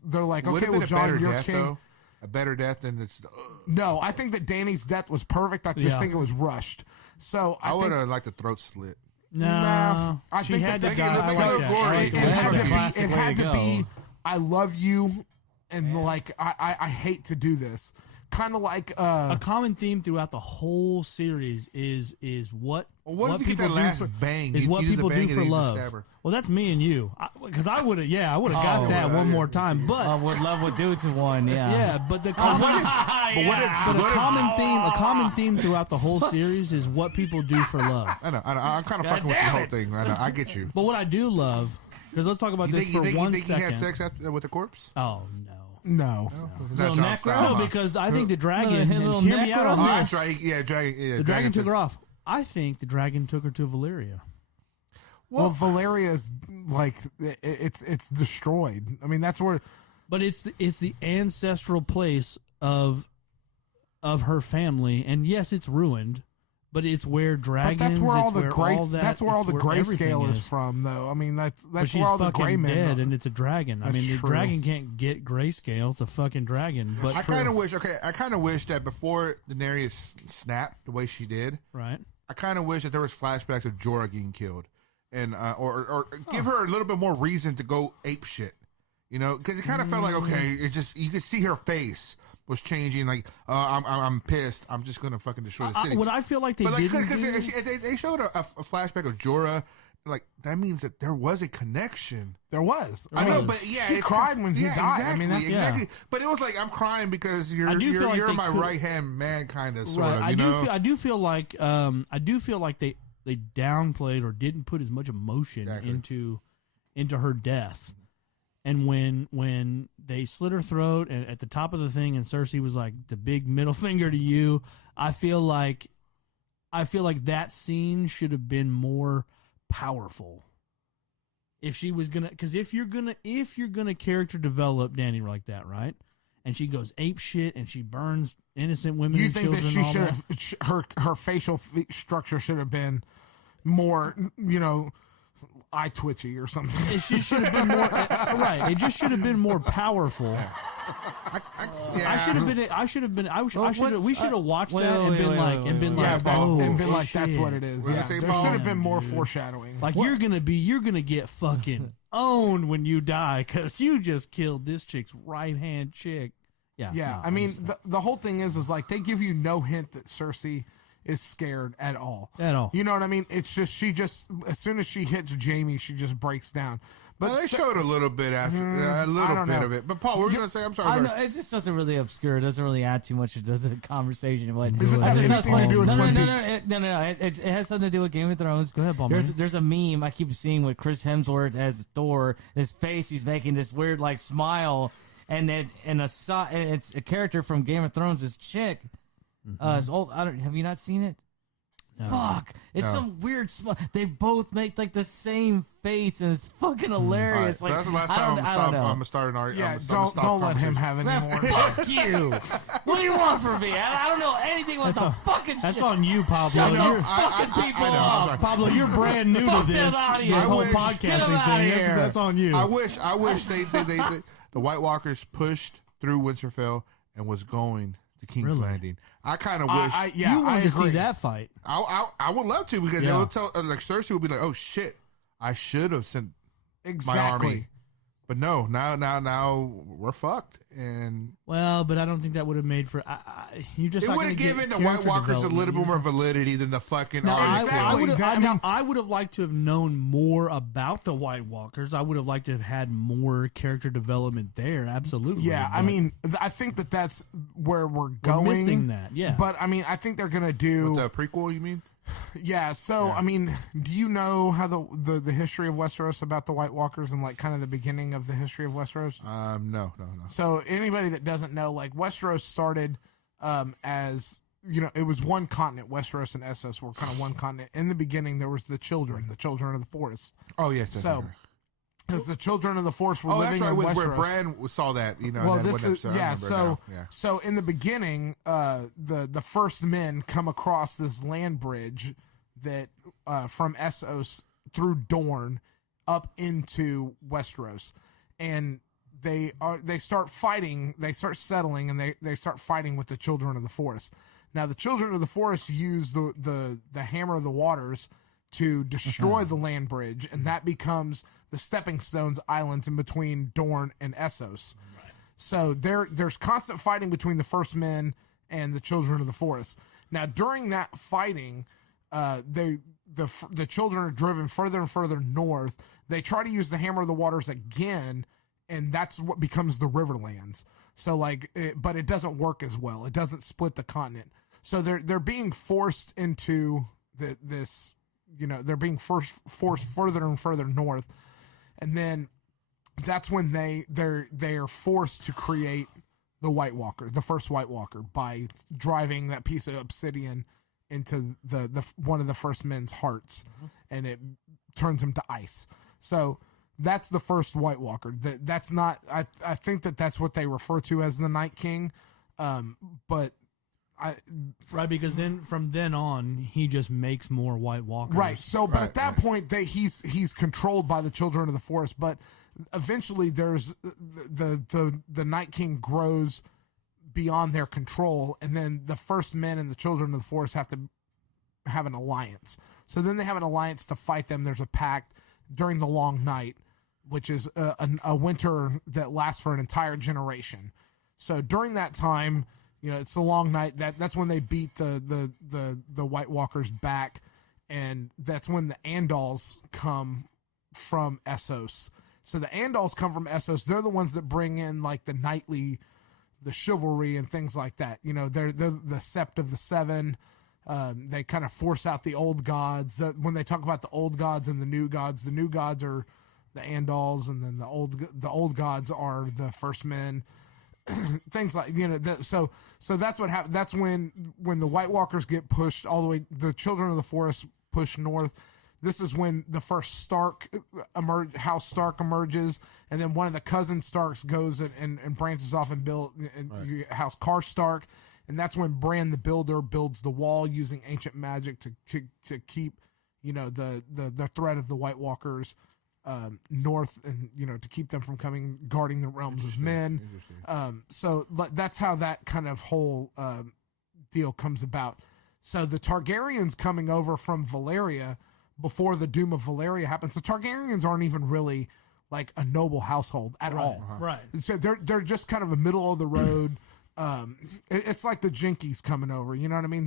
they're like, Would okay, have been well a Jon, better you're death, king. though. A better death than it's. No, I think that Dany's death was perfect. I just Yeah. think it was rushed. So I think would have liked the throat slit. No, I she think had that to they- die. they- I they- like they- that. they- I like they- the they- way it That's had a to be. classic It way had to to be. go. I love you, and like I hate to do this. Kind of like A common theme throughout the whole series is what Well, what if you get people that do last for, bang? is You- what you do the people bang do and for then you just love. stab her. Well, that's me and you, because I would have got that yeah, one yeah. more time. But What love would do to one, yeah. yeah, but the common, a common theme throughout the whole series is what people do for love. I know. I'm kind of fucking with the whole thing. I know. I get you. But what I do love, because let's talk about You this think, you for think, you one think he second. had sex after, with the corpse? Oh no. no. Not Little Jon necro? style, No, huh? because I think the dragon. Little- and little hear me out necro? on Oh, this. that's right. Yeah, The dragon took her off. I think the dragon took her to Valyria. Well, Valeria's like it's destroyed. I mean, that's where. But it's the ancestral place of her family, and yes, it's ruined. But it's where But dragons. that's where all it's the where gray. all that, That's where all it's the everything grayscale is from, though. I mean, But that's she's where all the fucking gray men. dead, and it's a dragon. I That's mean, the true. dragon can't get grayscale. It's a fucking dragon. But I kind of wish. Okay, I kind of wish that before Daenerys snapped the way she did, right. I kind of wish that there was flashbacks of Jorah getting killed, and or give her a little bit more reason to go ape shit. You know, because it kind of felt like okay, it just you could see her face was changing. Like I'm pissed. I'm just gonna fucking destroy the city. What I feel like they But like, didn't because do, they showed a flashback of Jorah, like that means that there was a connection. There was. I know, was. but yeah, She it's cried when he died. I Exactly, mean, that's- exactly. But it was like I'm crying because I do feel like you're they my could- right hand man, kind of, sort right. of. I You know, do feel like they downplayed or didn't put as much emotion Exactly. into her death. And when they slit her throat and at the top of the thing, and Cersei was like the big middle finger to you, I feel like that scene should have been more powerful. If she was gonna, because if you're gonna character develop Dany like that, right? And she goes ape shit and she burns innocent women You and think children. that she and all should have her facial structure should have been more, eye twitchy or something? It just should have been more right. It just should have been more powerful. yeah. We should have watched that and been Yeah, like, that's, oh, and been like, shit. that's what it is. What did Yeah, I say, there Paul? should have been more Dude. foreshadowing. Like you're gonna get fucking owned when you die because you just killed this chick's right hand chick. Yeah, Yeah, no, I mean, the whole thing is like they give you no hint that Cersei is scared at all. At all. You know what I mean? It's just she just as soon as she hits Jamie, she just breaks down. But Well, they showed a little bit after a I little don't bit know. of it. But Paul, what were you gonna say? I'm sorry. I sorry. know it's just something really obscure. It doesn't really add too much to the conversation. But Does this I have just anything to do with no, Twin no, Peaks? no. It has something to do with Game of Thrones. Go ahead, Paul. There's a meme I keep seeing with Chris Hemsworth as Thor. His face, he's making this weird like smile, and it's a character from Game of Thrones. This chick, it's old. Have you not seen it? No. Fuck! It's No. some weird smile. They both make like the same face, and it's fucking hilarious. All right, Like so that's the last I time don't I'm know. gonna start an argument. yeah, don't let him have any Man, more. fuck you! What do you want from me? I don't know anything about the fucking That's shit. on you, Pablo. Shut know, those I- fucking people I know, I'm up. sorry. Pablo, you're brand new to Fuck this. them outta here. This whole I wish- podcasting Get them outta thing. here. That's on you. I wish they the White Walkers pushed through Winterfell and was going to King's Really? Landing. I kind of wish Yeah, you wanted I to see agree. that fight. I would love to because Yeah. they would tell like Cersei would be like, oh shit, I should have sent Exactly. my army, but no, now we're fucked, and Well, but I don't think that would have made for. You just it not would have gonna get given the White character Walkers a development. little bit more validity than the fucking No, army. Exactly. I would have liked to have known more about the White Walkers. I would have liked to have had more character development there. Absolutely. Yeah, I but mean, I think that's where we're going. missing that, yeah. But I mean, I think they're gonna do. The prequel, you mean? Yeah, so I mean, do you know how the history of Westeros, about the White Walkers, and like kind of the beginning of the history of Westeros? No. So anybody that doesn't know, like Westeros started as, you know, it was one continent. Westeros and Essos were kind of one continent. In the beginning, there was the children of the forest. Oh yes. So as the children of the forest were living that's right. in Where Westeros. Bran saw that, you know. Well, that this one is episode, I remember so. now. Yeah. So in the beginning, the first men come across this land bridge that from Essos through Dorne up into Westeros, and they start fighting. They start settling, and they start fighting with the children of the forest. Now, the children of the forest use the hammer of the waters to destroy the land bridge, and that becomes the stepping stones islands in between Dorne and Essos. Right. So there's constant fighting between the first men and the children of the forest. Now, during that fighting, the children are driven further and further north. They try to use the hammer of the waters again, and that's what becomes the Riverlands. So but it doesn't work as well. It doesn't split the continent. So they're being forced into this. You know, they're being forced further and further north, and then that's when they are forced to create the White Walker, the first White Walker, by driving that piece of obsidian into the one of the first men's hearts, and it turns him to ice. So that's the first White Walker. That's not. I think that's what they refer to as the Night King, but. Right, because then from then on he just makes more White Walkers. Right. So, but at that point, he's controlled by the children of the forest. But eventually, there's the Night King grows beyond their control, and then the first men and the children of the forest have to have an alliance. So then they have an alliance to fight them. There's a pact during the Long Night, which is a winter that lasts for an entire generation. So during that time. You know, it's the Long Night. That's when they beat the White Walkers back, and that's when the Andals come from Essos. So the Andals come from Essos. They're the ones that bring in like the knightly, the chivalry, and things like that. You know, they're the Sept of the Seven. They kind of force out the old gods. When they talk about the old gods and the new gods are the Andals, and then the old gods are the first men. Things like, you know, so that's what happened. That's when the White Walkers get pushed all the way. The children of the forest push north. This is when the first House Stark emerges, and then one of the cousin Starks goes and branches off and build House Karstark, and that's when Bran the Builder builds the wall using ancient magic to keep, you know, the threat of the White Walkers north, and, you know, to keep them from guarding the realms of men. So that's how that kind of whole deal comes about. So the Targaryens coming over from Valyria before the Doom of Valyria happens. The Targaryens aren't even really like a noble household at all. Right. So they're just kind of a middle of the road. It's like the Jinkies coming over. You know what I mean?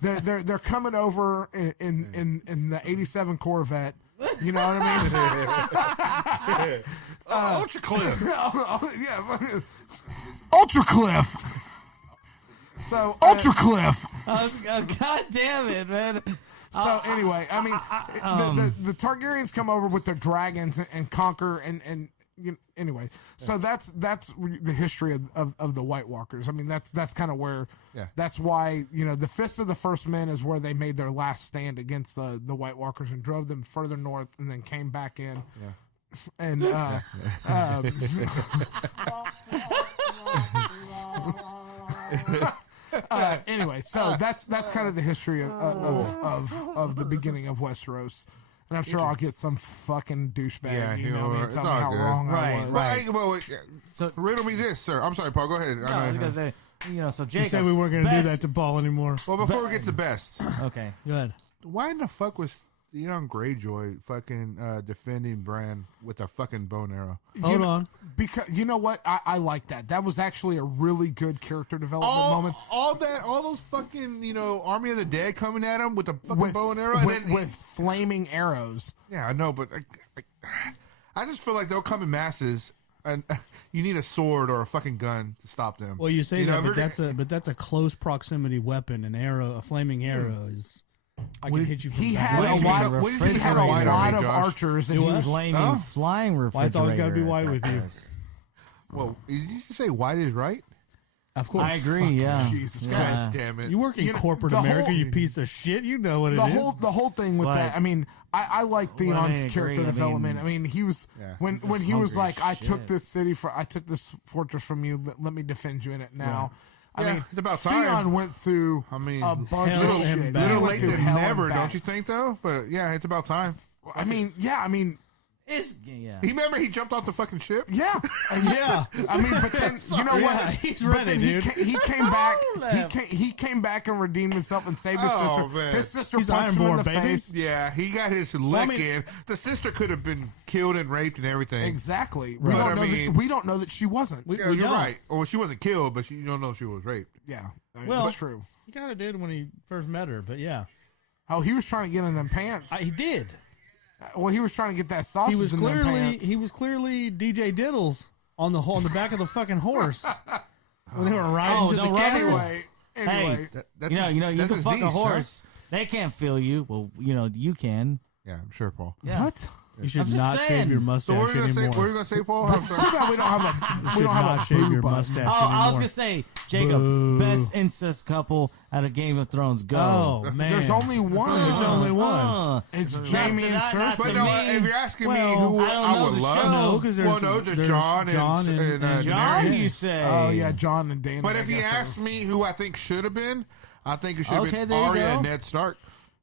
They're coming over in the '87 Corvette. You know what I mean? Ultra Cliff. Yeah. Ultra Cliff. So Ultra Cliff. God damn it, man. So anyway, I mean, the Targaryens come over with their dragons and conquer and you know, anyway. So that's the history of the White Walkers. I mean, that's kind of where. Yeah. That's why, you know, the Fist of the First Men is where they made their last stand against the White Walkers and drove them further north, and then came back in. Yeah. And anyway, so that's kind of the history of the beginning of Westeros. And I'm sure I'll get some fucking douchebag email me and tell me how wrong I was. Right. So riddle me this, sir. I'm sorry, Paul. Go ahead. No, I was gonna say, you know, so Jacob. You said we weren't going to do that to Paul anymore. Well, before we get to the best, okay, good. Why in the fuck was Theon Greyjoy fucking defending Bran with a fucking bow and arrow? Hold on. Because you know what? I like that. That was actually a really good character development moment. All those fucking, you know, Army of the Dead coming at him with a fucking bow and arrow. With flaming arrows. Yeah, I know, but I just feel like they'll come in masses, and you need a sword or a fucking gun to stop them. Well, you say that, but that's a close proximity weapon. An arrow, a flaming arrow is. I can hit you from He the had back. a lot. What He had a refrigerator? lot of Josh? archers, and he was Flaming, flying refrigerator. Why it's always gotta be white with you? Well, did you say white is right? Of course. I agree. Yeah. Jesus Yeah. Christ, damn it! You work in You know, corporate the America, whole- you piece of shit. You know what it is. the whole thing with Like- that. I mean, I like Well, I Theon's agree. character I mean, development. I mean, he was when he was hungry like, I as took shit. this fortress from you. Let me defend you in it now. I Yeah, mean, it's about time. Theon went through I mean, a bunch hell of and shit. back. He Little went late through than hell and never, back. don't you think? Though, but yeah, it's about time. I mean, yeah. I mean, Yeah. He remember he jumped off the fucking ship. yeah. And Yeah. I mean, but then you know what? Yeah, he's But ready, then dude. He came back. He came back and redeemed himself and saved his Oh, sister. man. His sister He's punched him in Ironborn, the baby. face. Yeah, he got his lick I mean- in. The sister could have been killed and raped and everything. Exactly. But, I mean- We don't know that she wasn't. Yeah, We you're don't. right. Or she wasn't killed, but you don't know if she was raped. Yeah. I mean, Well, that's true. He kind of did when he first met her, but yeah. Oh, he was trying to get in them pants. He did. Well, he was trying to get that sausage He was in them pants. clearly DJ Diddles on the back of the fucking horse when they were riding to the don't ride castle. it. Anyway, That's you that's can his fuck niece, a huh? horse. They can't feel you. Well, you can. Yeah, I'm sure, Paul. Yeah. what? You should I'm just not saying. shave your So mustache what are you gonna say? anymore. What are you gonna say, Paul? I'm Too sorry. bad we don't have a You we should don't have not a shave boob your button. mustache Oh, I was anymore. gonna say, Jacob, Boo. best incest couple out of Game of Thrones. Go. Oh man, There's only one. There's only one. It's Jamie and not Cersei. But to no, me. if you're asking Well, me who I don't I know would the love, show. No, because well, no, there's John and John, Daenerys. you say? Oh yeah, John and Dana. But I if you guess so. ask me who I think should have been, I think it should have Okay, been there you Arya go. and Ned Stark.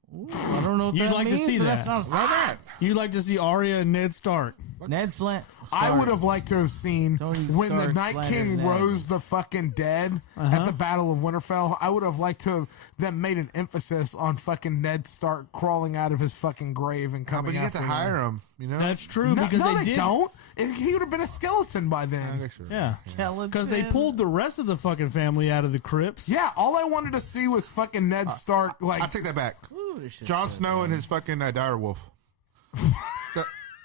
I don't know what You'd that like to means, see but that. sounds Why not? You'd like to see Arya and Ned Stark. Ned Flint. I would have liked to have seen Tony when the Stark Night flatters King Ned. rose the fucking dead at the Battle of Winterfell. I would have liked to have them made an emphasis on fucking Ned Stark crawling out of his fucking grave and But coming you have to after hire him, you know? That's true No, because no, they they did. don't. He would have been a skeleton by I then. guess you're right. Yeah, Skeleton. because they pulled the rest of the fucking family out of the crypts. Yeah, all I wanted to see was fucking Ned Stark. Like, I take that back. Ooh, this shit's Jon good. Snow and his fucking direwolf.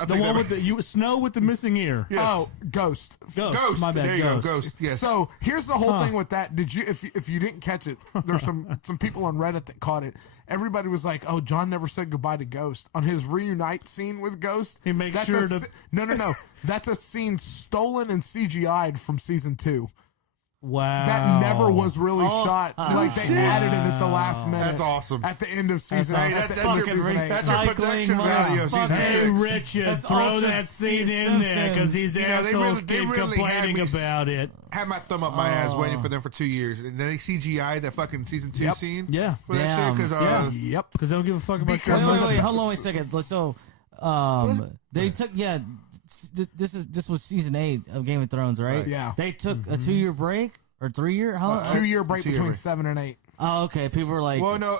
I The take one that with the Snow with the missing ear. Yes. oh, Ghost. Ghost. My bad. There you Ghost. go, Ghost. Yes. So here's the whole thing with that. Did you, if you didn't catch it, there's some people on Reddit that caught it. Everybody was like, "Oh, John never said goodbye to Ghost." On his reunite scene with Ghost, He makes that's sure a to- sce- no. That's a scene stolen and CGI'd from season 2. Wow. That never was really shot. Like they added it at the last minute. That's awesome. At the end of season. Hey, at that's the end of your- season 8. that's your Recycling production value of season motherfucker. Hey, 6. Richard, That's throw ultra that scene in there because these You know, they assholes they keep really had complaining me about it. Had my thumb up my ass waiting for them for 2 years, and then they CGI'd that fucking season 2 Yep. scene. Yeah. for that Damn. shit because Yeah. Yep. Because they don't give a fuck about Because- Wait, hold on, wait a second. So, they took this was season 8 of Game of Thrones, right? Right. Yeah. They took a 2-year break or 3-year. How long? 2-year break 2-year between break. 7 and 8. Oh, okay. People were like, well, no,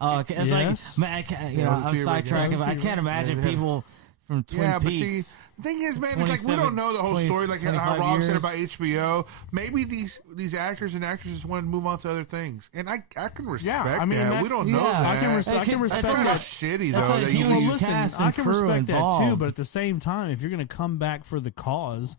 oh, okay. It's Yes. like, man, I can't, Yeah, I'm 2-year break, sidetracking, yeah. but I can't imagine Yeah, they have- people from Twin yeah, but see, Peaks. the thing is, man, it's like we don't know the whole 20, story, like how 25 Rob said years. about HBO. Maybe these actors and actresses want to move on to other things, and I can respect I mean, that. that's- We don't know yeah. that. I can respect That's that. kind of shitty that's though. a that you huge can- Well, listen, cast I and can crew respect that too, involved. but at the same time, if you're going to come back for the cause,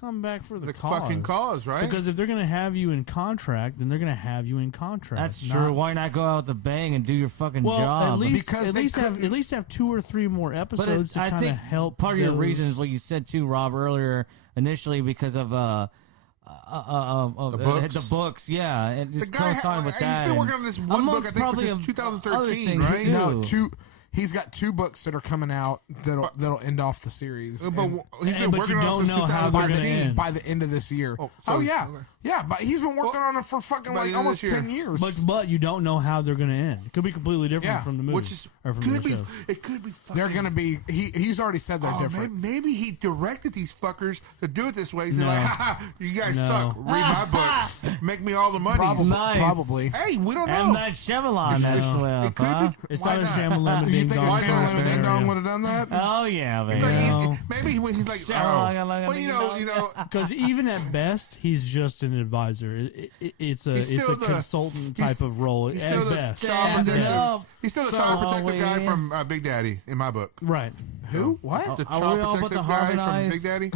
come back for the cause. fucking cause, right? Because if they're going to have you in contract, then they're going to have you in contract. That's Not- true. Why not go out with a bang and do your fucking Well, job? at least Because they at least have 2 or 3 more But episodes to I kind of think help. part of your those- reason is what you said too, Rob, earlier initially because of books. the books, yeah, and the just guy, coinciding with he's that. been and working on this one book, I amongst think, probably since other 2013, things, right? too. No, he's got 2 books that are coming out that'll end off the series. But And he's been but working you on it don't since know how they're gonna 2013. end. by the end of this year. Oh, Oh, so- yeah, okay. yeah. But he's been working Well, on it for fucking by the like end of almost this year. 10 years. But you don't know how they're going to end. It could be completely different Yeah, from the movie. Which is or from could the be show. it could be fucking. they're gonna be. He's already said they're Oh, different. maybe he directed these fuckers to do it this way. They're No. like, ha, ha, you guys No. suck. Read my books. Make me all the money. Probably. Nice. Probably. Hey, we don't M. know. Night Shyamalan, that's well, it could huh? be. It's Why not a not? Shyamalan You ding think dong Why if not, Shyamalan man? and Ding Dong scenario. would have done that? Oh yeah, baby. Like, maybe when he's like, Shyamalan, oh, well, you know, Because even at best, he's just an advisor. It's a He's still the- consultant he's- type of role he's at still the best. child Stand protective. up. He's still the So child are protective guy we. from Big Daddy in my book. Right. Who? What? The Are child we all about to protective guy from harmonize? Big Daddy,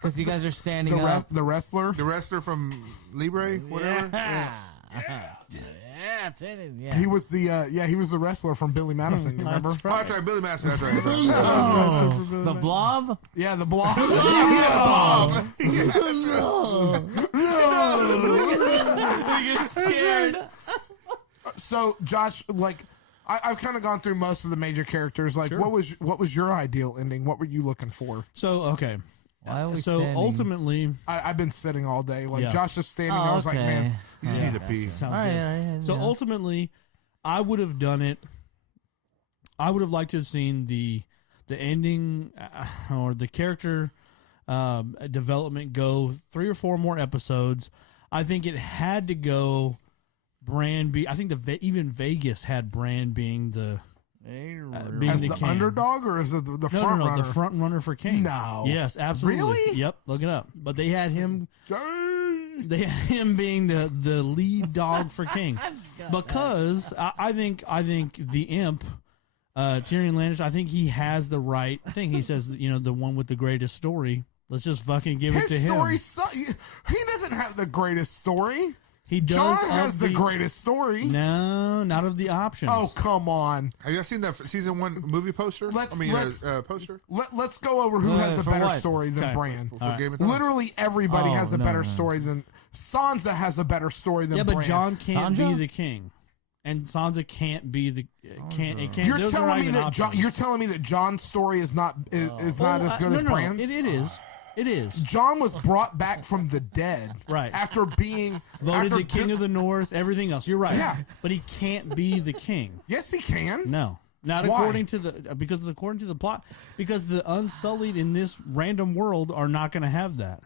Because you guys are standing The up. wrestler. the wrestler from Libre, whatever. Yeah. Yeah, titties. Yeah. He was the he was the wrestler from Billy Madison. You remember? Oh, that's right, Billy Madison. That's right. The Blob. Yeah, the Blob. He gets scared. So, Josh, like, I've kind of gone through most of the major characters. Like, what was your ideal ending? What were you looking for? So okay. Why are we So standing? ultimately, I've been sitting all day. Like, Yeah. Josh was standing. Oh, I was like, okay. man, You see the pee. sounds All good. right, all right, So yeah. ultimately, I would have done it. I would have liked to have seen the ending or the character development go 3 or 4 more episodes. I think it had to go. Bran I think even Vegas had Bran being the being as the the king. underdog or as the No, front no, runner? the front runner for king. No. Yes, absolutely. Really? Yep. Look it up. But they had him. Dang. They had him being the lead dog for king because I think the imp Tyrion Lannister. I think he has the right thing. He says, the one with the greatest story. Let's just fucking give it to His him. story he doesn't have the greatest story. He does. John has the greatest story. No, not of the options. Oh, come on. Have you guys seen the season 1 movie poster? Let's- Poster Let's go over who has a for better what? story than Okay. Bran. for Game of Thrones. Literally everybody Oh, has a no, better no. story than Sansa has a better story than yeah, Bran. but John can't Sansa? be the king, and Sansa can't be the can't. It can't. You're those are not telling me even that options. you're telling me that John's story is not is not as good no, as no, Bran's. It is. It is. John was brought back from the dead, Right. After being Voted after the king of the north. Everything else. You're right. Yeah. But he can't be the king. Yes, he can. No. Not Why? according to the according to the plot, because the Unsullied in this random world are not going to have that.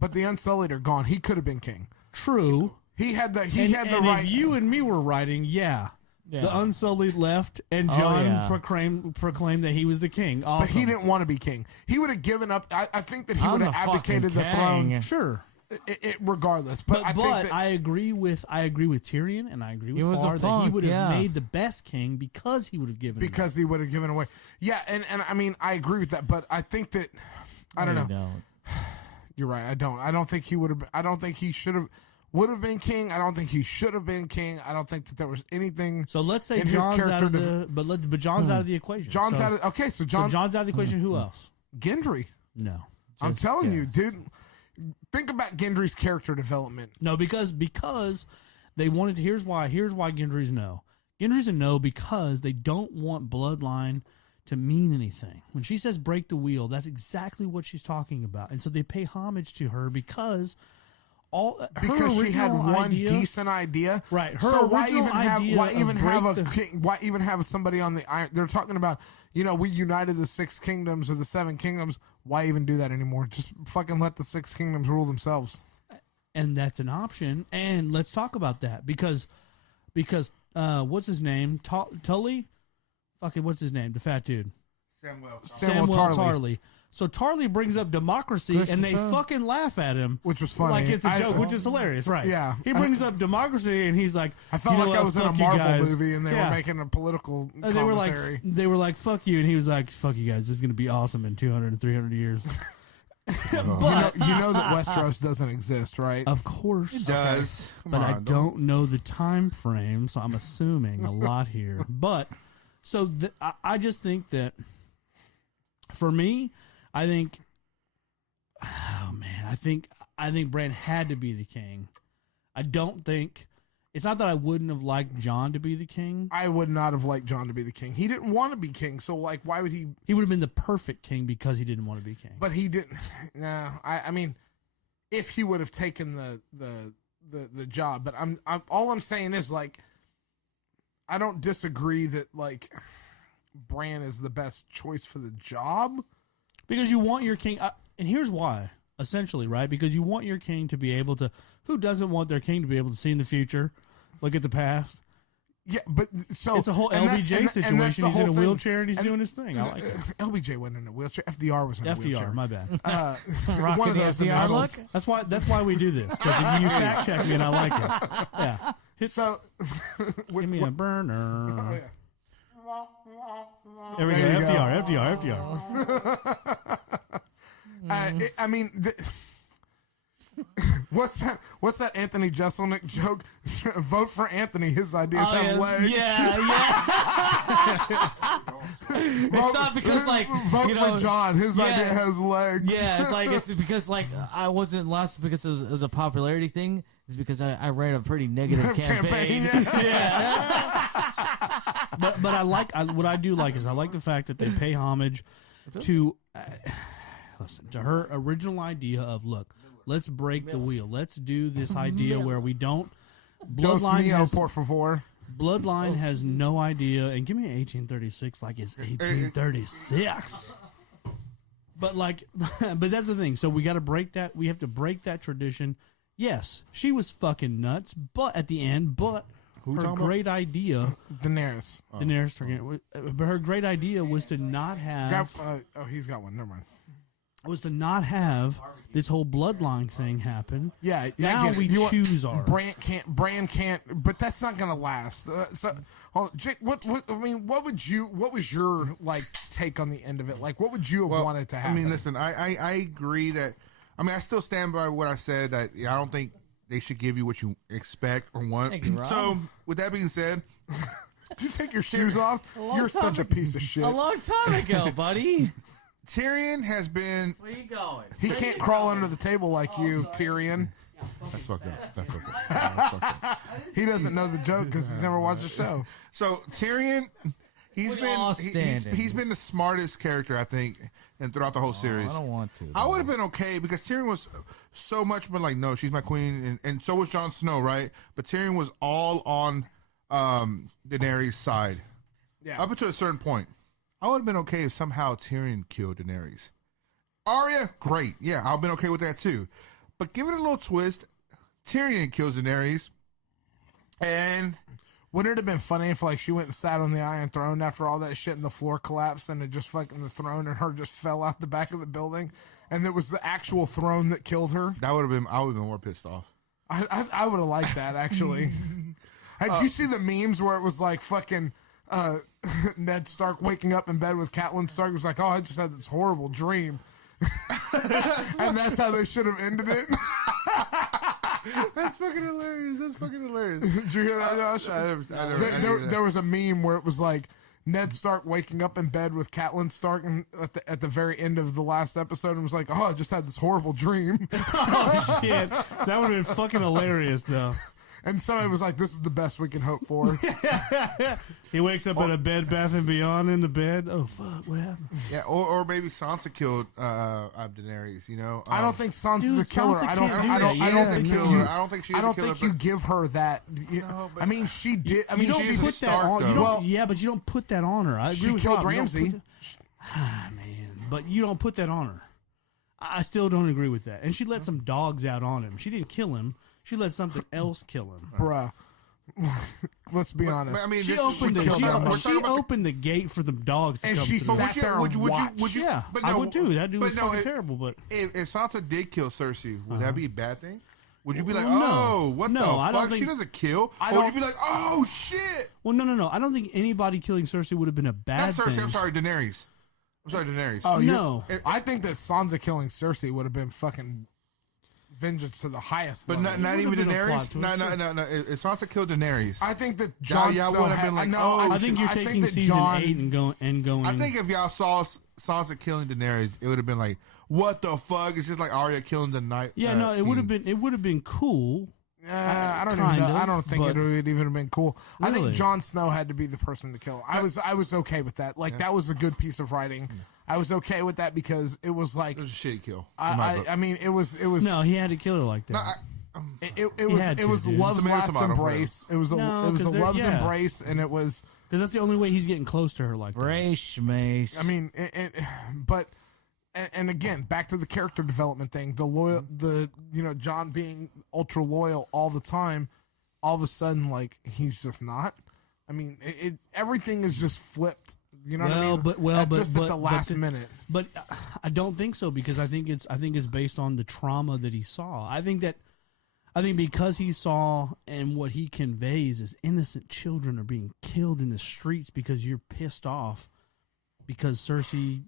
But the Unsullied are gone. He could have been king. True. He had the And right. if you and me were writing, Yeah. the Unsullied left, and Oh, John yeah. proclaimed that he was the king. Awesome. But he didn't want to be king. He would have given up. I think that he I'm would the have abdicated the fucking throne. king. Sure. Regardless, but I think that I agree with Tyrion, and I agree He with was a Farr that he punk, would have yeah. made the best king because he would have given him because he would have given away. Yeah, and I mean I agree with that, but I think that I don't No, know. you don't. You're right. I don't think he would have. I don't think he should have. Would have been king. I don't think he should have been king. I don't think that there was anything. So let's say in his John's out of character but John's out of the equation. John's so, out of okay. So so John's out of the equation. Who else? Gendry. No. I'm Just telling you, guessed. dude. Think about Gendry's character development. No, because they wanted to. Here's why Gendry's no. Gendry's a no because they don't want bloodline to mean anything. When she says break the wheel, that's exactly what she's talking about. And so they pay homage to her because Because she had one idea, decent idea, Right, her So why original even have idea why of even have a break the- king? Why even have somebody on the iron? They're talking about we united the 6 kingdoms or the 7 kingdoms. Why even do that anymore? Just fucking let the 6 kingdoms rule themselves. and that's an option. And let's talk about that because what's his name? Tully? Fucking what's his name? The fat dude. Samuel Tarly. So Tarly brings up democracy, and they Christopher? fucking laugh at him, Which was funny. like it's a I- joke, which is hilarious, right? Yeah. he brings up democracy, and he's like, I felt "You know like I what? was in a Fuck you Marvel guys." movie and they Yeah. were making a political And they were like, "Fuck you," and he was like, "Fuck you guys, this is gonna be awesome in 200 and 300 years." but you know that Westeros doesn't exist, right? Of course, It does. Come but on, I don't know the time frame, so I'm assuming a lot here. But so I just think that for me, I think, oh man, I think Bran had to be the king. I don't think it's not that I wouldn't have liked Jon to be the king. I would not have liked Jon to be the king. He didn't want to be king, so like, why would he? He would have been the perfect king because he didn't want to be king. But he didn't. No, I mean, if he would have taken the job, but I'm all I'm saying is like, I don't disagree that like, Bran is the best choice for the job. Because you want your king, and here's why, essentially, right? Because you want your king to be able to. Who doesn't want their king to be able to see in the future, look at the past? Yeah, but so It's a whole and that's- LBJ and that's the situation. He's in a whole thing. wheelchair and he's And- doing his thing. I like it. LBJ wasn't in a wheelchair. FDR was in a wheelchair. FDR, my bad. Rocking one of the those FDR initials. look? That's why we do this. Because you fact check me and I like it. Yeah, So, give me a burner. oh, yeah. There we go. There you FDR. I mean, What's that Anthony Jeselnik joke? Vote for Anthony. His ideas have legs. It's not because like Vote you know, for John. His idea has legs. Yeah, it's because like I wasn't lost because it was a popularity thing. It's because I ran a pretty negative campaign. But I like what I do like is I like the fact that they pay homage to listen to her original idea of look, let's break the wheel. Let's do this idea where we don't Bloodline por favor. Bloodline has no idea, and give me 1836 like it's 1836. But but that's the thing. So we got to break that. We have to break that tradition. Yes, she was fucking nuts, but at the end, her great idea, Daenerys Targaryen, but her great idea was to not have. He's got one. Never mind. Was to not have this whole bloodline thing happen. Yeah. Now we choose our Bran can't, but that's not gonna last. Jake, what was your take on the end of it? Like, what would you have wanted to happen? I mean, listen, I agree that. I mean, I still stand by what I said. That I don't think they should give you what you expect or want. Thank you, Rob. So, with that being said, did you take your shoes off? You're such a piece of shit. A long time ago, buddy. Tyrion has been. Where you going? He can't crawl under the table like you, Tyrion. That's fucked up. That's fucked up. He doesn't know the joke because he's never watched the show. So Tyrion, he's been the smartest character, I think, and throughout the whole series. I don't want to. I would have been okay because Tyrion was so much, but like, no, she's my queen, and so was Jon Snow, right? But Tyrion was all on Daenerys' side, up until a certain point. I would have been okay if somehow Tyrion killed Daenerys. Arya, great, yeah, I've been okay with that too. But give it a little twist. Tyrion kills Daenerys, and wouldn't it have been funny if she went and sat on the Iron Throne after all that shit and the floor collapsed and it just fucking the throne and her just fell out the back of the building and it was the actual throne that killed her? That would have been. I would have been more pissed off. I would have liked that actually. Did you see the memes where it was like fucking Ned Stark waking up in bed with Catelyn Stark? It was like, oh, I just had this horrible dream. And that's how they should have ended it. That's fucking hilarious. Did you hear that, Josh? There was a meme where it was like Ned Stark waking up in bed with Catelyn Stark and at the very end of the last episode and was like, oh, I just had this horrible dream. Oh, shit. That would have been fucking hilarious, though. And somebody was like, this is the best we can hope for. He wakes up at a Bed Bath & Beyond in the bed. Oh, fuck, what happened? Yeah, or maybe Sansa killed Daenerys, you know? I don't think Sansa's a killer. Sansa I don't think she's a killer. you give her that. I mean, she did. I mean, you don't she's put a that Stark, on. though. But you don't put that on her. I agree she with killed Rob. Ramsay. Man, but you don't put that on her. I still don't agree with that. And she let some dogs out on him. She didn't kill him. She let something else kill him. Bruh. Let's be honest. But, I mean, She opened the gate for the dogs to And come she through. sat there and watched. Yeah, but I no, would too. That dude was but no, fucking terrible. But if Sansa did kill Cersei, would that be a bad thing? Would you be like, Well, no. oh, what No, the I don't fuck? think- She doesn't kill? I Or would don't- you be like, oh, shit? well, no. I don't think anybody killing Cersei would have been a Not bad Cersei, thing. I'm sorry, Daenerys. Oh, No. I think that Sansa killing Cersei would have been fucking vengeance to the highest But level. not even would've been a Daenerys? plot twist. No. If Sansa killed Daenerys, I think that Jon y'all Snow would have had, been like, no, oh, I think you're taking that season Jon, 8 and going. I think if y'all saw Sansa killing Daenerys, it would have been like, what the fuck? It's just like Arya killing the night. Yeah, no, it would have been. It would have been cool. I don't even Kind know. of, I don't think but- it would even have been cool. I think Really? Jon Snow had to be the person to kill. I was okay with that. Like that was a good piece of writing. I was okay with that because it was like It was a shitty kill. in my book. I mean it was No, he had to kill her like that. it was dude. love's Tomato, last tomato, embrace. It was a No, 'cause they're- love's yeah. embrace, and it was. Because that's the only way he's getting close to her like that. Brace, mace. I mean, but and again, back to the character development thing. John being ultra loyal all the time. All of a sudden, like he's just not. I mean, everything is just flipped. You know what I mean? Just at the last minute. But I don't think so because I think it's based on the trauma that he saw. I think because he saw and what he conveys is innocent children are being killed in the streets because you're pissed off because Cersei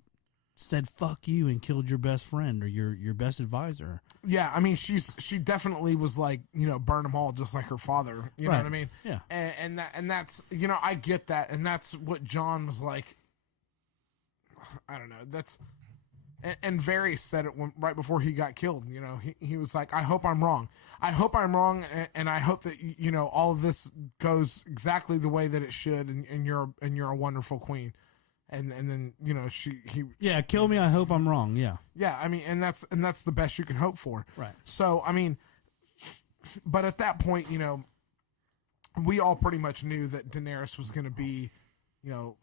said "fuck you" and killed your best friend or your best advisor. Yeah, I mean, she definitely was like, burn them all, just like her father. You know Right. what I mean? Yeah. And that's, I get that, and that's what John was like. I don't know. That's, and Varys said it right before he got killed. He was like, I hope I'm wrong. I hope I'm wrong, and I hope that all of this goes exactly the way that it should, and you're a wonderful queen. And then Kill me. I hope I'm wrong. Yeah. Yeah, I mean, and that's the best you can hope for. Right. So, I mean, but at that point, we all pretty much knew that Daenerys was going to be,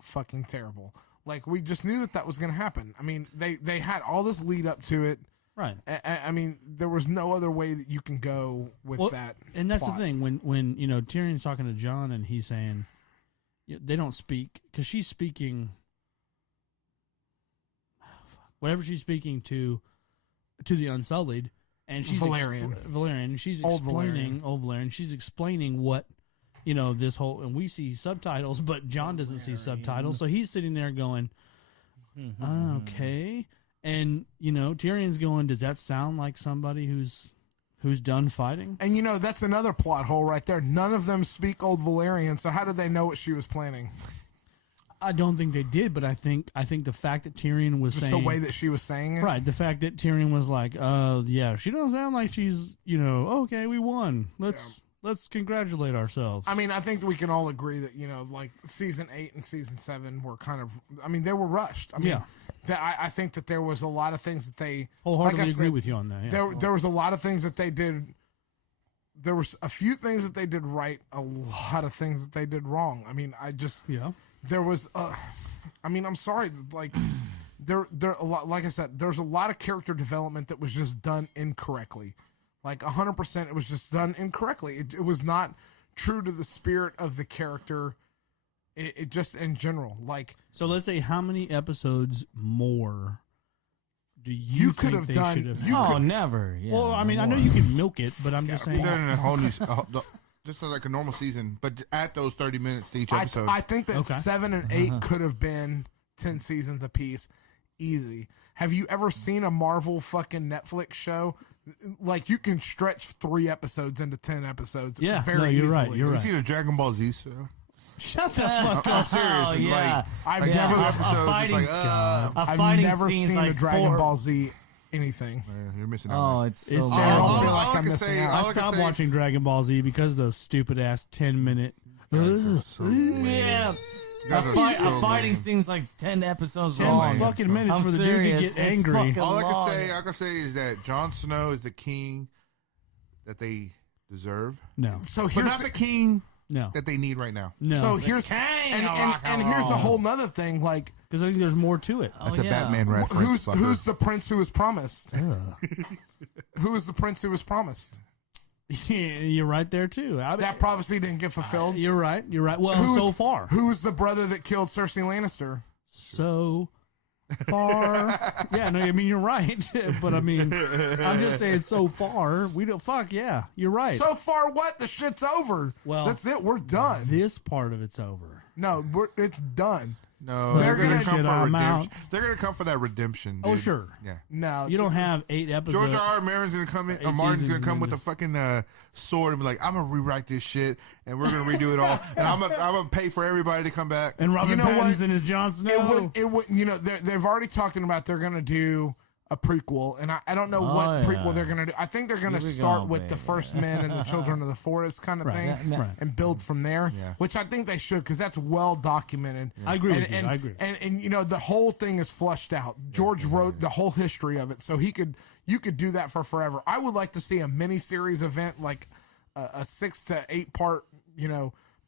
fucking terrible. Like, we just knew that was going to happen. I mean, they had all this lead up to it. Right. I mean, there was no other way that you can go with that. And that's plot. the thing when Tyrion's talking to Jon and he's saying they don't speak because she's speaking. Whatever she's speaking to the Unsullied, and she's Valerian. Valerian. She's Old explaining old Valerian. She's explaining what this whole, and we see subtitles, but Jon doesn't see subtitles, so he's sitting there going, okay, and Tyrion's going, does that sound like somebody who's done fighting? And that's another plot hole right there. None of them speak Old Valerian, so how did they know what she was planning? I don't think they did, but I think the fact that Tyrion was Just saying the way that she was saying it. right, the fact that Tyrion was like, yeah, she doesn't sound like she's, okay, we won. Let's congratulate ourselves. I mean, I think that we can all agree that like season 8 and season 7 were kind of. I mean, they were rushed. I mean, I think that there was a lot of things that they wholeheartedly like I agree said, with you on that. Yeah. There was a lot of things that they did. There was a few things that they did right, a lot of things that they did wrong. I mean, there was. I mean, I'm sorry, like there a lot. Like I said, there's a lot of character development that was just done incorrectly. Like 100%, it was just done incorrectly. It was not true to the spirit of the character. It just in general, like. So let's say, how many episodes more do you could think have they done? should have? Oh, never. Yeah, Well, I mean, I know you can milk it, but I'm just saying. You done a whole new, just like a normal season, but add those 30 minutes to each episode. I think that 7 and 8 could have been 10 seasons apiece, easy. Have you ever seen a Marvel fucking Netflix show? Like, you can stretch 3 episodes into 10 episodes. Yeah, very no, you're easily. right. You're You right. see the Dragon Ball Z show? Shut the fuck up. I'm serious. It's yeah. I've like never- two a episodes. fighting- It's like, I've fighting never scene's seen like a Dragon 4 Ball Z anything. you're missing out. Oh, it's so It's bad. terrible. I feel all like I I'm can missing say- out. all I I can stopped say- watching Dragon Ball Z because of the stupid ass 10-minute. Yeah. A fighting seems like 10 episodes 10 long. fucking minutes I'm for the serious. dude to get It's angry. fucking All I long. can say is that Jon Snow is the king that they deserve, No, So but here's not the king no, that they need right now. no. so here's king and, of and, rock and and here's a roll. whole nother thing. Like, because I think there's more to it. That's a yeah. Batman reference. who's the prince who was promised? Who is the prince who was promised? You're right there too. I mean, That prophecy didn't get fulfilled. you're right. You're right. Well, Who's- so far, Who was the brother that killed Cersei Lannister? so far. Yeah, no, I mean you're right, but I mean, I'm just saying so far. We don't. Fuck yeah, you're right. So far, what? The shit's over. Well, that's it. We're done. This part of it's over. No, it's done. No, They're they're gonna gonna come shit, for I'm redemption. out. They're gonna come for that redemption. Oh dude. sure. Yeah. No, You don't have 8 episodes. George R. Martin's gonna come in. 8 Martin's seasons gonna come and with then a fucking sword and be like, "I'm gonna rewrite this shit, and we're gonna redo it all, and I'm gonna pay for everybody to come back." And Robert You know what? Pattinson is Jon Snow. It would. You know, they've already talking about they're gonna do a prequel, and I don't know what Oh, prequel yeah. they're gonna do. I think they're gonna Here we start go, with the baby. First Men and the Children of the Forest kind of thing, Yeah, right. and build from there. Yeah. Which I think they should, because that's well documented. I agree and, with you. And, I agree. And you know, the whole thing is flushed out. George wrote the whole history of it, so you could do that for forever. I would like to see a miniseries event, like a 6 to 8 part,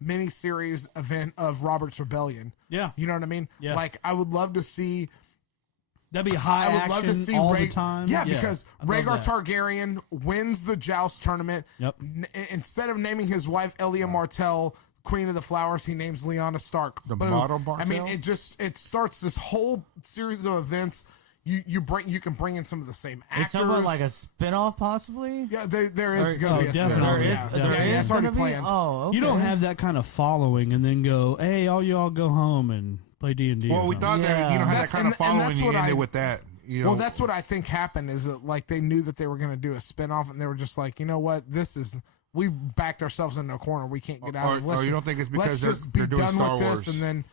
miniseries event of Robert's Rebellion. Yeah. You know what I mean? Yeah. Like, I would love to see. That'd be high I would action love to see all Rhaegar. the time. Yeah, because I'd love Rhaegar that. Targaryen wins the joust tournament. Yep. Instead of naming his wife Elia Martell Queen of the Flowers, he names Lyanna Stark. The Boom. model I mean, Martell? it starts this whole series of events. You can bring in some of the same You're actors. talking about like a spin-off possibly? Yeah, there is Oh, going to be a definitely. spin-off. There is- There Yeah, is it's already gonna be? planned. Oh, okay. You don't have that kind of following and then go, hey, all y'all go home and play D&D. Well, we thought that you know had that That's- kind of and following. that's You what ended I- with that. You know, Well, that's what I think happened is that like they knew that they were going to do a spinoff, and they were just like, you know what, we backed ourselves into a corner. We can't get out of it. or you don't think it's because let's just be they're doing done Star with Wars? this, and then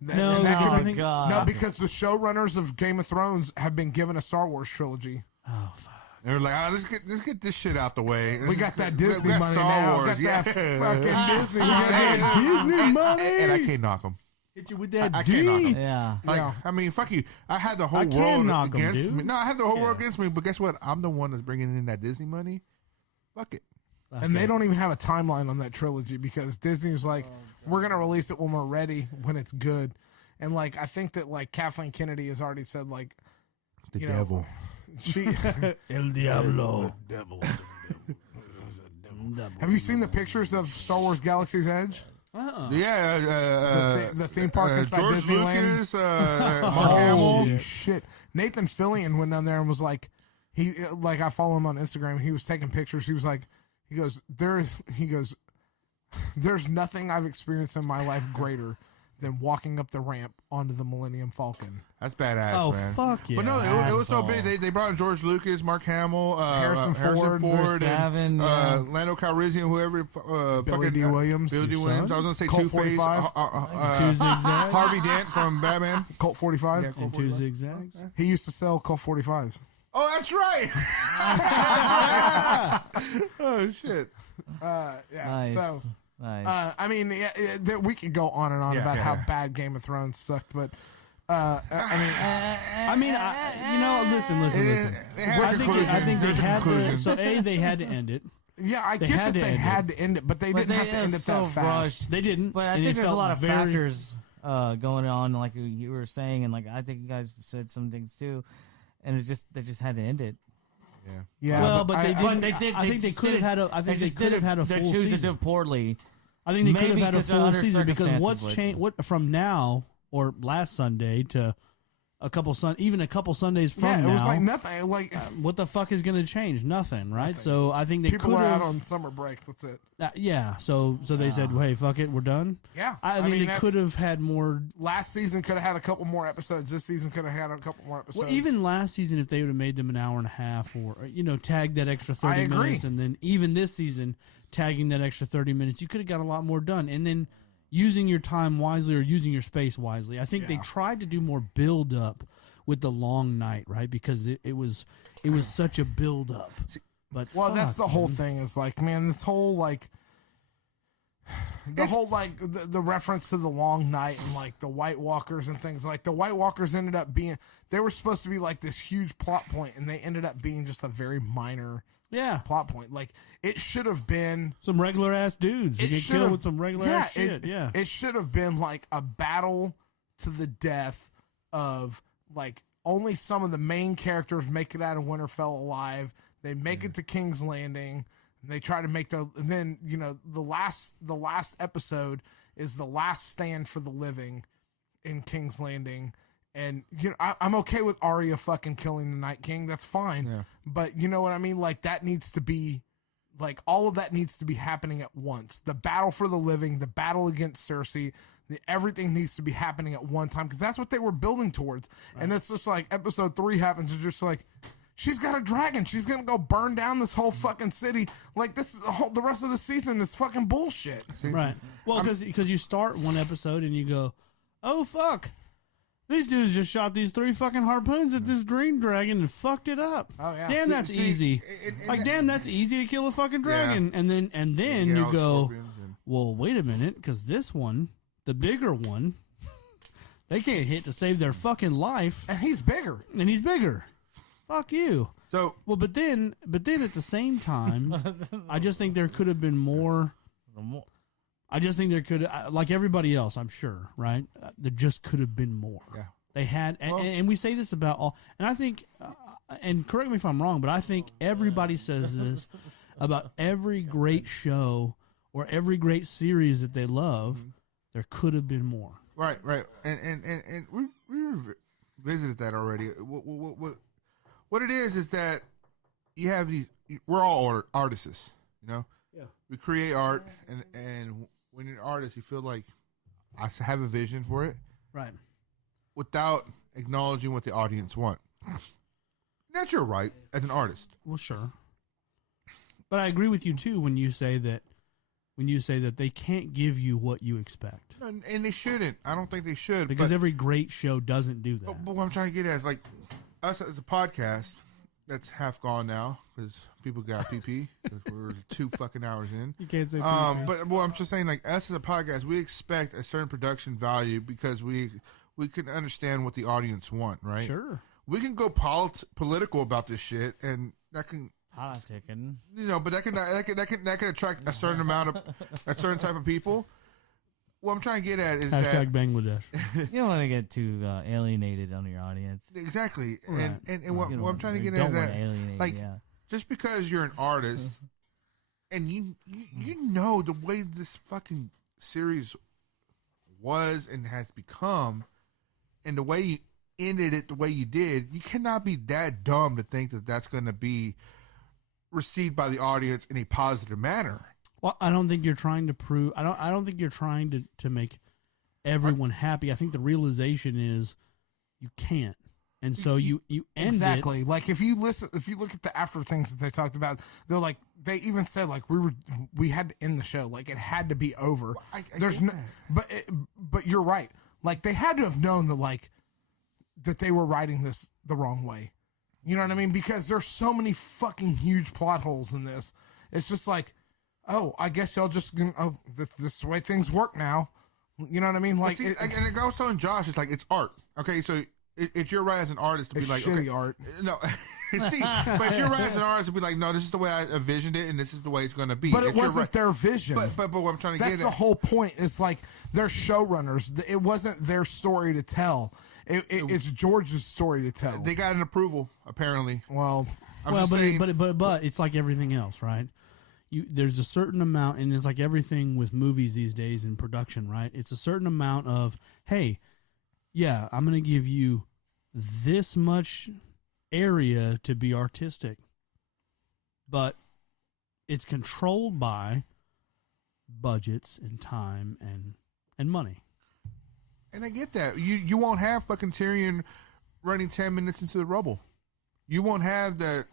No, and that because could I be- think- God. no, because the showrunners of Game of Thrones have been given a Star Wars trilogy. Oh, fuck. They're like, let's get this shit out the way. We got that Disney we got money Star now. Wars, Got yeah. that fucking Disney money. Disney money. and I can't knock them. Hit you with that I can't knock 'em. Yeah. Like, Yeah. I mean, fuck you. I had the whole I can world knock 'em, against dude. me. No, I had the whole world against me. But guess what? I'm the one that's bringing in that Disney money. Fuck it. And they don't even have a timeline on that trilogy because Disney's like, we're gonna release it when we're ready, when it's good. And like, I think that like Kathleen Kennedy has already said like, The you know, devil. she. El Diablo. Have you seen the pictures of Star Wars Galaxy's Edge? Yeah, The theme park inside George Disneyland? Lucas, Mark Hamill. Holy shit! Nathan Fillion went down there and was like, I follow him on Instagram. He was taking pictures. He goes, there's nothing I've experienced in my life greater than walking up the ramp onto the Millennium Falcon. That's badass, Oh, man. fuck yeah. But no, it was so Asshole. big. They brought in George Lucas, Mark Hamill, Harrison Ford, and Gavin, yeah. Lando Calrissian, whoever. Billy D. Williams, Billy D. your Williams. son. I was gonna say Colt Two-Face. 45. Two zigzags. Harvey Dent from Batman. Colt 45. And two zigzags. He used to sell Colt 45s. Oh, that's right. Oh shit. Yeah. Nice. So. Nice. I mean, we could go on and on Yeah, about yeah, how yeah. bad Game of Thrones sucked, but I mean, Listen. It had a I think conclusion. they There's a had to. conclusion. So they had to end it. yeah, I They get had that to they end had to end it, but they didn't have to end it so that fast. rushed. They didn't. But I and think it there's a felt lot of very- factors going on, like you were saying, and like I think you guys said some things too, and they just had to end it. Yeah, Well, but they But didn't. I think they just could have did had a. I think they could have had a They full choose to season. do poorly. I think they could have maybe had a because full under season because what's circumstances, changed? What from now or last Sunday to a couple Sundays from yeah, it now? was like nothing. Like what the fuck is going to change? Nothing, right? So I think they people could are out have. on summer break. That's it. Yeah. So they said, "Hey, fuck it, we're done." Yeah, I think mean, they that's- could have had more. Last season could have had a couple more episodes. This season could have had a couple more episodes. Well, even last season, if they would have made them an hour and a half, or tagged that extra 30 I agree. minutes, and then even this season, tagging that extra 30 minutes, you could have got a lot more done. And then using your time wisely or using your space wisely. I think they tried to do more build up with the long night, right? Because it was such a build up. But well, that's fuck, the whole man. thing. Is like, man, this whole like. The whole like the reference to the long night and like the White Walkers and things like the White Walkers ended up being they were supposed to be like this huge plot point and they ended up being just a very minor Yeah, plot point. Like it should have been some regular ass dudes. You it get should killed have- with some regular ass shit. Yeah. it should have been like a battle to the death of like only some of the main characters make it out of Winterfell alive. They make it to King's Landing. They try to make and then the last episode is the last stand for the living in King's Landing, and I'm okay with Arya fucking killing the Night King. That's fine, Yeah. but you know what I mean. Like that needs to be, like all of that needs to be happening at once. The battle for the living, the battle against Cersei. Everything needs to be happening at one time because that's what they were building towards. Right. And it's just like episode 3 happens, and just like. She's got a dragon. She's gonna go burn down this whole fucking city. Like this is the rest of the season is fucking bullshit. Right. Well, because you start one episode and you go, oh fuck, these dudes just shot these 3 fucking harpoons at this green dragon and fucked it up. Oh, yeah. Damn, that's easy. Damn, that's easy to kill a fucking dragon. And then you go, well, wait a minute, because this one, the bigger one, they can't hit to save their fucking life, And he's bigger. and he's bigger. Fuck you. So Well, but then at the same time, I just think there could have been more. I just think there could, like everybody else, I'm sure, right? There just could have been more. Yeah. They had, and we say this about all, and I think, and correct me if I'm wrong, but I think everybody says this about every great show or every great series that they love. There could have been more. right, and we visited that already. What it is that you have these. We're all artists, Yeah. We create art, and when you're an artist, you feel like I have a vision for it. Right. without acknowledging what the audience want. That's your right as an artist. Well, sure. But I agree with you too when you say that they can't give you what you expect. And they shouldn't. I don't think they should. Because but, every great show doesn't do that. but what I'm trying to get at is like us as a podcast that's half gone now because people got PP because we're 2 fucking hours in. You can't say but well, I'm just saying like us as a podcast, we expect a certain production value because we can understand what the audience want, right? Sure. We can go political about this shit, and that can Politicking. but that can attract a certain amount of a certain type of people. What I'm trying to get at is Hashtag Bangladesh. You don't want to get too alienated on your audience. exactly, Right. and what I'm trying to get at don't is want that to alienate. like Yeah. just because you're an artist and you know the way this fucking series was and has become, and the way you ended it the way you did, you cannot be that dumb to think that that's going to be received by the audience in a positive manner. Well, I don't think you're trying to prove. I don't think you're trying to make everyone happy. I think the realization is you can't, and so you end Exactly. it. Like if you look at the after things that they talked about, they're like they even said like we had to end the show, like it had to be over. I There's get no, that. but you're right. Like they had to have known that they were writing this the wrong way. You know what I mean? Because there's so many fucking huge plot holes in this. It's just like, oh, I guess y'all just this is the way things work now. You know what I mean? Like, See, and it goes telling Josh, it's like it's art. Okay, so it's your right as an artist to be it's like, shitty okay, art. no, see, but it's your right as an artist to be like, no, this is the way I envisioned it, and this is the way it's going to be. But it It's your wasn't right. their vision. But what I'm trying to That's get the at, whole point. It's like they're showrunners. It wasn't their story to tell. It's George's story to tell. they got an approval apparently. Well, I'm Well, just saying, but it's like everything else, right? There's a certain amount, and it's like everything with movies these days in production, right? It's a certain amount of, hey, yeah, I'm going to give you this much area to be artistic, but it's controlled by budgets and time and money. and I get that. You won't have fucking Tyrion running 10 minutes into the rubble. You won't have that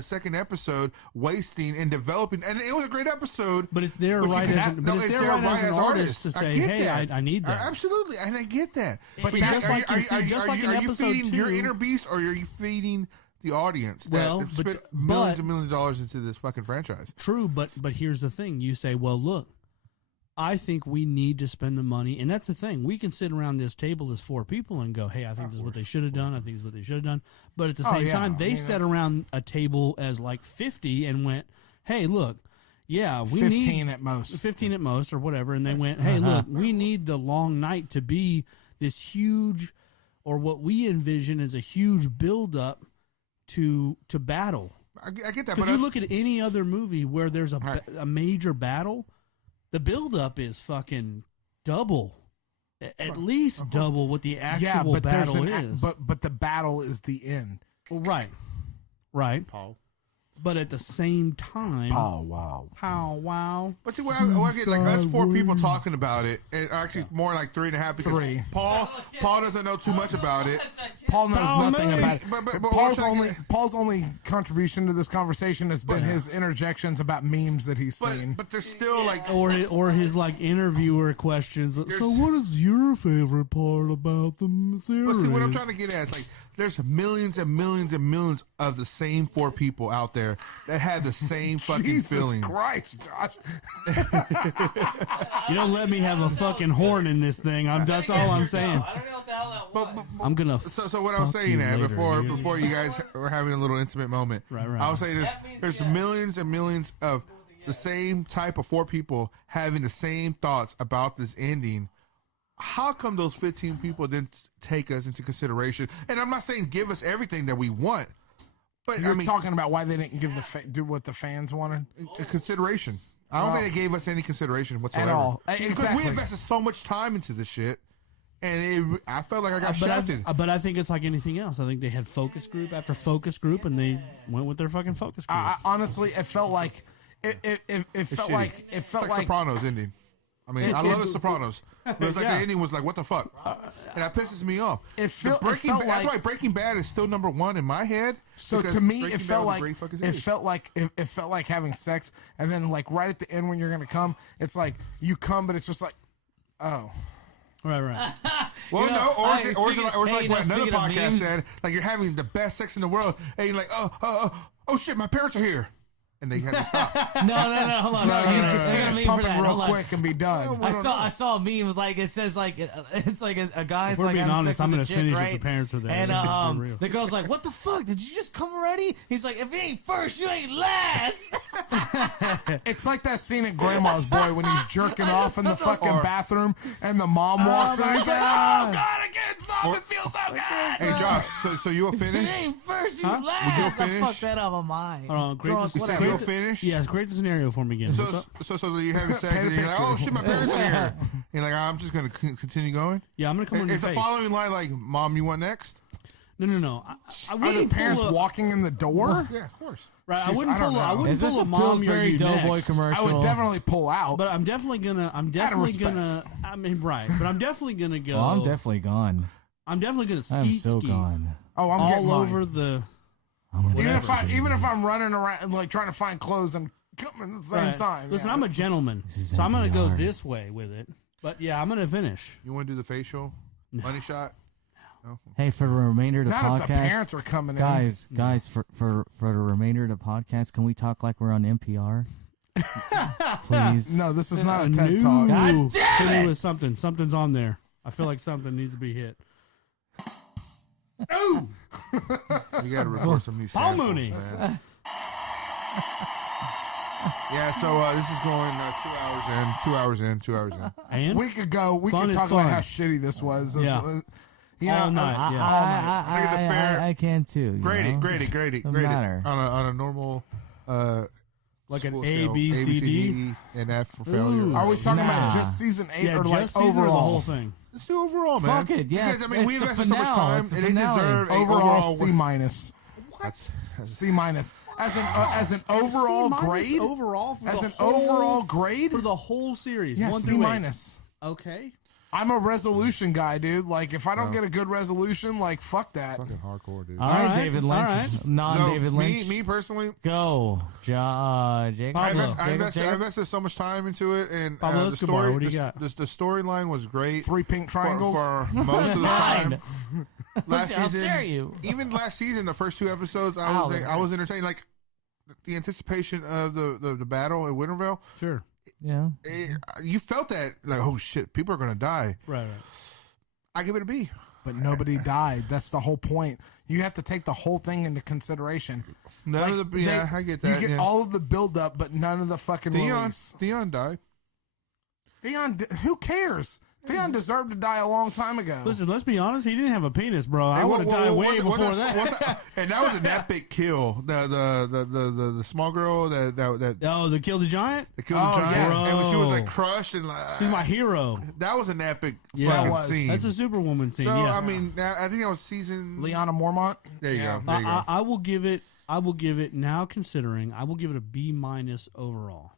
second episode wasting and developing, and it was a great episode. But it's their But you right can as have- an, no, but it's it's their their right right as an as artist artists. to I say, get hey, that. I need that. Absolutely, and I get that. But just like in are you episode feeding your 2 inner beast, or are you feeding the audience that Well, have but- spent but- millions and millions of dollars into this fucking franchise? True, but here's the thing. You say, well, look, I think we need to spend the money. And that's the thing. We can sit around this table as 4 people and go, hey, I think this is what they should have done. I think this is what they should have done. But at the same yeah. time, I they mean, sat that's- around a table as like 50 and went, hey, look, yeah, we 15 need at most. 15 at most or whatever. And they went, hey, look, we need the long night to be this huge, or what we envision as a huge buildup to battle. I get that, Because but you look at any other movie where there's a major battle, the buildup is fucking double, at least double what the actual but there's battle an is. but the battle is the end. Well, right. Paul. But at the same time, wow. wow. But see, I get like us 4 people talking about it, and actually more like 3.5 because 3. Paul doesn't know too much about it. Paul knows nothing man. about it. But Paul's only contribution to this conversation has been his interjections about memes that he's seen. But there's still like Or his like interviewer questions. So what is your favorite part about the series? But see, what I'm trying to get at is like, there's millions and millions and millions of the same 4 people out there that have the same fucking Jesus feelings. Christ, Josh. You don't let me have a fucking horn in this thing. That's all I'm saying. I don't know what the hell that was. I'm gonna. So what I was fuck saying you at later, before dude. before you guys were having a little intimate moment, Right. I was saying there's millions and millions of the same type of 4 people having the same thoughts about this ending. How come those 15 people didn't take us into consideration? And I'm not saying give us everything that we want, but You're I mean talking about why they didn't give do what the fans wanted consideration. I don't think they gave us any consideration whatsoever at all. because Exactly. we invested so much time into this shit, and I felt like I got shafted. But I think it's like anything else. I think they had focus group after focus group, and they went with their fucking focus group. Honestly, it felt like it felt Shitty. like It's like Sopranos ending. I mean, I love The Sopranos. But it's like Yeah. the ending was like, what the fuck? And that pisses me off. It felt That's like why Breaking Bad is still number one in my head. So because to me, Breaking it Bad felt was a like great fucking it series. felt like having sex, and then like right at the end when you're gonna come, it's like you come, but it's just like, oh, Right. Well, You know, no, or it's speaking- like hey, what you know, another speaking of podcast memes- said, like you're having the best sex in the world, and you're like, oh shit, my parents are here, and they had to stop. No, hold on. no, you can I got a finish meme for pumping that. real Hold on. quick and be done. I saw a meme. It was like it says like it's like a guy's If we're like being having honest, sex I'm with gonna a chick, finish if right? the parents are there. And This has been real. the girl's like, "What the fuck? Did you just come already?" He's like, "If you ain't first, you ain't last." It's like that scene at Grandma's Boy when he's jerking off in the fucking bathroom, and the mom walks in. my And he's like, God. "Oh God, I can't stop! It feels so good." Hey Josh, so you'll If you finish? ain't first, you Would you last. I finish? fucked that up on mine. Hold on, great Drunk, to- You said whatever. you'll finish? Yes, create the scenario for me again. What's up? So you're having sex, and you're like, oh shit, my parents are here. You're like, I'm just gonna continue going. Yeah, I'm gonna come on your Is the face. following line like, Mom, you want next? No. I Are wouldn't the parents pull a, walking in the door? Yeah, of course. right. I Jeez, wouldn't I don't pull. I know. wouldn't Is this pull a a mom. You're Pillsbury you Doughboy next. commercial? I would definitely pull out. But I'm definitely gonna. I mean, right. But I'm definitely gonna go. Well, I'm definitely gone. I'm definitely gonna I'm ski so gone. Oh, I'm all getting mine. over the. Even if I'm running around like trying to find clothes and coming at the same Right. time. Listen, yeah. I'm a gentleman, is so I'm gonna go NPR. this way with it. But yeah, I'm gonna finish. You want to do the facial money shot? Hey, for the remainder of the Not podcast, if the parents are coming in. guys, for the remainder of the podcast, can we talk like we're on NPR? Please. No, this is not a TED No. Talk. God Hit damn me it! with something. Something's on there. I feel like something needs to be hit. You got to record some new Paul samples, Mooney. man. Yeah, so this is going 2 hours in. And A week ago, we Fun could is talk fun. about how shitty this was. Yeah. You All know, night, yeah. I think it's a fair- I can too. you Grade know? it. Doesn't On matter. a normal like an school A, scale. B, C, D? E, and F for Ooh. failure. are we talking about Nah. just season 8 yeah, or just like season or the overall? whole thing. Let's do overall, man. Fuck it, yeah, Because, I mean, we it's the invested so much finale, time, it's the and they finale. deserve a Overall, C what? minus. What? C minus. As an overall C- grade. overall for As the an whole- overall grade. for the whole series. Yeah, 1 C through 8. minus. Okay. I'm a resolution guy, dude. Like, if I don't get a good resolution, like, fuck that. Fucking hardcore, dude. All right, Alright, David Lynch. alright. Non-David So, Lynch. Me personally, Go. Jacob. I Jacob, invested Jacob? so much time into it, and Pablo the Escobar, story, what do you got? the storyline was great. 3 pink triangles. for most of the time. Fine. Last How season, dare you? even last season, the first 2 episodes, I Ow, was it I was hurts. entertained. Like the anticipation of the battle at Winterfell, Sure. Yeah. you felt that like, oh shit, people are gonna die. Right. I give it a B. But nobody died. That's the whole point. You have to take the whole thing into consideration. None of the I get that. You get yeah. all of the build up, but none of the fucking release. Theon died. Who cares? Theon deserved to die a long time ago. Listen, let's be honest. He didn't have a penis, bro. I Hey, would have died way before that. and that was an epic kill. The small girl that Oh, the Kill the Giant? killed the giant, yeah. and when she was Bro. like crushed and like She's my hero. that was an epic Yeah, fucking it was. scene. That's a Superwoman scene. so yeah. I mean, I think that was season. Lyanna Mormont. There you Yeah. go. There you go. I will give it. Now considering, I will give it a B minus overall.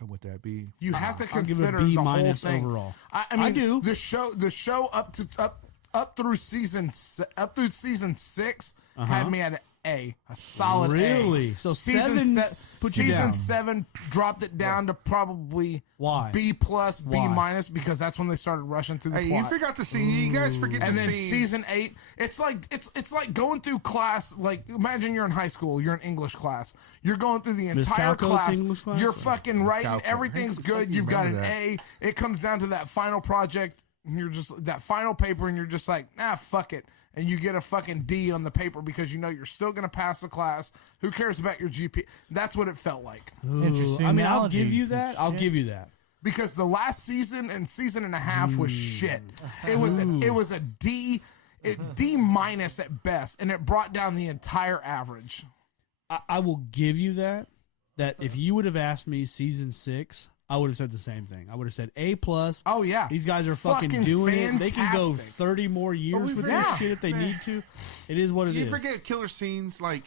What would that be? You have to I'll give it a consider B the whole minus thing. overall. I mean, I do. The show up through season 6 had me at an A, a solid A. Really? So seven put you season down. 7 dropped it down to probably Why? B plus, B Why? minus, because that's when they started rushing through the Hey, plot. you forgot the scene. You guys forget And the then scene. season 8, it's like going through class. Like, imagine you're in high school, you're in English class, you're going through the Ms. entire Calco's class, English class? you're fucking writing, Calco. everything's How the fuck good, do you you've got an remember A. It comes down to that final project, and you're just that final paper, and you're just like, fuck it. And you get a fucking D on the paper because you know you're still going to pass the class. Who cares about your GPA? That's what it felt like. Interesting I mean, I'll analogy. give you that. I'll Shit. give you that. Because the last season and season and a half was shit. It was a D minus at best, and it brought down the entire average. I will give you that. That if you would have asked me season 6, I would have said the same thing. I would have said A plus. Oh yeah, These guys are fucking doing it. They can go fantastic. 30 more years we with forget- this shit if they need to. It is what it is. You forget killer scenes like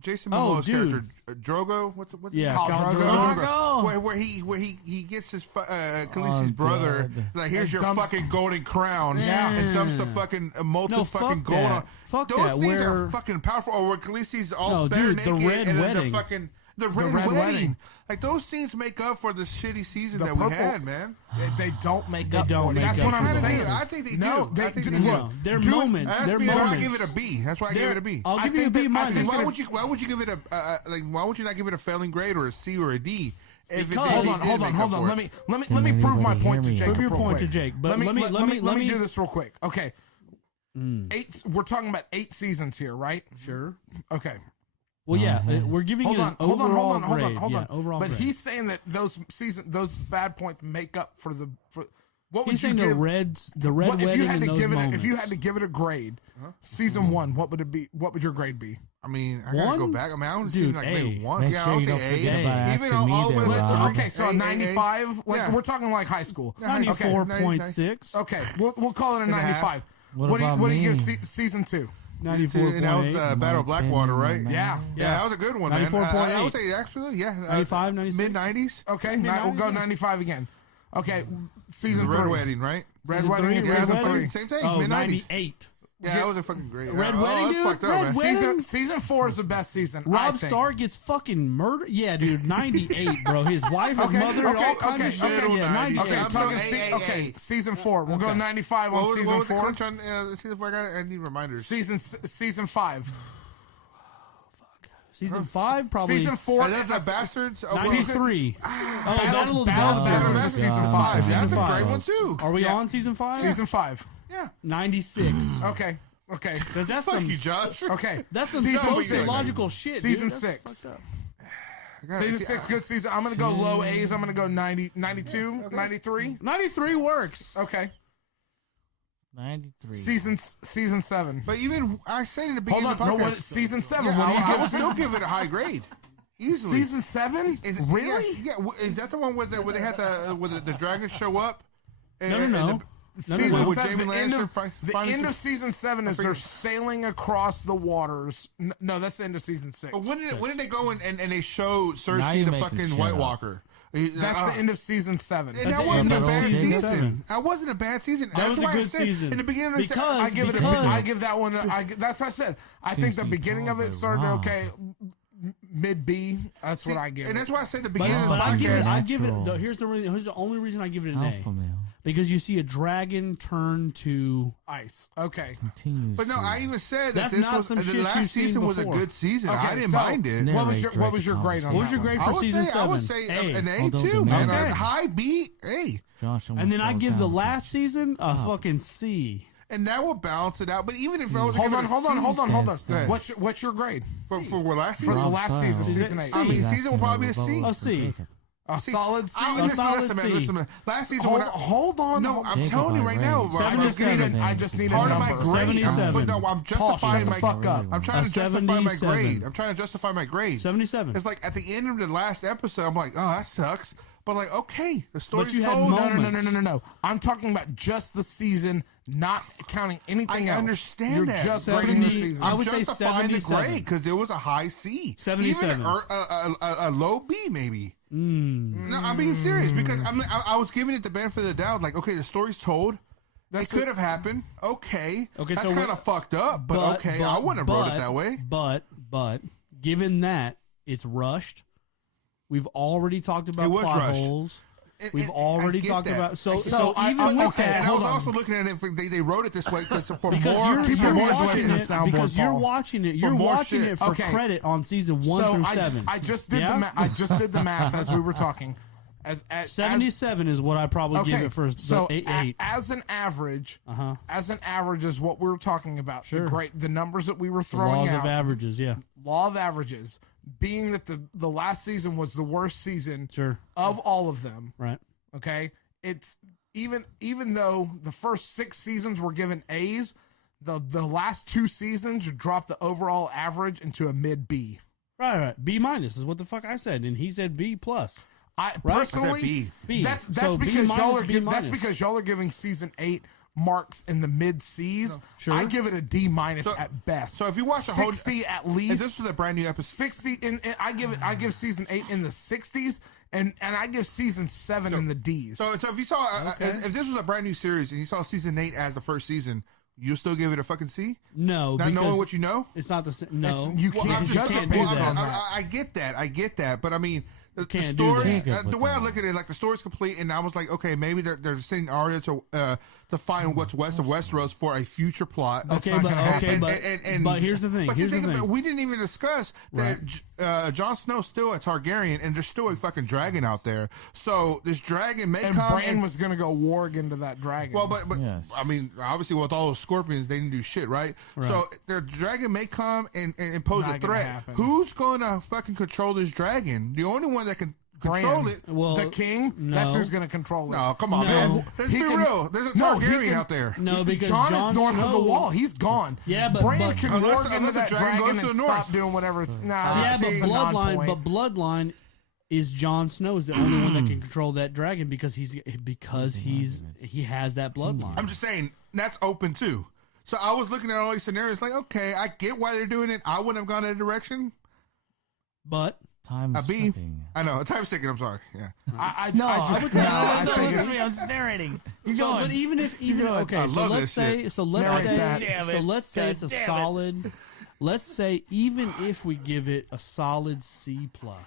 Jason Oh, Momoa's dude. character Drogo. What's Yeah, Khal Khal Drogo. Drogo. Where he gets his Khaleesi's brother. God. Like, here's And your dumps- fucking golden crown. Yeah. And dumps the fucking molten No, fucking fuck gold that. on. Fuck Those that, scenes are where- fucking powerful. Or where Khaleesi's all No, bare dude, the naked red and then wedding. the red Red wedding. Wedding. Like those scenes make up for the shitty season The that we purple- had, man. They don't make They up don't for it. make That's up what for I'm it. saying. I think they No, do. they- I think they they- do. No, they're Do it- moments. That's They're why I moments. give it a B. That's why I give it a B. I'll I give you a think B that- I minus. think Why that- would you give it a like? Why would you not give it a failing grade or a C or a D? If Because- it Hold did on. make up Let for me it? let me prove my anybody point to hear me? Jacob. Prove your real point quick. to Jake, but let me me- do this real quick. Okay. We're talking about 8 seasons here, right? Sure. Okay. Well, yeah, we're giving Hold you on, an hold on, overall hold on, hold grade. on, hold Yeah, on. overall But grade. he's saying that those bad points make up for what would He's you saying give? the red what, if wedding you had in to those give it, moments. if you had to give it a grade, season 1, what would it be? What would your grade be? I mean, I gotta go One? back. I mean, I would Dude, see like maybe A. one. Make Yeah, sure I'll you say don't A. forget about Even asking me all the way there, up to Rob. Okay, so A, a 95. Like Yeah. we're talking like high school. Yeah, 94.6. Okay, we'll call it a And a half. 95. What do you about what do you me? give season 2? 94.8. And that was Battle of Blackwater, right? opinion, Yeah. Yeah, that was a good one, man. 94.8. I would say actually, yeah, 95, 96? mid 90s. Okay, Mid-90s, we'll go yeah. 95 again. Okay, The season Red 3. Wedding, right? Red Season Wedding three, is Yeah, Red season that's the 3. same thing. Oh, Mid 90s. 98. Yeah, that was a fucking great. Red oh, Wedding, that's dude? fucked up, Red man. Wedding? Season 4 is the best season. I Rob think. Stark gets fucking murdered. Yeah, dude, 98, bro. His wife, his mother, all kinds of shit. okay. Yeah, 98. Okay, I'm I'm talking talking okay, season 4. We'll go 95 What on was, season what was the 4. crunch on season 4? I need reminders. Season 5. Season 5, probably. Season 4. Is that the Bastards? Oh, 93. Oh, Battle of the Battle of the Bastards. Bastards, season God. 5. That's Season a five. great one too. Are we Yeah. on season 5? Season 5. Yeah. 96. Okay. Okay. Because that's Fuck some, you, Josh. Okay. that's some Season sociological shit, Season dude. That's 6. fucked up. Season 6, good season. I'm going to go low A's. I'm going to go 90, 92, 93. 93 works. Okay. 93. Season 7. But even I said in the beginning Hold of on. the No, podcast, what? Season 7. yeah, What do you I give would still give it a high grade. Easily. Season 7? Is, Really? Yeah. Is that the one where they had where the dragons show up? And, No. and Season With 7, Jamie the end Lannister of, the finally- end of season 7 is they're forget- sailing across the waters. No, that's the end of season 6. But when did they go and they show Now Cersei you're the making fucking shit White up. Walker? That's the end of season 7. And That's that the wasn't a end of bad season season. seven. That wasn't a bad season. That That's was a why I good said season. in the beginning of the Because- I give it. because- I give that one. That's what I said. I think the Seems beginning of it to be started wrong. okay, mid B. That's what I give. And it. that's why I said the But, beginning of the but I give it. podcast. I give it. Natural. Here's the only reason I give it an Alpha A. male Because you see a dragon turn to. Ice. Okay. continues. But no, I even said that That's this not was some the shit you've last seen season was a before. good season. Okay, I didn't so- mind it. No. What was Narrate your What was Drake your grade on What was that your one? grade I for would season say 7? I would say A. an A Although the too, man. narrator- A high B, A, Josh almost And then I falls give the down. last season a fucking C. and that will balance it out. But even if I was to Hold give on. it a Hold on. C Hold on. Hold on. Go ahead. What's your grade for last for season, the Rob last Style. season? Season- Season 8. I mean, He's season will probably be a asking C. about A C. Jacob. A solid C. Listen, solid listen, man, C. listen, man. Last season, Hold on. No, hold- I'm Jacob, telling you I right raised now, bro, I just 77. need I just need a part of my number. grade. 77. But no, I'm Paul, justifying shut my the fuck up. I'm trying to A justify my 77. grade. I'm trying to justify my grade. 77. It's like at the end of the last episode, I'm like, oh, that sucks. But like, okay, the story's you had told. moments. No. I'm talking about just the season, not counting anything I else. understand You're that. just 70 grading the season. I I'm would say justifying the 77. grade because there was a high C, 77. even a low B maybe. Mm. No, I'm being serious because I was giving it the benefit of the doubt. Like, okay, the story's told. It could have happened. Okay, Okay, that's so kind of fucked up. But okay, I wouldn't have wrote it that way. But given that it's rushed, we've already talked about It was plot rushed. holes. And- We've and already I get talked that. about I so get so that. even with Okay, that, and I hold was on. also looking at it. They wrote it this way because for Because more you're people more watching shit. it Soundboard, because you're Paul. watching it. For You're more watching shit. it for Okay. credit on season 1 So through 7. I just did Yeah? I just did the math as we were talking. As 77 is what I probably give it for so the 8. as an average, Uh-huh. as an average is what we were talking about. Sure. The numbers that we were The throwing laws out. of averages, yeah. Law of averages, being that the last season was the worst season Sure. of all of them. Right. Okay, it's even though the first 6 seasons were given A's, the last 2 seasons dropped the overall average into a mid B. Right. B minus is what the fuck I said, and he said B plus. I Right? personally, I said B. B. that's So B because minus, y'all are B that's minus. because y'all are giving season 8 marks in the mid C's, Sure. I give it a D- So- at best. so if you watch the whole- 60 at And least. this was a brand new episode. 60 I give season 8 in the 60s, and I give season 7 in the D's. So if you saw, if this was a brand new series and you saw season 8 as the first season, you still give it a fucking C? No, Not because knowing what you know? it's not the same. No, You Well, can't I'm judge just- it do based that. on that. I get that, but I mean, the can't do story, that. the way I look at it, like the story's complete, and I was like, okay, maybe they're sending Arya to find what's west of Westeros for a future plot. Okay, not but gonna happen. but here's the thing. But Here's the about it, thing. we didn't even discuss that Jon Snow's still a Targaryen, and there's still a fucking dragon out there. So this dragon may And come. Bran was going to go warg into that dragon. Well, but Yes. I mean, obviously, with all those scorpions, they didn't do shit, right? So their dragon may come and pose Not a gonna threat. happen. Who's going to fucking control this dragon? The only one that can control Bran. it. Well, the king, no. that's who's going to control it. No, come on, No. man. Let's He be can- real. There's a No, he Targaryen can- out there. No, because Jon Jon is north Snow, of the wall. He's gone. Yeah, Bran but- can Unless- warg into unless the that dragon goes dragon to and the stop north. doing whatever. It's, Yeah, but it's a bloodline. non-point. But bloodline is Jon Snow is the only one that can control that dragon because he has that bloodline. I'm just saying that's open too. So I was looking at all these scenarios, like, okay, I get why they're doing it. I wouldn't have gone that direction. But Time A B. slipping. I know. Time's ticking. I'm sorry. Yeah. I No, just, no, I don't think listen to it's, me. I'm just narrating. Keep so, going. but even okay, I so love let's this say shit. so let's Narrate say that. Damn so it. let's say God it's a damn it. solid. Let's say even if we give it a solid C plus,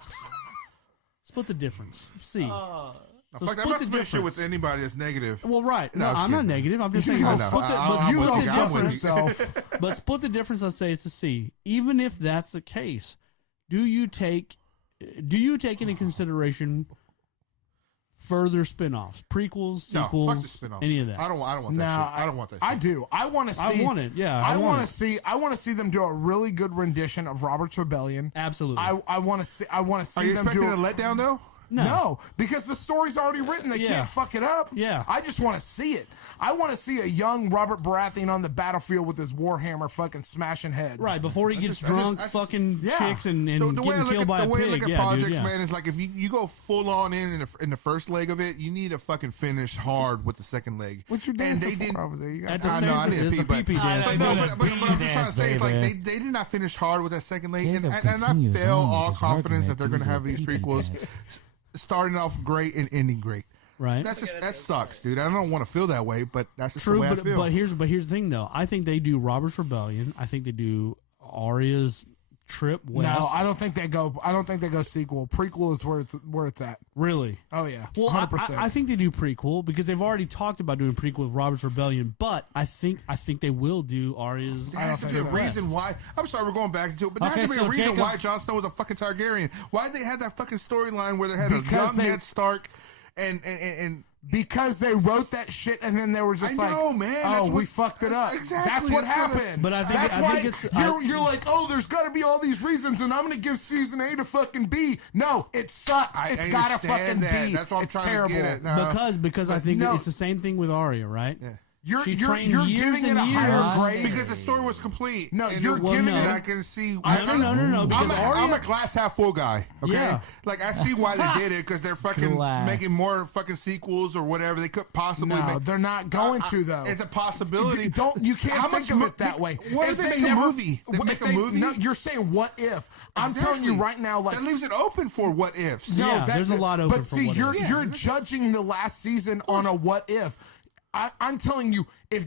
split the difference. C. Now, So fuck, I'm split not the splitting shit with difference. anybody that's negative. Well, right. No, No, I'm I'm not kidding. negative. I'm just You saying. go But fuck split the, I'm but with you split don't you. the fuck with with you. yourself. But split the difference. Let's say it's a C. Even if that's the case, do you take into consideration further spin-offs, prequels, No, sequels, fuck the spin-offs. any of that? I don't want that No, shit. I don't want that shit. I do. I want to see. I want it. Yeah, I I want want it. to see. I want to see them do a really good rendition of Robert's Rebellion. Absolutely. I want to see. I want to Are see you them expecting do a letdown, though? No, because the story's already written. They Yeah. can't fuck it up. Yeah. I just want to see it. I want to see a young Robert Baratheon on the battlefield with his warhammer, fucking smashing heads. Right before he gets just- I just- drunk, I just- fucking yeah. chicks and The way I getting look killed by at a the way I pig. look at Yeah, projects, dude, yeah. man, is like if you go full on in the first leg of it, you need to fucking finish hard with the second leg. What you And dancing they for didn't. over there? You got At the I same know, I time, need a it's pee, a but- pee-pee dance. But no, I but did I'm a just trying to dance, say, it's like baby. they did not finish hard with that second leg, and Jacob I continues feel on with all his confidence that argument they're going to through have the these pee-pee prequels dance. starting off great and ending great. Right. That sucks, dude. I don't want to feel that way, but that's just True, the way I but feel. here's the thing though. I think they do Robert's Rebellion. I think they do Arya's trip west. No, I don't think they go. I don't think they go sequel. Prequel is where it's at. Really. Oh yeah, Well, 100%. I think they do prequel because they've already talked about doing prequel with Robert's Rebellion. But I think they will do Arya's. There has to be a think so. reason why. I'm sorry, we're going back into it, but there Okay, has to be so a reason Jacob- why Jon Snow was a fucking Targaryen. Why they had that fucking storyline where they had a Because young they- Ned Stark and because they wrote that shit and then they were just I like, know, man. oh, That's we what- fucked it up. Exactly. That's what That's what- happened. But I think- that's I why think it's- you're like, oh, there's got to be all these reasons, and I'm going to give season 8 a fucking B. No, it sucks. I It's got to understand fucking that. B. That's what I'm it's trying terrible. to get at. No. Because I think no. it's the same thing with Arya, right? Yeah. You're She you're trained years giving it and a years. higher grade. Because the story was complete. No, And you're it- giving and it- I can see. No, because I'm a Arya- glass half full guy. Okay, Yeah. like I see why they did it because they're fucking Glass. making more fucking sequels or whatever. They could possibly. No, make. they're not going to though. It's a possibility. You can't How think much of mo- it that way. What if they make a movie? They if make a movie? No, you're saying what if? I'm telling you Exactly. right now, like that leaves it open for what ifs. no, Yeah, there's a lot open But for see, what you're if. you're judging the last season on a what if. I'm telling you, if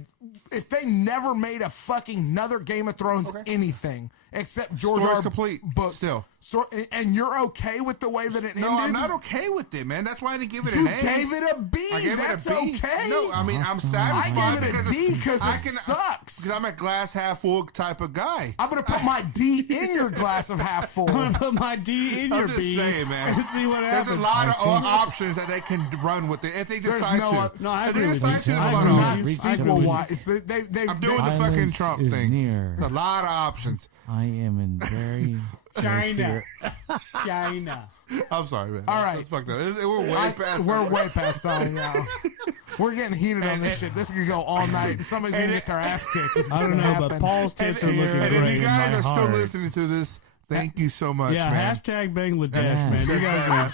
they never made a fucking another Game of Thrones anything except George Story's R. complete, book still. So, and you're okay with the way that it No, ended? I'm not okay with it, man. That's why I didn't give it You an A. gave it a B. I gave That's it a B. okay. No, I mean I'm Awesome. satisfied I gave it a because D because I it sucks. Because I'm a glass half full type of guy. I'm gonna put my D in your glass of half full. I'm gonna put my D in I'm your just B. saying, man. And see what There's happens. a lot of I think- options that they can run with it if they There's decide no to. oth- No, I If they agree with decide you. to, there's I a lot agree of with options. you. Not I agree sequel with you. wise. I'm doing the fucking Violence Trump is thing. near. There's a lot of options. I am in very China. China. I'm sorry, man. All right. That's fucked up. We're way past. We're way past time now. We're getting heated on this shit. This could go all night. Somebody's gonna get their ass kicked. It's I don't gonna know, but happen. Paul's tits are looking And great if you in guys my are still heart. listening to this, thank you so much, Yeah, man. hashtag Bangladesh, Yeah. man. You guys are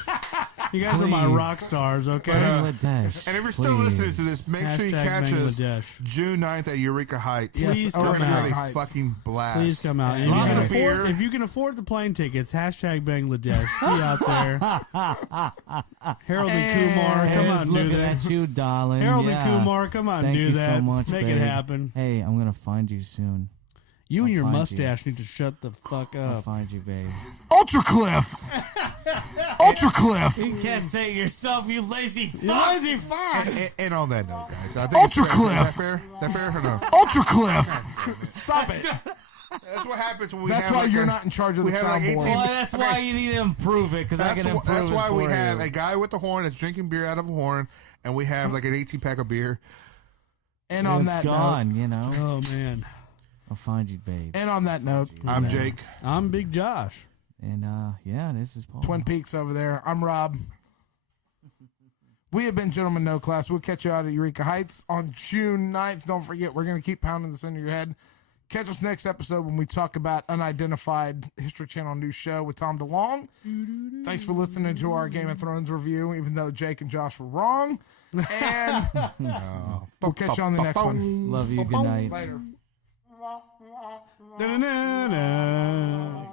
You guys are my Please. rock stars, okay? Bangladesh. And if you're still please. listening to this, make sure you Hashtag catch us Bangladesh. June 9th at Eureka Heights. Please We're come gonna have out. a Heights. fucking blast. Please come out. Yeah, And Lots of if, beer. if you can afford the plane tickets, hashtag Bangladesh. Be out there. Harold and Kumar, come Hey, on, do looking that. at you, darling. Harold yeah. and Kumar, come on, Thank do you that. so much, Make babe. it happen. Hey, I'm gonna find you soon. You and I'll your find you. mustache need to shut the fuck I'll up. find you, babe. Ultra Cliff. Ultra Cliff. You can't say it yourself, you lazy fuck. You lazy fuck. And on that note, guys, I think Ultra it's fair. Cliff. Is that fair? That fair or no? Ultra Cliff. Stop it. That's what happens when we That's have why like you're a- not in charge of we the have like soundboard. 18 Well, that's why Okay. you need to improve it, because I can improve That's it why we for have you. a guy with the horn that's drinking beer out of a horn, and we have like an 18-pack of beer. And on It's that note, gone, you know. Oh, man. I'll find you, babe. and on that note, I'm Jake. I'm Big Josh. And yeah, this is Paul. Twin Peaks over there. I'm Rob. We have been Gentlemen No Class. We'll catch you out at Eureka Heights on June 9th. Don't forget, we're going to keep pounding this into your head. Catch us next episode when we talk about Unidentified History Channel new show with Tom DeLong. Thanks for listening to our Game of Thrones review, even though Jake and Josh were wrong. And we'll catch you on the next one. Love you. Good night. Later. Da-na-na-na.